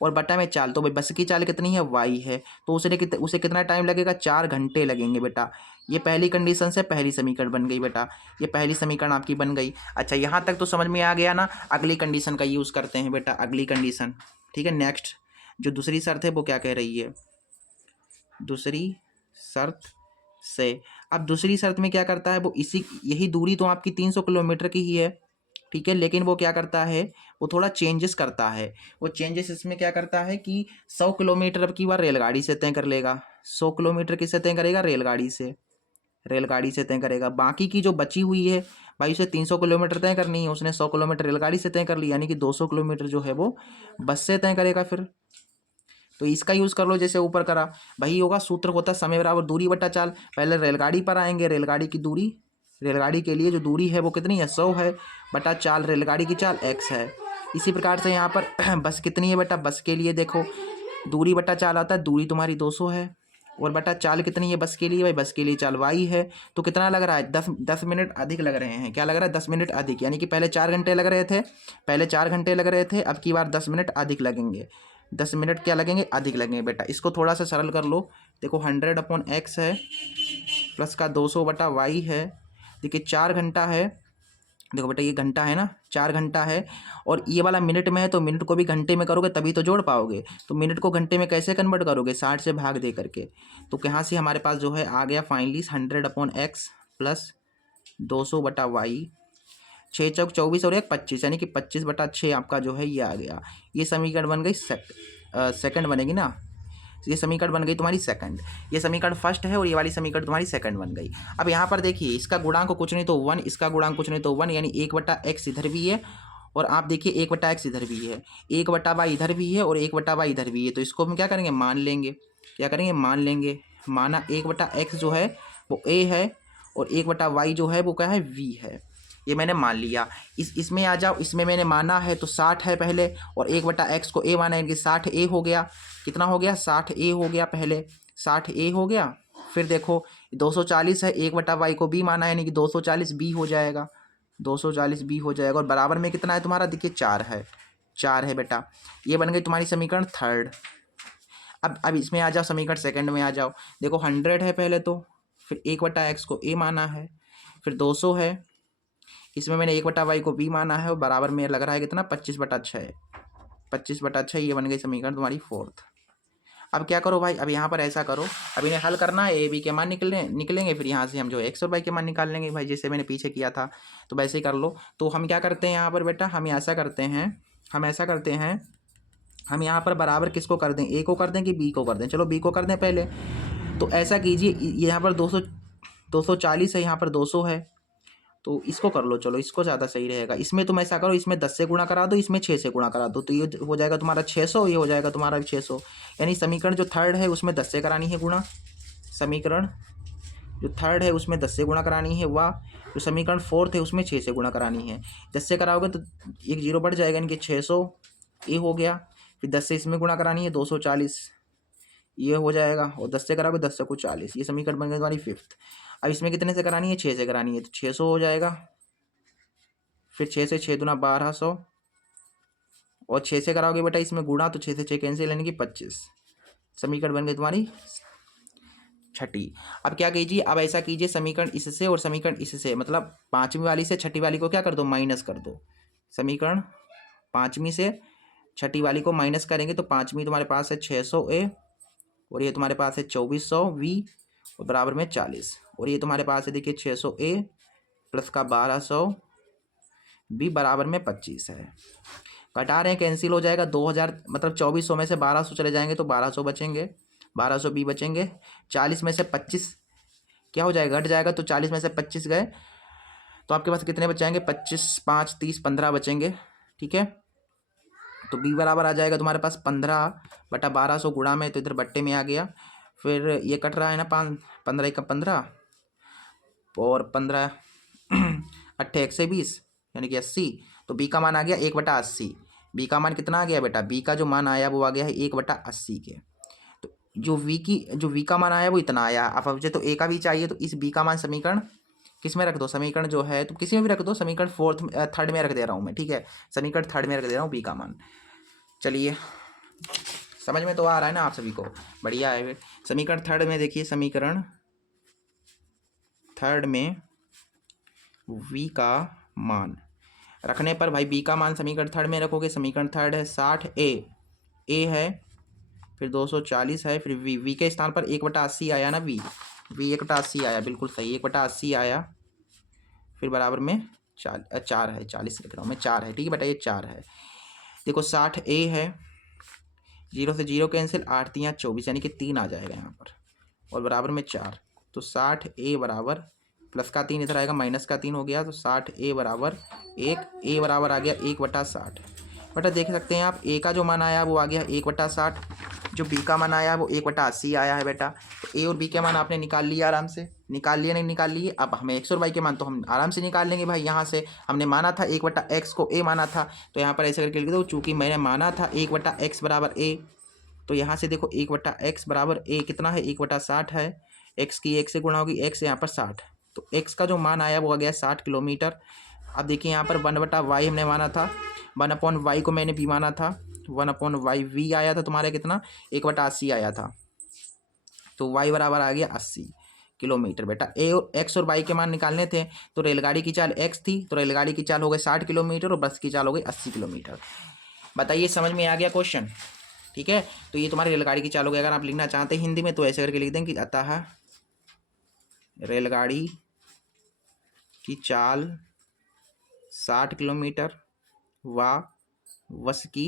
और बटा में चाल, तो भाई बस की चाल कितनी है? y है। तो उसे कितना टाइम लगेगा? 4 घंटे लगेंगे बेटा। ये पहली कंडीशन से पहली समीकरण बन गई बेटा, ये पहली समीकरण आपकी बन गई। अच्छा, यहाँ तक तो समझ में आ गया ना? अगली कंडीशन का यूज़ करते हैं बेटा, अगली कंडीशन। ठीक है, नेक्स्ट जो दूसरी शर्त है वो क्या कह रही है? दूसरी शर्त से, अब दूसरी शर्त में क्या करता है वो? यही दूरी तो आपकी 300 किलोमीटर की ही है, ठीक है, लेकिन वो क्या करता है? वो थोड़ा चेंजेस करता है। वो चेंजेस इसमें क्या करता है कि 100 किलोमीटर अब की बार रेलगाड़ी से तय कर लेगा। 100 किलोमीटर किससे तय करेगा? रेलगाड़ी से। रेलगाड़ी से तय करेगा। बाकी की जो बची हुई है भाई, उसे 300 किलोमीटर तय करनी है, उसने 100 किलोमीटर रेलगाड़ी से तय कर ली, यानी कि 200 किलोमीटर जो है वो बस से तय करेगा। फिर तो इसका यूज़ कर लो जैसे ऊपर करा। वही होगा, सूत्र होता है समय बराबर दूरी बटा चाल। पहले रेलगाड़ी पर आएंगे, रेलगाड़ी की दूरी, रेलगाड़ी के लिए जो दूरी है वो कितनी है? 100 है, बटा चाल रेलगाड़ी की चाल x है। इसी प्रकार से यहाँ पर बस कितनी है बेटा? बस के लिए देखो, दूरी बटा चाल आता है, दूरी तुम्हारी 200 है, और बटा चाल कितनी है बस के लिए? भाई बस के लिए चाल y है। तो कितना लग रहा है? 10 मिनट अधिक लग रहे हैं। क्या लग रहा है? 10 मिनट अधिक, यानी कि पहले 4 घंटे लग रहे थे, पहले 4 घंटे लग रहे थे, अब की बार 10 मिनट अधिक लगेंगे। 10 मिनट क्या लगेंगे? अधिक लगेंगे बेटा। इसको थोड़ा सा सरल कर लो। देखो 100/x है, प्लस का 200/y है। देखिए 4 घंटा है, देखो बेटा ये घंटा है ना, 4 घंटा है, और ये वाला मिनट में है, तो मिनट को भी घंटे में करोगे तभी तो जोड़ पाओगे। तो मिनट को घंटे में कैसे कन्वर्ट करोगे? 60 से भाग दे करके। तो यहाँ से हमारे पास जो है आ गया फाइनली 100/x प्लस 200/y। 6 चौक 24 और 1 25, यानी कि 25/6 आपका जो है ये आ गया। ये समीकरण बन गई सेकंड बनेगी ना, ये समीकरण बन गई तुम्हारी सेकंड। ये समीकरण फर्स्ट है और ये वाली समीकरण तुम्हारी सेकंड बन गई। अब यहाँ पर देखिए इसका गुणांक कुछ नहीं तो 1, इसका गुणांक कुछ नहीं तो 1, यानी 1/x इधर भी है, और आप देखिए 1/x इधर भी है, 1/y इधर भी है, और 1/y इधर भी है। तो इसको हम क्या करेंगे? मान लेंगे। क्या करेंगे? मान लेंगे। माना 1/x जो है वो a है, और 1/y जो है वो क्या है? v है। ये मैंने मान लिया। इसमें आ जाओ, इसमें मैंने माना है तो 60 है पहले, और 1/x को a माना, यानी कि 60a हो गया। कितना हो गया? 60a हो गया, पहले 60a हो गया। फिर देखो 240 है, 1/y को b माना है, यानी कि 240b हो जाएगा, 240b हो जाएगा, और बराबर में कितना है तुम्हारा? देखिए 4 है, 4 है बेटा। ये बन गई तुम्हारी समीकरण थर्ड। अब इसमें आ जाओ, समीकरण सेकंड में आ जाओ। देखो 100 है पहले तो, फिर 1/x को a माना है, फिर 200 है, इसमें मैंने 1/y को b माना है, और बराबर में लग रहा है कितना? 25/6, 25/6। ये बन गई समीकरण तुम्हारी फोर्थ। अब क्या करो भाई? अब यहाँ पर ऐसा करो, अब इन्हें हल करना है, ए बी के मान निकलेंगे, फिर यहाँ से हम जो एक्स और वाई के मान निकाल लेंगे भाई, जैसे मैंने पीछे किया था। तो वैसे ही कर लो। तो हम क्या करते हैं यहाँ पर बेटा? हम ऐसा करते हैं, हम यहाँ पर बराबर किसको कर दें? ए को कर दें कि बी को कर दें? चलो बी को कर दें पहले। तो ऐसा कीजिए, यहाँ पर 240 है, यहाँ पर 200 है, तो इसको कर लो। चलो इसको ज़्यादा सही रहेगा। इसमें तुम ऐसा करो, इसमें 10 से गुणा करा दो, इसमें 6 से गुणा करा दो, तो ये हो जाएगा तुम्हारा 600, ये हो जाएगा तुम्हारा 600। यानी समीकरण जो थर्ड है उसमें 10 से करानी है गुणा, समीकरण जो थर्ड है उसमें 10 से गुणा करानी है, वाह। जो समीकरण फोर्थ है उसमें 6 से गुणा करानी है। 10 से कराओगे तो एक जीरो बढ़ जाएगा, यानी कि 600 ये हो गया। फिर 10 से इसमें गुणा करानी है, 240 ये हो जाएगा, और 10 से कराओगे 10 से कुछ 40, ये समीकरण बन गई तुम्हारी फिफ्थ। अब इसमें कितने से करानी है? 6 से करानी है, तो 600 हो जाएगा। फिर 6 से 6 दूना 1200, और 6 से कराओगे बेटा इसमें गुणा, तो 6 से 6 कैंसिल, यानी कि 25। समीकरण बन गई तुम्हारी छठी। अब क्या कीजिए? अब ऐसा कीजिए, समीकरण इससे और समीकरण इससे, मतलब पाँचवीं वाली से छठी वाली को क्या कर दो? माइनस कर दो। समीकरण पाँचवीं से छठी वाली को माइनस करेंगे तो पाँचवीं तुम्हारे पास है 600a, और ये तुम्हारे पास है 2400v, और बराबर में 40, और ये तुम्हारे पास है देखिए 600a प्लस का 1200b बराबर में 25 है। घटा रहे हैं, कैंसिल हो जाएगा। 2000 मतलब 2400 में से 1200 चले जाएंगे तो 1200 बचेंगे, 1200b बचेंगे। 40 में से 25 क्या हो जाएगा? घट जाएगा, तो 40 में से 25 गए तो आपके पास कितने बचाएंगे, 25 5 30 15 बचेंगे। ठीक है, तो बी बराबर आ जाएगा तुम्हारे पास 15/1200 गुणा में, तो इधर बट्टे में आ गया। फिर ये कट रहा है ना, 15 का 15 और 15 अट्ठे 120 यानी कि 80। तो बी का मान आ गया 1/80। बी का मान कितना आ गया बेटा, बी का जो मान आया वो आ गया है 1/80 के। तो जो वी का मान आया वो इतना आया। अब मुझे तो ए का भी चाहिए, तो इस बी का मान समीकरण किस में रख दो, समीकरण जो है तो किसी में भी रख दो, समीकरण थर्ड में रख दे रहा हूँ मैं। ठीक है, समीकरण थर्ड में रख दे रहा हूँ बी का मान। चलिए, समझ में तो आ रहा है ना आप सभी को, बढ़िया है। फिर समीकरण थर्ड में देखिए, समीकरण थर्ड में v का मान रखने पर भाई बी का मान समीकरण थर्ड में रखोगे, समीकरण थर्ड है 60a, a है, फिर 240 है, फिर v के स्थान पर 1/80 आया ना, v 1/80 आया, बिल्कुल सही 1/80 आया। फिर बराबर में 4 है, 40 लिख रहा हूँ मैं, 4 है। ठीक है बेटा, ये 4 है। देखो 60a है, 0 से 0 कैंसिल, 8 3 24 यानी कि 3 आ जाएगा यहाँ पर, और बराबर में 4। तो 60a बराबर, प्लस का 3 इधर आएगा, माइनस का 3 हो गया, तो 60a बराबर 1, a बराबर आ गया 1/60। बेटा देख सकते हैं आप, a का जो मान आया वो आ गया 1/60, जो b का मान आया वो 1/80 आया है बेटा। तो a और b के मान आपने निकाल लिया, आराम से निकाल लिए, नहीं निकाल लिए। अब हमें x और y के मान तो हम आराम से निकाल लेंगे भाई। यहाँ से हमने माना था 1/x को a माना था, तो यहाँ पर ऐसे करके लिख दो, चूँकि मैंने माना था 1/x बराबर a, तो यहाँ से देखो 1/x बराबर a कितना है, 1/60 है। x की 1 से गुणा होगी, x यहाँ पर 60, तो x का जो मान आया वो आ गया 60 किलोमीटर। अब देखिए यहाँ पर 1/y हमने माना था, 1/y को मैंने भी माना था, 1/y v आया था तुम्हारे कितना, 1/80 आया था। तो y बराबर आ गया 80 किलोमीटर। बेटा ए और x और y के मान निकालने थे, तो रेलगाड़ी की चाल x थी, तो रेलगाड़ी की चाल हो गई 60 किलोमीटर और बस की चाल हो गई 80 किलोमीटर। बताइए समझ में आ गया क्वेश्चन? ठीक है, तो ये तुम्हारी रेलगाड़ी की चाल हो गई। अगर आप लिखना चाहते हैं हिंदी में तो ऐसे करके लिख दें कि अतः रेलगाड़ी की चाल 60 किलोमीटर व बस की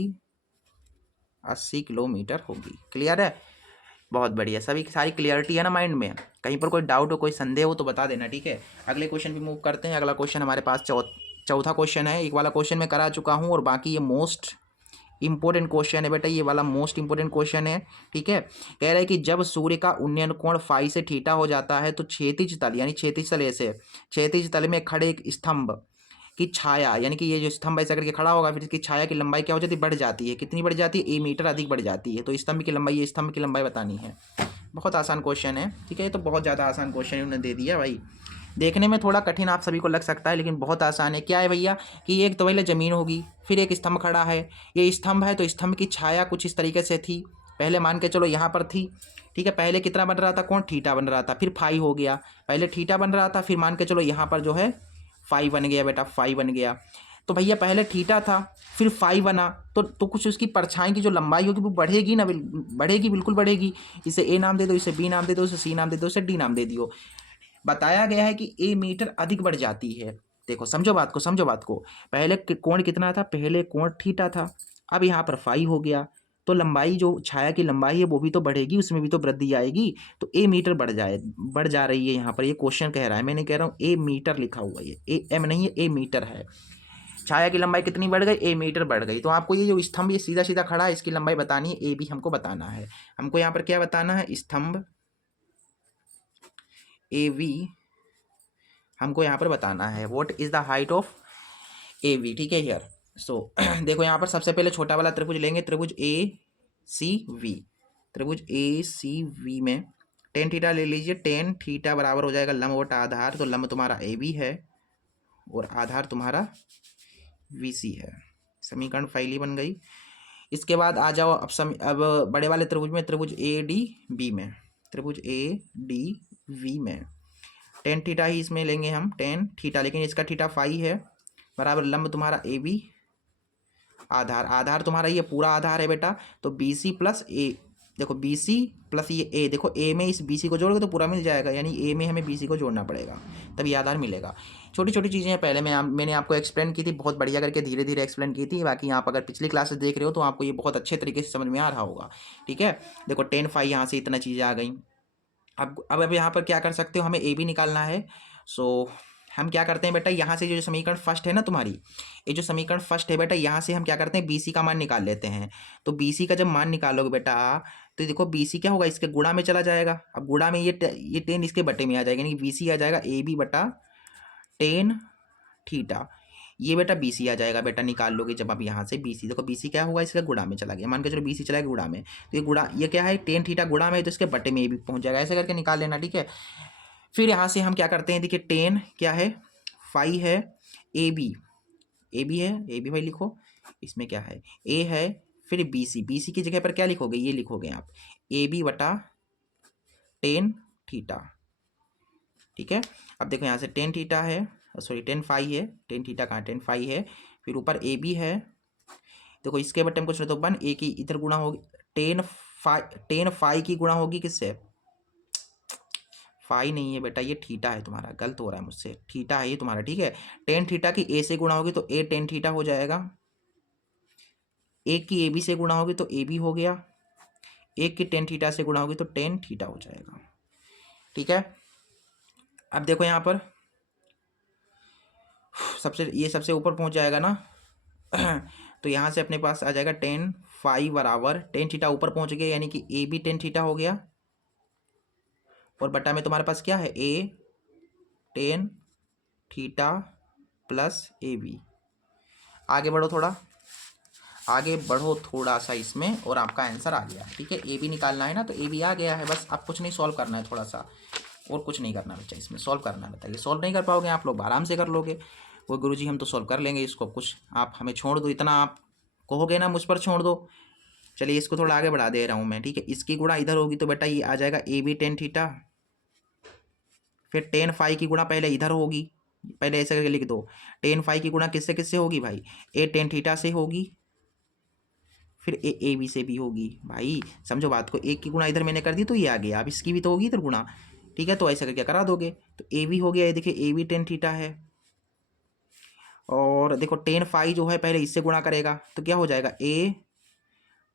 80 किलोमीटर होगी। क्लियर है? बहुत बढ़िया, सभी सारी क्लियरिटी है ना माइंड में? कहीं पर कोई डाउट हो, कोई संदेह हो तो बता देना। ठीक है, अगले क्वेश्चन भी मूव करते हैं। अगला क्वेश्चन हमारे पास चौथा क्वेश्चन है। एक वाला क्वेश्चन मैं करा चुका हूँ और बाकी ये मोस्ट इंपॉर्टेंट क्वेश्चन है बेटा, ये वाला मोस्ट इंपॉर्टेंट क्वेश्चन है। ठीक है, कह रहा है कि जब सूर्य का उन्नयन कोण फाई से थीटा हो जाता है तो क्षैतिज तल, यानी क्षैतिज तल ऐसे, क्षैतिज तल में खड़े एक स्तंभ की छाया, यानी कि ये जो स्तंभ ऐसा करके खड़ा होगा, फिर इसकी छाया की लंबाई क्या हो जाती है, बढ़ जाती है। कितनी बढ़ जाती है, a मीटर अधिक बढ़ जाती है। तो स्तंभ की लंबाई, ये स्तंभ की लंबाई बतानी है। बहुत आसान क्वेश्चन है। ठीक है, ये तो बहुत ज़्यादा आसान क्वेश्चन उन्होंने दे दिया भाई। देखने में थोड़ा कठिन आप सभी को लग सकता है, लेकिन बहुत आसान है। क्या है भैया कि एक तो पहले ज़मीन होगी, फिर एक स्तंभ खड़ा है, ये स्तंभ है, तो स्तंभ की छाया कुछ इस तरीके से थी। पहले मान के चलो यहाँ पर थी। ठीक है, पहले कितना बन रहा था, कौन, थीटा बन रहा था, फिर फाई हो गया। पहले थीटा बन रहा था, फिर मान के चलो यहाँ पर जो है फाई बन गया बेटा, फाई बन गया। तो भैया पहले थीटा था, फिर फाई बना, तो कुछ उसकी परछाई की जो लंबाई होगी वो बढ़ेगी ना, बढ़ेगी, बिल्कुल बढ़ेगी। इसे ए नाम दे दो, इसे बी नाम दे दो, इसे सी नाम दे दो, इसे डी नाम दे दियो। बताया गया है कि ए मीटर अधिक बढ़ जाती है। देखो समझो बात को, समझो बात को। पहले कोण कितना था, पहले कोण थीटा था, अब यहाँ पर फाई हो गया, तो लंबाई जो छाया की लंबाई है वो भी तो बढ़ेगी, उसमें भी तो वृद्धि आएगी। तो ए मीटर बढ़ जा रही है। यहाँ पर ये क्वेश्चन कह रहा है, मैंने कह रहा हूँ ए मीटर लिखा हुआ है, ए एम नहीं है, ए मीटर है। छाया की लंबाई कितनी बढ़ गई, ए मीटर बढ़ गई। तो आपको ये जो स्तंभ ये सीधा सीधा खड़ा है, इसकी लंबाई बतानी है, ए भी हमको बताना है। हमको यहाँ पर क्या बताना है, स्तंभ ए वी हमको यहाँ पर बताना है। What is the height of A V. ठीक है हियर, सो देखो यहाँ पर सबसे पहले छोटा वाला त्रिभुज लेंगे, त्रिभुज ए सी वी। त्रिभुज ए सी वी में टेन थीटा ले लीजिए। टेन थीटा बराबर हो जाएगा लंब बटा आधार, तो लंब तुम्हारा ए बी है और आधार तुम्हारा वी सी है। समीकरण फाइली बन गई। इसके बाद आ जाओ अब बड़े वाले त्रिभुज में, त्रिभुज ए डी बी में, त्रिभुज ए डी वी में टेन थीटा ही इसमें लेंगे हम, टेन थीटा, लेकिन इसका थीटा फाई है, बराबर लंब तुम्हारा ए बी, आधार, आधार तुम्हारा ये पूरा आधार है बेटा, तो बी सी प्लस ए। देखो बी सी प्लस ये ए, देखो ए में इस बी सी को जोड़ोगे तो पूरा मिल जाएगा, यानी ए में हमें बी सी को जोड़ना पड़ेगा तभी आधार मिलेगा। छोटी छोटी चीज़ें हैं, पहले मैंने आपको एक्सप्लेन की थी, बहुत बढ़िया करके धीरे धीरे एक्सप्लेन की थी। बाकी आप अगर पिछली क्लासेस देख रहे हो तो आपको ये बहुत अच्छे तरीके से समझ में आ रहा होगा। ठीक है, देखो टेन फाई यहाँ से इतना चीज़ें आ गई। अब यहाँ पर क्या कर सकते हो, हमें ए बी निकालना है। सो हम क्या करते हैं बेटा, यहाँ से जो समीकरण फर्स्ट है ना तुम्हारी, ये जो समीकरण फर्स्ट है बेटा, यहाँ से हम क्या करते हैं, BC का मान निकाल लेते हैं। तो BC का जब मान निकालोगे बेटा, तो देखो BC क्या होगा, इसके गुणा में चला जाएगा। अब गुणा में ये टेन इसके बटे में आ जाएगा, यानी कि BC आ जाएगा AB बटा टेन थीटा। ये बेटा BC आ जाएगा बेटा, निकाल लोगे जब आप यहाँ से BC, देखो BC क्या हुआ, इसका गुणा में चला गया, मान के चलो BC चला गया गुणा में, तो ये गुणा, ये क्या है, टेन थीटा गुणा में, तो इसके बटे में ये भी पहुँच जाएगा, ऐसे करके निकाल लेना, ठीक है। फिर यहाँ से हम क्या करते हैं, देखिए टेन क्या है, फाई है, AB है, AB भाई लिखो, इसमें क्या है, A है, फिर BC की जगह पर क्या लिखोगे, ये लिखोगे आप AB बटा टेन थीटा, ठीक है। अब देखो यहाँ से टेन थीटा है, सॉरी टेन फाई है, टेन थीटा कहाँ, टेन फाई है, फिर ऊपर AB है, देखो इसके बटे में कुछ नहीं तो वन, A की इधर गुणा होगी, टेन फाई की गुणा होगी किससे, फाई नहीं है बेटा, ये थीटा है तुम्हारा, गलत हो रहा है मुझसे, थीटा है ये तुम्हारा, ठीक है। टेन थीटा की A से गुणा होगी तो A टेन थीटा हो जाएगा, एक की AB से गुणा होगी तो AB हो गया, एक की टेन थीटा से गुणा होगी तो टेन थीटा हो जाएगा, ठीक है। अब देखो यहाँ पर सबसे ऊपर पहुँच जाएगा ना तो यहाँ से अपने पास आ जाएगा टेन फाई बराबर टेन थीटा ऊपर पहुँच गया, यानी कि AB टेन थीटा हो गया, और बटा में तुम्हारे पास क्या है, A tan theta plus AB। आगे बढ़ो थोड़ा सा इसमें, और आपका आंसर आ गया, ठीक है। AB निकालना है ना, तो AB आ गया है, बस आप कुछ नहीं, सॉल्व करना है थोड़ा सा, और कुछ नहीं करना बच्चा, इसमें सॉल्व करना है। बताइए सॉल्व नहीं कर पाओगे आप लोग, आराम से कर लोगे, वो गुरुजी हम तो सॉल्व कर लेंगे इसको, कुछ आप हमें छोड़ दो, इतना आप कहोगे ना मुझ पर छोड़ दो। चलिए इसको थोड़ा आगे बढ़ा दे रहा हूँ मैं, ठीक है। इसकी गुणा इधर होगी तो बेटा ये आ जाएगा AB टेन थीटा, फिर टेन फाई की गुणा पहले इधर होगी, पहले ऐसे करके लिख दो, टेन फाई की गुणा किससे होगी भाई, A टेन थीटा से होगी, फिर AB से भी होगी, भाई समझो बात को, एक की गुणा इधर मैंने कर दी तो ये आ गया, अब इसकी भी तो होगी इधर गुणा, ठीक है। तो ऐसा करके करा दोगे तो AB हो गया, ये देखिए AB टेन थीटा है, और देखो टेन फाई जो है पहले इससे गुणा करेगा तो क्या हो जाएगा, A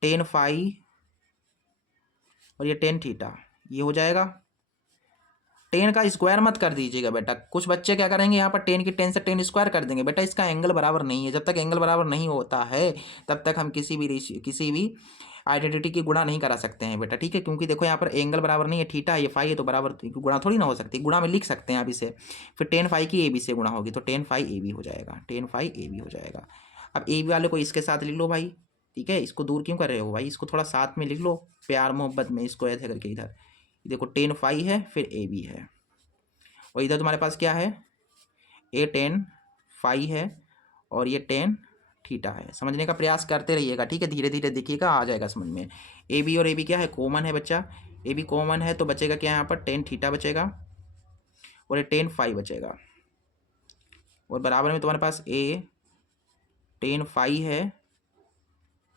टेन फाई और ये टेन थीटा, ये हो जाएगा। टेन का स्क्वायर मत कर दीजिएगा बेटा, कुछ बच्चे क्या करेंगे यहाँ पर टेन की टेन से टेन स्क्वायर कर देंगे, बेटा इसका एंगल बराबर नहीं है, जब तक एंगल बराबर नहीं होता है तब तक हम किसी भी आइडेंटिटी की गुणा नहीं करा सकते हैं बेटा, ठीक है। क्योंकि देखो यहाँ पर एंगल बराबर नहीं है, थीटा ये फाई है, तो बराबर गुणा थोड़ी ना हो सकती, गुणा में लिख सकते हैं आप इसे, फिर टेन फाई की AB से गुणा होगी तो टेन फाई AB हो जाएगा, टेन फाई AB हो जाएगा। अब AB वाले को इसके साथ लिख लो भाई, ठीक है, इसको दूर क्यों कर रहे हो भाई, इसको थोड़ा साथ में लिख लो प्यार मोहब्बत में, इसको ऐसे करके इधर देखो टेन फाई है, फिर AB है, और इधर तुम्हारे पास क्या है, A टेन फाई है, और ये टेन थीटा है। समझने का प्रयास करते रहिएगा, ठीक है, धीरे धीरे देखिएगा, आ जाएगा समझ में। AB और AB क्या है, कॉमन है बच्चा, AB कॉमन है तो बचेगा क्या, यहाँ पर टेन थीटा बचेगा, और ये टेन फाई बचेगा, और बराबर में तुम्हारे पास A टेन फाई है,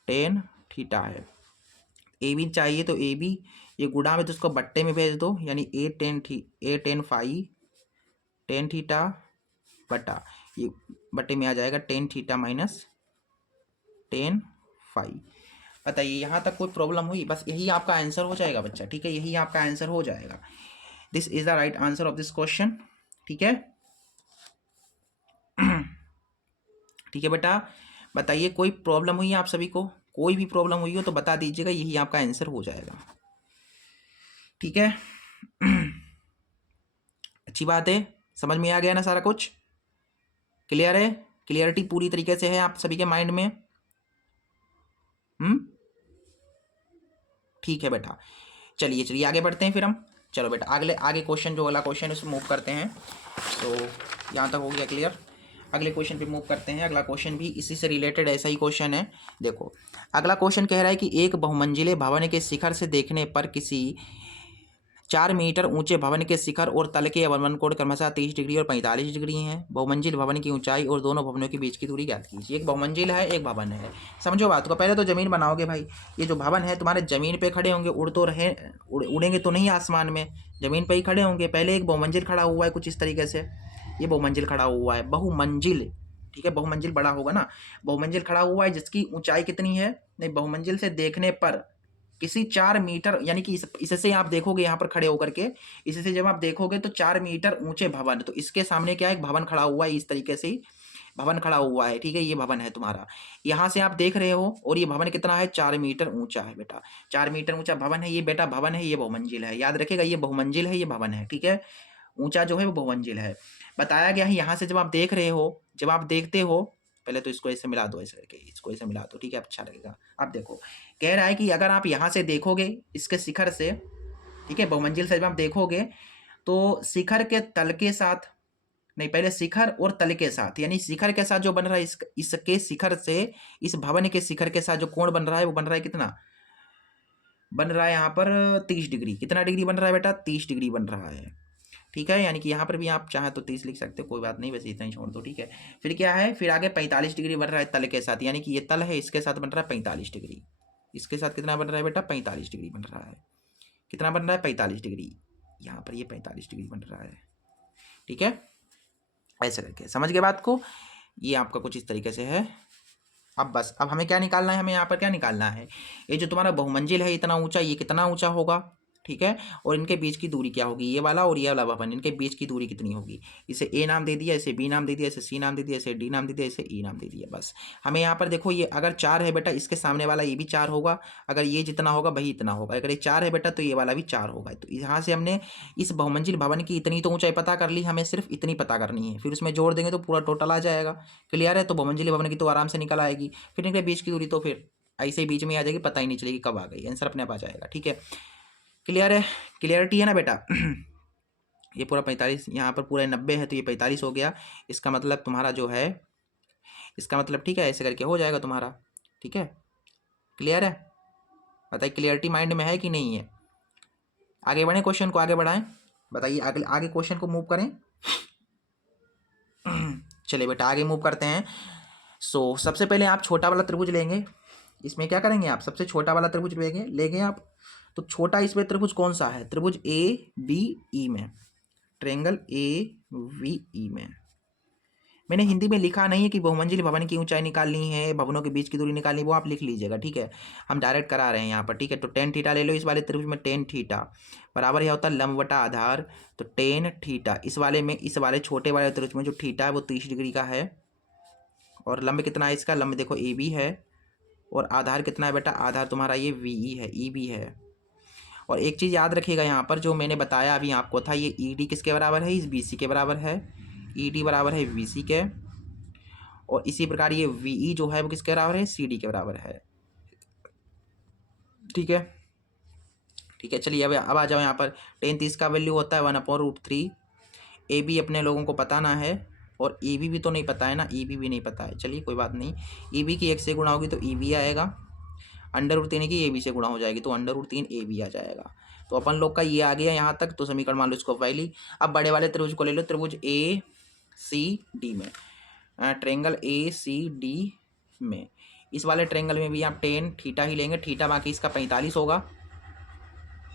टेन थीटा है। AB चाहिए तो AB ये गुणा में तो उसको बट्टे में भेज दो, यानी A tan phi tan theta बटा ये बटे में आ जाएगा tan theta minus tan phi. बताइए यहाँ तक कोई प्रॉब्लम हुई, बस यही आपका आंसर हो जाएगा बच्चा, ठीक है, यही आपका आंसर हो जाएगा, this is the right answer of this question, ठीक है। ठीक है बेटा, बताइए कोई प्रॉब्लम हुई है आप सभी को, कोई भी प्रॉब्लम हुई हो तो बता दीजिएगा, यही आपका आंसर हो जाएगा, ठीक है। अच्छी बात है, समझ में आ गया ना सारा कुछ, क्लियर है, क्लियरिटी पूरी तरीके से है आप सभी के माइंड में, ठीक है बेटा। चलिए आगे बढ़ते हैं फिर हम, चलो बेटा आगे क्वेश्चन, जो अगला क्वेश्चन उसमें मूव करते हैं, तो यहाँ तक हो गया क्लियर, अगले क्वेश्चन पे मूव करते हैं। अगला क्वेश्चन भी इसी से रिलेटेड ऐसा ही क्वेश्चन है। देखो अगला क्वेश्चन कह रहा है कि एक बहुमंजिले भवन के शिखर से देखने पर किसी 4 मीटर ऊंचे भवन के शिखर और तल के अवलंबन कोण क्रमशः 30 डिग्री और 45 डिग्री हैं। बहुमंजिल भवन की ऊंचाई और दोनों भवनों के बीच की दूरी ज्ञात कीजिए। एक बहुमंजिल है, एक भवन है, समझो बात को, पहले तो जमीन बनाओगे भाई, ये जो भवन है तुम्हारे जमीन पे खड़े होंगे, उड़ेंगे तो नहीं आसमान में, जमीन पे ही खड़े होंगे। पहले एक बहुमंजिल खड़ा हुआ है कुछ इस तरीके से, ये बहुमंजिल खड़ा हुआ है, बहुमंजिल, ठीक है, बहुमंजिल बड़ा होगा ना, बहुमंजिल खड़ा हुआ है जिसकी ऊंचाई कितनी है, नहीं बहुमंजिल से देखने पर किसी 4 मीटर यानी कि इससे आप देखोगे यहाँ पर खड़े होकर के, इससे जब आप देखोगे तो 4 मीटर ऊंचे भवन, तो इसके सामने क्या है, एक भवन खड़ा हुआ है, इस तरीके से ही भवन खड़ा हुआ है, ठीक है। ये भवन है तुम्हारा, यहाँ से आप देख रहे हो, और ये भवन कितना है, 4 मीटर ऊंचा है बेटा, 4 मीटर ऊंचा भवन है ये बेटा, भवन है, ये बहुमंजिल है, याद रखेगा, ये बहुमंजिल है, ये भवन है, ठीक है। ऊंचा जो है वो बहुमंजिल है, बताया गया है। यहाँ से जब आप देख रहे हो, जब आप देखते हो, पहले तो इसको ऐसे मिला दो, ऐसे करके इसको ऐसे मिला दो, ठीक है, अच्छा लगेगा। आप देखो, कह रहा है कि अगर आप यहाँ से देखोगे इसके शिखर से, ठीक है, बहुमंजिल से जब आप देखोगे तो शिखर के तल के साथ, नहीं पहले शिखर और तल के साथ, यानी शिखर के साथ जो बन रहा है, इसके शिखर से इस भवन के शिखर के साथ जो कोण बन रहा है, वो बन रहा है कितना, बन रहा है यहाँ पर 30 डिग्री। कितना डिग्री बन रहा है बेटा, 30 डिग्री बन रहा है, ठीक है। यानी कि यहाँ पर भी आप चाहे तो 30 लिख सकते हो, कोई बात नहीं, वैसे इतना ही छोड़ दो, ठीक है। फिर क्या है, फिर आगे 45 डिग्री बन रहा है तल के साथ, यानी कि ये तल है, इसके साथ बन रहा है 45 डिग्री। इसके साथ कितना बन रहा है बेटा, 45 डिग्री बन रहा है। कितना बन रहा है, 45 डिग्री। यहाँ पर ये 45 डिग्री बन रहा है, ठीक है। ऐसे करके समझ गए बात को, ये आपका कुछ इस तरीके से है। अब बस, अब हमें क्या निकालना है, हमें यहाँ पर क्या निकालना है, ये जो तुम्हारा बहुमंजिल है इतना ऊंचा, ये कितना ऊंचा होगा, ठीक है। और इनके बीच की दूरी क्या होगी, ये वाला और ये वाला भवन, इनके बीच की दूरी कितनी होगी। इसे ए नाम दे दिया, इसे बी नाम दे दिया, इसे सी नाम दे दिया, इसे डी नाम दे दिया, इसे ई नाम दे दिया। बस हमें यहाँ पर देखो, ये अगर 4 है बेटा, इसके सामने वाला ये भी 4 होगा, अगर ये जितना होगा वही इतना होगा, अगर ये 4 है बेटा तो ये वाला भी 4 होगा। तो यहाँ से हमने इस बहुमंजिल भवन की इतनी तो ऊंचाई पता कर ली, हमें सिर्फ इतनी पता करनी है, फिर उसमें जोड़ देंगे तो पूरा टोटल आ जाएगा। क्लियर है, तो बहुमंजिल भवन की तो आराम से निकल आएगी, फिर इनके बीच की दूरी तो फिर ऐसे ही बीच में आ जाएगी, पता ही नहीं चलेगी कब आ गई, आंसर अपने आप आ जाएगा, ठीक है। क्लियर है, क्लियरिटी है ना बेटा। ये पूरा 45, यहाँ पर पूरा 90 है तो ये 45 हो गया, इसका मतलब तुम्हारा जो है, इसका मतलब, ठीक है, ऐसे करके हो जाएगा तुम्हारा, ठीक है। क्लियर है, बताइए क्लियरिटी माइंड में है कि नहीं है। आगे बढ़ें, क्वेश्चन को आगे बढ़ाएं, बताइए आगे आगे क्वेश्चन को मूव करें। चलिए बेटा आगे मूव करते हैं। सबसे पहले आप छोटा वाला त्रिभुज लेंगे, इसमें क्या करेंगे आप, सबसे छोटा वाला त्रिभुज लेंगे आप। तो छोटा इसमें त्रिभुज कौन सा है, त्रिभुज ए बी ई में, ट्रायंगल ए वी ई में। मैंने हिंदी में लिखा नहीं है कि बहुमंजिल भवन की ऊंचाई निकालनी है, भवनों के बीच की दूरी निकालनी है, वो आप लिख लीजिएगा, ठीक है। हम डायरेक्ट करा रहे हैं यहाँ पर, ठीक है। तो टेन थीटा ले लो, इस वाले त्रिभुज में टेन थीटा बराबर यह होता है लंब बटा आधार, तो टेन थीटा। इस वाले में, इस वाले छोटे वाले त्रिभुज में जो थीटा है वो 30 डिग्री का है, और लंब कितना है इसका, लंब देखो ए बी है, और आधार कितना है बेटा, आधार तुम्हारा ये वी ई है, ई बी है। और एक चीज़ याद रखिएगा यहाँ पर, जो मैंने बताया अभी आपको था, ये ई डी किसके बराबर है, इस बी सी के बराबर है, ई डी बराबर है वी सी के, और इसी प्रकार ये वी ई जो है वो किसके बराबर है, सी डी के बराबर है, ठीक है। ठीक है, चलिए अब आ जाओ यहाँ पर। टेन 30 का वैल्यू होता है 1/√3। ए बी अपने लोगों को बताना है, और ई बी भी तो नहीं पता है ना, ई बी भी नहीं पता है, चलिए कोई बात नहीं। ई बी की 1 से गुणा होगी तो ई बी आएगा, √3 की ए बी से गुणा हो जाएगी तो √3 ए बी आ जाएगा। तो अपन लोग का ये आ गया यहाँ तक, तो समीकरण मान लो इसको फाइली। अब बड़े वाले त्रिभुज को ले लो, त्रिभुज ए सी डी में, ट्रायंगल ए सी डी में, इस वाले ट्रायंगल में भी आप टेन थीटा ही लेंगे, थीटा बाकी इसका 45 होगा,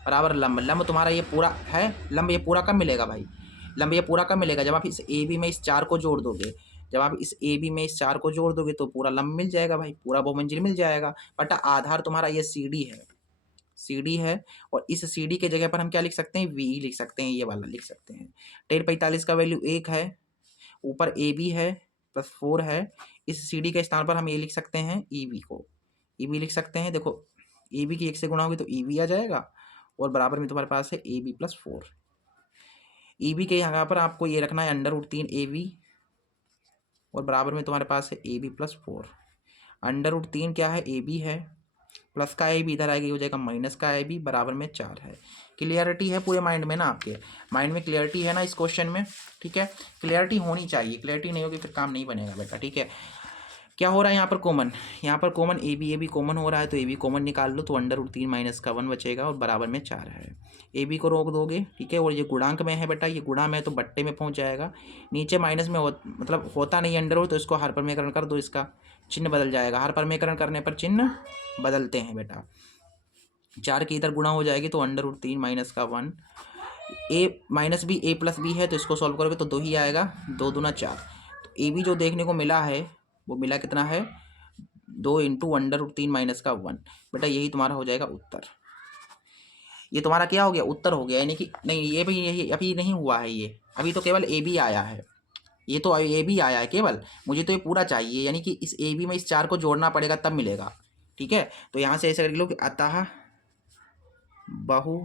बराबर लंब, लंब तुम्हारा ये पूरा है, लंब ये पूरा कब मिलेगा भाई, लंब ये पूरा कब मिलेगा, जब आप इस ए बी में इस 4 को जोड़ दोगे, जब आप इस ए बी में इस 4 को जोड़ दोगे तो पूरा लंब मिल जाएगा भाई, पूरा बहुमंजिल मिल जाएगा। बट आधार तुम्हारा ये सी डी है, सी डी है, और इस सी डी के जगह पर हम क्या लिख सकते हैं, वी ई लिख सकते हैं, ये वाला लिख सकते हैं। टेन 45 का वैल्यू 1 है, ऊपर ए बी है +4 है, इस सी डी के स्थान पर हम ये लिख सकते हैं ई बी को, ई बी लिख सकते हैं। देखो ए बी की 1 से गुणा होगी तो ई बी आ जाएगा, और बराबर में तुम्हारे पास है ए बी +4। ई बी के यहाँ पर आपको ये रखना है √3 ए बी, और बराबर में तुम्हारे पास है ए बी +4। √3 क्या है, ए बी है, प्लस का ए बी इधर आएगी, हो जाएगा माइनस का ए बी, बराबर में 4 है। क्लियरिटी है पूरे माइंड में ना, आपके माइंड में क्लियरिटी है ना इस क्वेश्चन में, ठीक है। क्लियरिटी होनी चाहिए, क्लियरिटी नहीं होगी फिर काम नहीं बनेगा बेटा, ठीक है। क्या हो रहा है यहाँ पर कॉमन, यहाँ पर कॉमन ए बी कॉमन हो रहा है, तो ए बी कॉमन निकाल लो, तो √3 माइनस का 1 बचेगा, और बराबर में 4 है। ए बी को रोक दोगे, ठीक है, और ये गुणांक में है बेटा, ये गुणा में है तो बट्टे में पहुँच जाएगा, नीचे माइनस में मतलब होता नहीं अंडर, तो इसको हर परमेकरण कर दो, इसका चिन्ह बदल जाएगा, हर परमेकरण करने पर चिन्ह बदलते हैं बेटा। 4 की इधर गुणा हो जाएगी तो √3 माइनस का 1, ए माइनस बी ए प्लस बी है, तो इसको सॉल्व करोगे तो 2 ही आएगा, 2 दूना 4। तो ए बी जो देखने को मिला है वो मिला कितना है, 2 इंटू √3 माइनस का 1। बेटा यही तुम्हारा हो जाएगा उत्तर। ये तुम्हारा क्या हो गया, उत्तर हो गया। यानी कि नहीं, ये भी यही अभी नहीं हुआ है, ये अभी तो केवल ए बी आया है, ये तो ए बी आया है केवल। मुझे तो ये पूरा चाहिए, यानी कि इस ए बी में इस 4 को जोड़ना पड़ेगा तब मिलेगा। ठीक है, तो यहाँ से ऐसे कर लो कि अतः बहु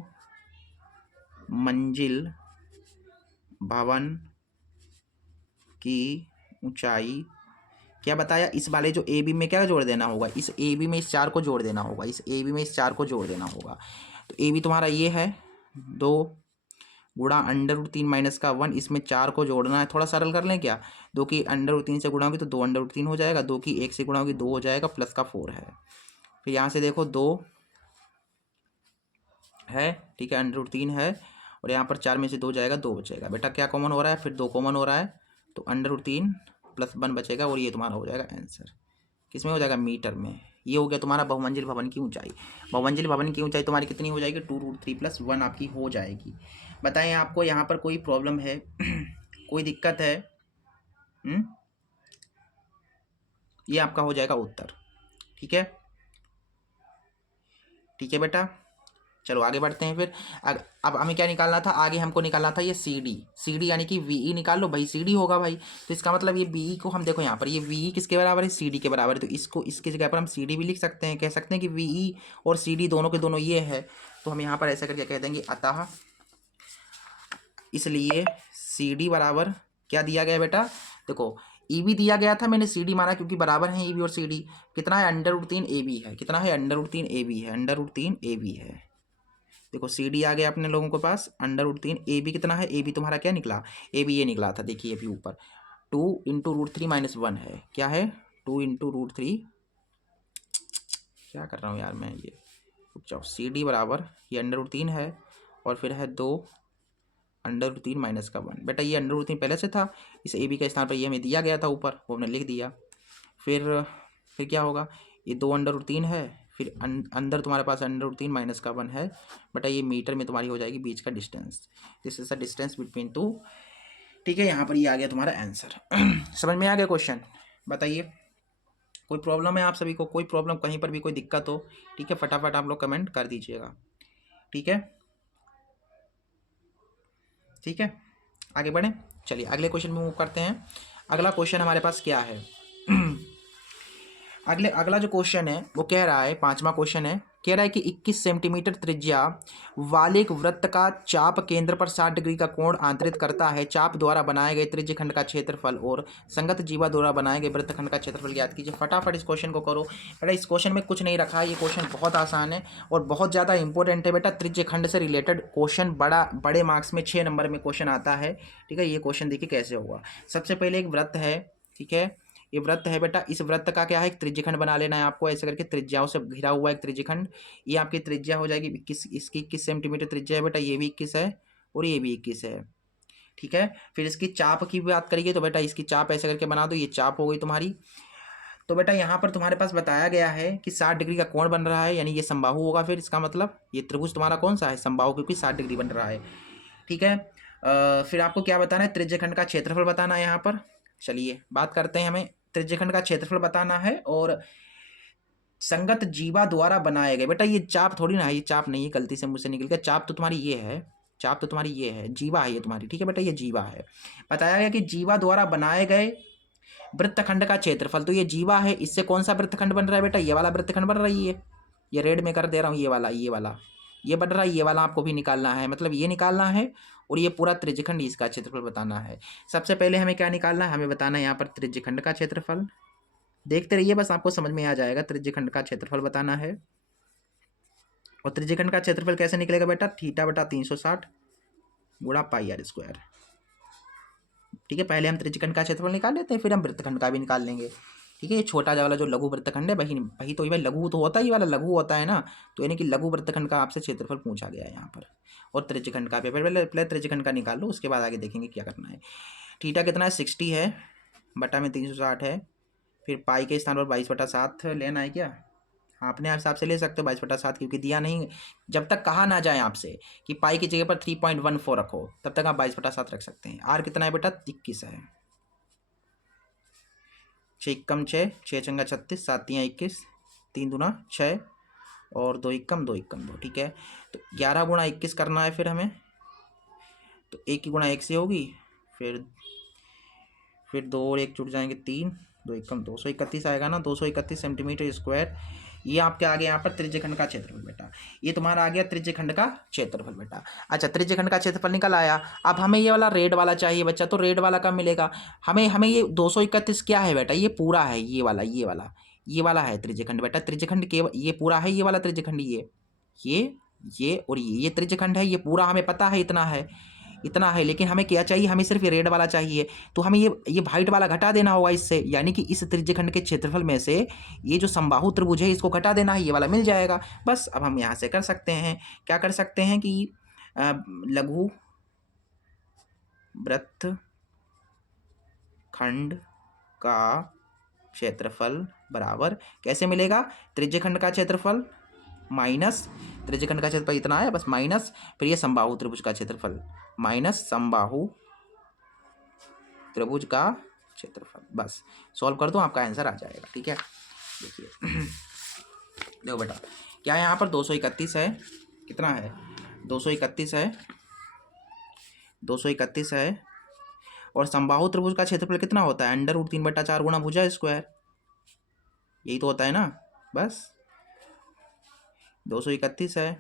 मंजिल भवन की ऊंचाई, क्या बताया, इस वाले जो ए बी में क्या जोड़ देना होगा, इस ए बी में इस 4 को जोड़ देना होगा, इस ए बी में इस 4 को जोड़ देना होगा। तो ए बी तुम्हारा ये है 2 गुणा √3 माइनस का 1, इसमें 4 को जोड़ना है। थोड़ा सरल कर लें क्या, 2 की √3 से गुणा होगी तो 2 √3 हो जाएगा, 2 की 1 से गुणा होगी 2 हो जाएगा, प्लस का 4 है। फिर यहाँ से देखो 2 है, ठीक है, √3 है, और यहाँ पर 4 में से 2 जाएगा, 2 बचेगा। बेटा क्या कॉमन हो रहा है, फिर 2 कॉमन हो रहा है, तो √3 प्लस 1 बचेगा, और ये तुम्हारा हो जाएगा आंसर। किस में हो जाएगा, मीटर में। ये हो गया तुम्हारा बहुमंजिल भवन की ऊंचाई। बहुमंजिल भवन की ऊंचाई तुम्हारी कितनी हो जाएगी, 2√3 प्लस 1 आपकी हो जाएगी। बताएं आपको यहाँ पर कोई प्रॉब्लम है कोई दिक्कत है? ये आपका हो जाएगा उत्तर। ठीक है, ठीक है बेटा, चलो आगे बढ़ते हैं। फिर अब हमें क्या निकालना था, आगे हमको निकालना था ये सी डी यानी कि वी निकाल लो भाई, सी डी होगा भाई। तो इसका मतलब ये बी को हम देखो यहाँ पर, ये वी किसके बराबर है, सी डी के बराबर है, तो इसको इसकी जगह पर हम सी डी भी लिख सकते हैं, कह सकते हैं कि वी और सी डी दोनों के दोनों ये है। तो हम यहाँ पर ऐसा करके कह देंगे अतः, इसलिए सी डी बराबर क्या दिया गया बेटा, देखो ई बी दिया गया था, मैंने सी डी माना क्योंकि बराबर है ई बी और सी डी। कितना है, √3 ए बी है, कितना है, √3 ए बी है, √3 ए बी है। देखो सी डी आ गया अपने लोगों के पास, √3 ए बी कितना है, ए बी तुम्हारा क्या निकला, ए बी ये निकला था, देखिए अभी ऊपर 2 इंटू √3 माइनस 1 है, क्या है 2 इंटू √3, क्या कर रहा हूँ यार मैं, ये रुक जाओ, सी डी बराबर ये √3 है, और फिर है 2 √3 माइनस का 1। बेटा ये √3 पहले से था, इस ए बी के स्थान पर ये हमें दिया गया था ऊपर, वो हमने लिख दिया। फिर क्या होगा, ये 2 √3 है, फिर अंदर तुम्हारे पास √3 माइनस का 1 है। बेटा ये मीटर में तुम्हारी हो जाएगी बीच का distance, this is the distance between two. ठीक है, यहाँ पर ये आ गया तुम्हारा आंसर समझ में आ गया क्वेश्चन। बताइए कोई प्रॉब्लम है आप सभी को, कोई प्रॉब्लम कहीं पर भी कोई दिक्कत हो, ठीक है, फटाफट आप लोग कमेंट कर दीजिएगा। ठीक है, ठीक है, आगे बढ़ें, चलिए अगले क्वेश्चन में मूव करते हैं। अगला क्वेश्चन हमारे पास क्या है अगला जो क्वेश्चन है वो कह रहा है, 5वां क्वेश्चन है, कह रहा है कि 21 सेंटीमीटर त्रिज्या वाले एक वृत्त का चाप केंद्र पर 60 डिग्री का कोण आंतरित करता है। चाप द्वारा बनाए गए त्रिज्यखंड का क्षेत्रफल और संगत जीवा द्वारा बनाए गए वृत्तखंड का क्षेत्रफल ज्ञात कीजिए। फटाफट इस क्वेश्चन को करो। बेटा इस क्वेश्चन में कुछ नहीं रखा है, ये क्वेश्चन बहुत आसान है और बहुत ज़्यादा इंपॉर्टेंट है बेटा। त्रिज्यखंड से रिलेटेड क्वेश्चन बड़े मार्क्स में 6 नंबर में क्वेश्चन आता है। ठीक है, ये क्वेश्चन देखिए कैसे होगा। सबसे पहले एक वृत्त है, ठीक है, ये वृत्त है बेटा, इस वृत्त का क्या है, एक त्रिज्यखंड बना लेना है आपको, ऐसे करके त्रिज्याओं से घिरा हुआ एक त्रिज्यखंड। ये आपकी त्रिज्या हो जाएगी 21, इसकी 21 सेंटीमीटर त्रिज्या है बेटा, ये भी 21 है और ये भी 21 है। ठीक है, फिर इसकी चाप की बात करिए तो बेटा इसकी चाप ऐसे करके बना दो, ये चाप हो गई तुम्हारी। तो बेटा यहाँ पर तुम्हारे पास बताया गया है कि 60 डिग्री का कोण बन रहा है, यानी ये समबाहु होगा। फिर इसका मतलब ये त्रिभुज तुम्हारा कौन सा है, समबाहु, क्योंकि 60 डिग्री बन रहा है। ठीक है, फिर आपको क्या बताना है, त्रिज्यखंड का क्षेत्रफल बताना है यहाँ पर। चलिए बात करते हैं, हमें त्रिज्यखंड का क्षेत्रफल बताना है और संगत जीवा द्वारा बनाए गए। बेटा ये चाप थोड़ी ना है, ये चाप नहीं है, गलती से मुझसे निकल गया। चाप तो तुम्हारी ये है, चाप तो तुम्हारी ये है, जीवा है ये तुम्हारी। ठीक है बेटा, ये जीवा है। बताया गया कि जीवा द्वारा बनाए गए वृत्तखंड का क्षेत्रफल, तो ये जीवा है, इससे कौन सा वृत्तखंड बन रहा है बेटा, ये वाला वृत्तखंड बन रही है, ये रेड में कर दे रहा हूँ, ये वाला ये बन रहा है, ये वाला आपको भी निकालना है, मतलब ये निकालना है और ये पूरा त्रिज्यखंड इसका क्षेत्रफल बताना है। सबसे पहले हमें क्या निकालना है, हमें बताना है यहाँ पर त्रिज्यखंड का क्षेत्रफल। देखते रहिए बस, आपको समझ में आ जाएगा। त्रिज्यखंड का क्षेत्रफल बताना है और त्रिज्यखंड का क्षेत्रफल कैसे निकलेगा बेटा, θ/360 गुणा πr²। ठीक है, पहले हम त्रिज्यखंड का क्षेत्रफल निकाल लेते हैं, फिर हम वृत्तखंड का भी निकाल लेंगे। ठीक है, ये छोटा वाला जो लघु वृत्तखंड है वही तो, ये भाई लघु तो होता है, ये वाला लघु होता है ना, तो यानी कि लघु वृत्तखंड का आपसे क्षेत्रफल पूछा गया है यहाँ पर। और त्रिज्यखंड का पहले त्रिज्यखंड का निकाल लो, उसके बाद आगे देखेंगे क्या करना है। थीटा कितना है, 60 है, बटा में 360 है, फिर पाई के स्थान पर 22/7 लेना है क्या, हाँ अपने हिसाब से ले सकते हो 22/7, क्योंकि दिया नहीं, जब तक कहा ना जाए आपसे कि पाई की जगह पर 3.14 रखो, तब तक आप 22/7 रख सकते हैं। आर कितना है बेटा, 21 है। 6 एकम 6, 6 चंगा 36, 7 तियाँ 21, 3 दूना 6 और 2 एकम 2 एकम 2। ठीक है, तो 11 गुणा 21 करना है फिर हमें, तो 1 की गुणा 1 से होगी, फिर 2 और 1 जुड़ जाएंगे 3, 2 एकम 231 आएगा ना, 231 सेंटीमीटर स्क्वायर। ये आपके आ गया यहाँ पर त्रिज्यखंड का क्षेत्रफल बेटा, ये तुम्हारा आ गया त्रिज्यखंड का क्षेत्रफल बेटा। अच्छा, त्रिज्यखंड का क्षेत्रफल निकल आया। अब हमें ये वाला रेड वाला चाहिए बच्चा, तो रेड वाला कब मिलेगा हमें? हमें ये 231 क्या है बेटा? ये पूरा है, ये वाला है त्रिज्यखंड बेटा। त्रिज्यखंड के ये पूरा है, ये वाला त्रिज्यखंड, ये और ये त्रिज्यखंड है, ये पूरा हमें पता है इतना है। लेकिन हमें क्या चाहिए? हमें सिर्फ ये रेड वाला चाहिए, तो हमें ये वाइट वाला घटा देना होगा इससे, यानी कि इस त्रिज्यखंड के क्षेत्रफल में से ये जो समबाहु त्रिभुज है इसको घटा देना है, ये वाला मिल जाएगा। बस अब हम यहाँ से कर सकते हैं, क्या कर सकते हैं कि लघु वृत्त खंड का क्षेत्रफल बराबर कैसे मिलेगा? त्रिज्यखंड का क्षेत्रफल माइनस त्रिज्यखंड का क्षेत्रफल इतना है बस, माइनस फिर ये समबाहु त्रिभुज का क्षेत्रफल माइनस समबाहु त्रिभुज का क्षेत्रफल। बस सॉल्व कर दो, आपका आंसर आ जाएगा। ठीक है, देखिए देखो बेटा, क्या है यहाँ पर 231 है, कितना है 231 है, 231 है। और समबाहु त्रिभुज का क्षेत्रफल कितना होता है? √3/4 गुणा भुजा स्क्वायर, यही तो होता है ना। बस 231 है,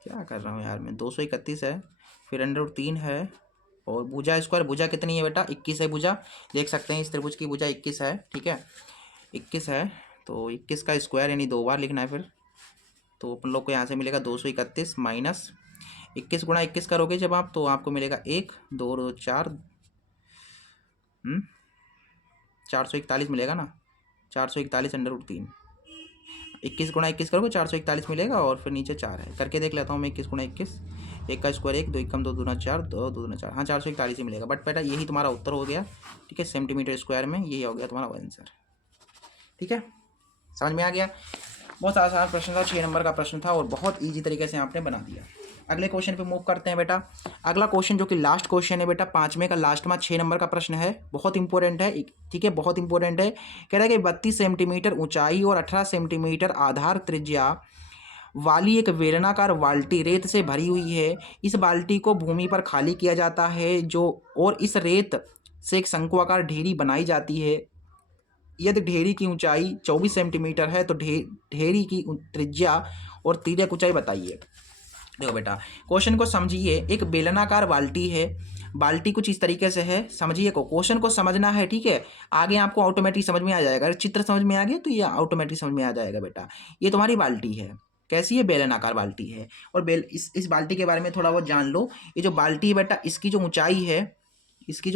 क्या कर रहा हूँ यार मैं, 231 है, फिर √3 है, और भुजा स्क्वायर, भुजा कितनी है बेटा? 21 है भुजा, देख सकते हैं इस त्रिभुज की भुजा 21 है। ठीक है, 21 है, तो 21 का स्क्वायर यानी 2 बार लिखना है फिर, तो अपन लोग को यहाँ से मिलेगा 231 माइनस 21 गुणा 21 करोगे जब आप, तो आपको मिलेगा 1 2 2 4 441 मिलेगा ना, 441 √3, 21 गुणा 21 करोगे 441 मिलेगा, और फिर नीचे 4 है, करके देख लेता हूँ मैं। 21 गुणा 21, 1 का स्क्वायर 1, 2 एकम 2 दूना 4, 2 दूना 4, हाँ 441 ही मिलेगा। बट बेटा यही तुम्हारा उत्तर हो गया। ठीक है, सेंटीमीटर स्क्वायर में यही हो गया तुम्हारा आंसर। ठीक है, समझ में आ गया? बहुत आसान प्रश्न था, 6 नंबर का प्रश्न था, और बहुत ईजी तरीके से आपने बना दिया। अगले क्वेश्चन पे मूव करते हैं बेटा। अगला क्वेश्चन जो कि लास्ट क्वेश्चन है बेटा, 5वें का लास्ट में 6 नंबर का प्रश्न है, बहुत इंपॉर्टेंट है। ठीक है, बहुत इंपॉर्टेंट है। कह रहा है कि 32 सेंटीमीटर ऊंचाई और 18 सेंटीमीटर आधार त्रिज्या वाली एक बेलनाकार बाल्टी रेत से भरी हुई है। इस बाल्टी को भूमि पर खाली किया जाता है, और इस रेत से एक शंकुआकार ढेरी बनाई जाती है। यदि ढेरी की ऊंचाई 24 सेंटीमीटर है तो ढेरी की त्रिज्या और तिर्यक ऊंचाई बताइए। देखो बेटा, क्वेश्चन को समझिए। एक बेलनाकार बाल्टी है, बाल्टी कुछ इस तरीके से है, समझिए को, क्वेश्चन को समझना है। ठीक है, आगे आपको ऑटोमेटिक समझ में आ जाएगा, अगर चित्र समझ में आ गया तो ये ऑटोमेटिक समझ में आ जाएगा बेटा। ये तुम्हारी बाल्टी है, कैसी है? बेलनाकार बाल्टी है। और इस बाल्टी के बारे में थोड़ा बहुत जान लो। ये जो बाल्टी है बेटा, इसकी जो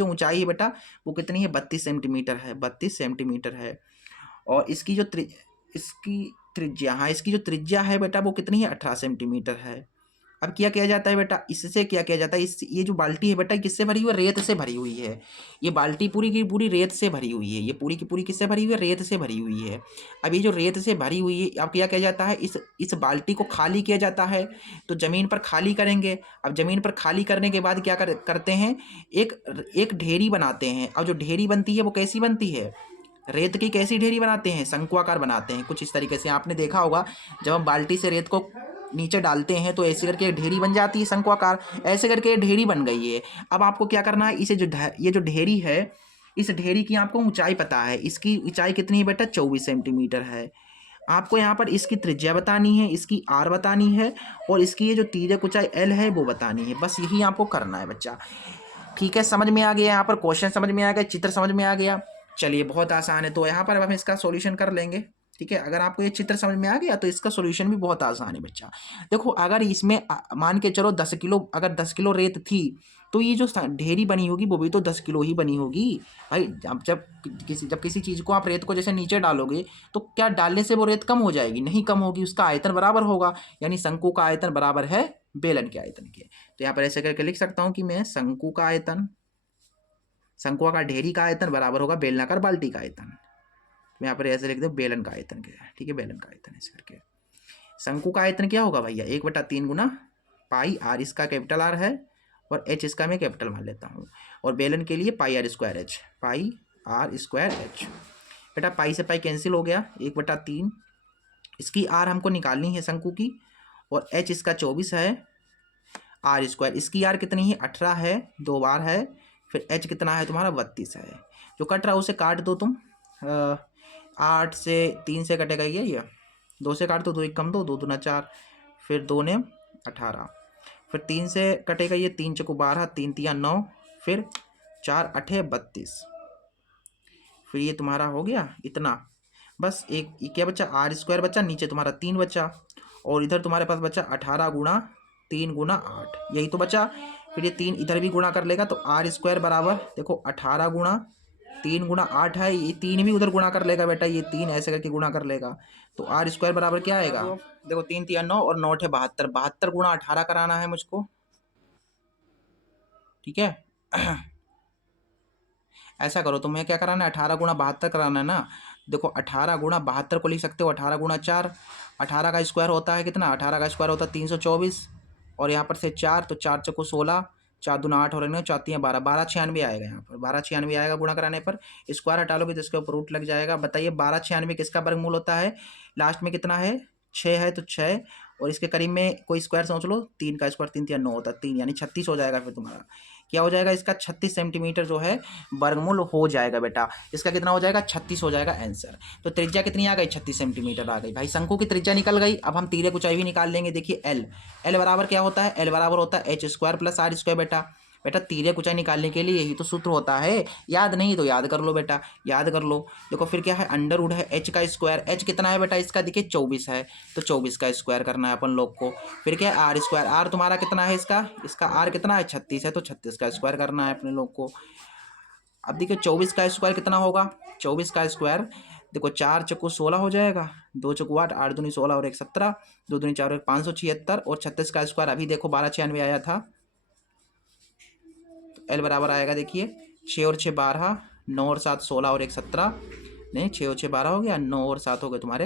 ऊंचाई है बेटा, वो कितनी है? 32 सेंटीमीटर है, 32 सेंटीमीटर है। और इसकी जो त्रिज्या है बेटा, वो कितनी है? 18 सेंटीमीटर है। अब क्या किया जाता है बेटा, इससे क्या किया जाता है, ये जो बाल्टी है बेटा किससे भरी हुई है? रेत से भरी हुई है। ये बाल्टी पूरी की पूरी रेत से भरी हुई है, ये पूरी की पूरी किससे भरी हुई है? रेत से भरी हुई है। अब ये जो रेत से भरी हुई है, अब क्या किया जाता है, इस बाल्टी को खाली किया जाता है। तो ज़मीन पर खाली करेंगे। अब ज़मीन पर खाली करने के बाद क्या करते हैं, एक ढेरी बनाते हैं। अब जो ढेरी बनती है वो कैसी बनती है? रेत की कैसी ढेरी बनाते हैं? शंकुआकार बनाते हैं, कुछ इस तरीके से। आपने देखा होगा जब हम बाल्टी से रेत को नीचे डालते हैं तो ऐसे करके ढेरी बन जाती है शंकुआकार, ऐसे करके ढेरी बन गई है। अब आपको क्या करना है, ये जो ढेरी है, इस ढेरी की आपको ऊंचाई पता है। इसकी ऊंचाई कितनी है बेटा? 24 सेंटीमीटर है। आपको यहाँ पर इसकी त्रिज्या बतानी है, इसकी आर बतानी है, और इसकी ये जो तिर्यक ऊंचाई एल है वो बतानी है। बस यही आपको करना है बच्चा। ठीक है, समझ में आ गया? यहाँ पर क्वेश्चन समझ में आ गया, चित्र समझ में आ गया। चलिए, बहुत आसान है। तो यहाँ पर अब हम इसका सॉल्यूशन कर लेंगे। ठीक है, अगर आपको ये चित्र समझ में आ गया तो इसका सॉल्यूशन भी बहुत आसान है बच्चा। देखो, अगर इसमें मान के चलो 10 किलो, अगर 10 किलो रेत थी, तो ये जो ढेरी बनी होगी वो भी तो 10 किलो ही बनी होगी भाई। जब किसी चीज़ को आप रेत को जैसे नीचे डालोगे, तो क्या डालने से वो रेत कम हो जाएगी? नहीं कम होगी, उसका आयतन बराबर होगा। यानी शंकु का आयतन बराबर है बेलन के आयतन के। तो यहाँ पर ऐसे करके लिख सकता हूँ कि मैं शंकु का आयतन, शंकुआकार ढेरी का आयतन बराबर होगा बेलनाकार बाल्टी का आयतन। मैं यहाँ पर ऐसे लिख दूँ बेलन का आयतन क्या है। ठीक है, बेलन का आयतन ऐसे करके। शंकु का आयतन क्या होगा भैया? 1/3 गुना पाई आर, इसका कैपिटल आर है, और एच इसका मैं कैपिटल मान लेता हूँ। और बेलन के लिए pi R square H, pi R square H. बेटा पाई से पाई कैंसिल हो गया, 1/3। इसकी आर हमको निकालनी है शंकु की, और एच इसका 24 है, आर स्क्वायर इसकी आर कितनी है 18 है, 2 बार है, फिर एच कितना है तुम्हारा 32 है। जो कट रहा है उसे काट दो तुम, 8 से 3 से कटेगा ये 2 से काट दो, 2 1 कम 2, 2 दूना 4, फिर 2 ने 18, फिर 3 से कटेगा ये, 3 चौको 12, 3 तिया 9, फिर 4 8 32, फिर ये तुम्हारा हो गया इतना। बस एक क्या बच्चा, आर स्क्वायर बच्चा, नीचे तुम्हारा 3 बच्चा, और इधर तुम्हारे पास बच्चा 18 गुणा 3 गुणा 8, यही तो बचा। फिर ये 3 इधर भी गुणा कर लेगा, तो आर स्क्वायर बराबर देखो 18 गुणा 3 गुणा 8 है, ये 3 भी उधर गुणा कर लेगा बेटा, ये 3 ऐसे करके गुणा कर लेगा, तो आर स्क्वायर बराबर क्या आएगा, देखो 3 तिया 9 और 9 है 72, 72 गुणा 18 कराना है मुझको, ठीक है। ऐसा करो, तुम्हें क्या कराना है, 18 गुणा 72 कराना है ना। देखो 18 गुणा 72 को लिख सकते हो 18 गुणा 4, 18 का स्क्वायर होता है कितना, 18 का स्क्वायर होता है 324, और यहाँ पर से 4, तो 4 चौको 16, 4 दूना 8 और 4 3 12, 1296 आएगा, यहाँ पर 1296 आएगा गुणा कराने पर। स्क्वायर हटा लोगे तो इसके ऊपर रूट लग जाएगा। बताइए 1296 किसका वर्गमूल होता है, लास्ट में कितना है 6 है, तो 6, और इसके करीब में कोई स्क्वायर सोच लो, 3 का स्क्वायर 3 3 9 होता है 3, यानी 36 हो जाएगा। फिर तुम्हारा क्या हो जाएगा, इसका 36 सेंटीमीटर जो है वर्गमूल हो जाएगा बेटा। इसका कितना हो जाएगा, 36 हो जाएगा आंसर। तो त्रिज्या कितनी आ गई, 36 सेंटीमीटर आ गई भाई। शंकु की त्रिज्या निकल गई। अब हम तिर्यक ऊंचाई भी निकाल लेंगे। देखिए एल बराबर क्या होता है, एल बराबर होता है h square plus r square बेटा। बेटा तिर्यक ऊंचाई निकालने के लिए यही तो सूत्र होता है, याद नहीं तो याद कर लो बेटा, याद कर लो। देखो फिर क्या है, अंडर रूट है एच का स्क्वायर, एच कितना है बेटा इसका, देखिए 24 है, तो 24 का स्क्वायर करना है अपन लोग को। फिर क्या है आर स्क्वायर, आर तुम्हारा कितना है इसका आर कितना है 36 है, तो 36 का स्क्वायर करना है अपने लोग को। अब देखिए 24 का स्क्वायर कितना होगा, 24 का स्क्वायर देखो 4 चौको 16 हो जाएगा, 2 चौको 8, 8 दूनी 16 और 1 17, 2 दूनी 4 और 576, और 36 का स्क्वायर अभी देखो 1296 आया था। एल बराबर आएगा देखिए 6 और 6 12, 9 और 7 16 और 1 17, नहीं 6 और 6 12 हो गया, 9 और 7 हो गए तुम्हारे,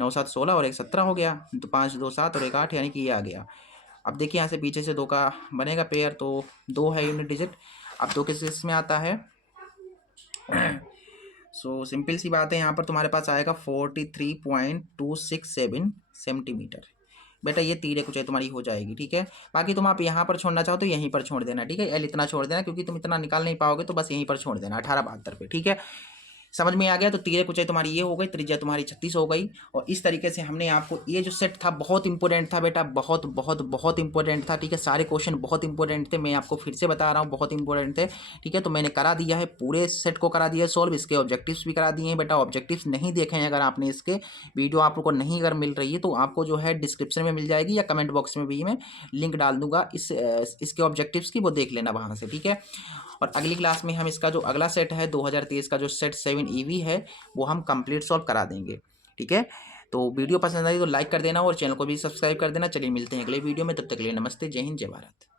9 7 16 और 1 17 हो गया, तो 5 2 7 और 1 8, यानी कि ये आ गया। अब देखिए यहाँ से पीछे से 2 का बनेगा पेयर, तो 2 है यूनिट डिजिट। अब 2 किस में आता है, सो सिंपल सी बात है, यहाँ पर तुम्हारे पास आएगा 43.267 सेंटीमीटर। बेटा ये तिर्यक ऊंचाई तुम्हारी हो जाएगी, ठीक है। बाकी तुम आप यहाँ पर छोड़ना चाहो तो यहीं पर छोड़ देना, ठीक है। एल इतना छोड़ देना, क्योंकि तुम इतना निकाल नहीं पाओगे, तो बस यहीं पर छोड़ देना 1872 पे, ठीक है। समझ में आ गया। तो तिर्यक ऊंचाई तुम्हारी ये हो गई, त्रिज्या तुम्हारी 36 हो गई। और इस तरीके से हमने आपको ये जो सेट था बहुत इंपॉर्टेंट था बेटा, बहुत बहुत बहुत इंपॉर्टेंट था, ठीक है। सारे क्वेश्चन बहुत इंपॉर्टेंट थे, मैं आपको फिर से बता रहा हूँ बहुत इंपॉर्टेंट थे, ठीक है। तो मैंने करा दिया है, पूरे सेट को करा दिया है सॉल्व, इसके ऑब्जेक्टिव्स भी करा दिए हैं बेटा। ऑब्जेक्टिव्स नहीं देखे हैं अगर आपने, इसके वीडियो आप लोग को नहीं अगर मिल रही है, तो आपको जो है डिस्क्रिप्शन में मिल जाएगी, या कमेंट बॉक्स में भी मैं लिंक डाल दूंगा इसके ऑब्जेक्टिव्स की, वो देख लेना वहाँ से, ठीक है। और अगली क्लास में हम इसका जो अगला सेट है 2023 का जो सेट 7 EV है, वो हम कंप्लीट सॉल्व करा देंगे, ठीक है। तो वीडियो पसंद आई तो लाइक कर देना, और चैनल को भी सब्सक्राइब कर देना। चलिए मिलते हैं अगले वीडियो में, तब तक के लिए नमस्ते, जय हिंद, जय भारत।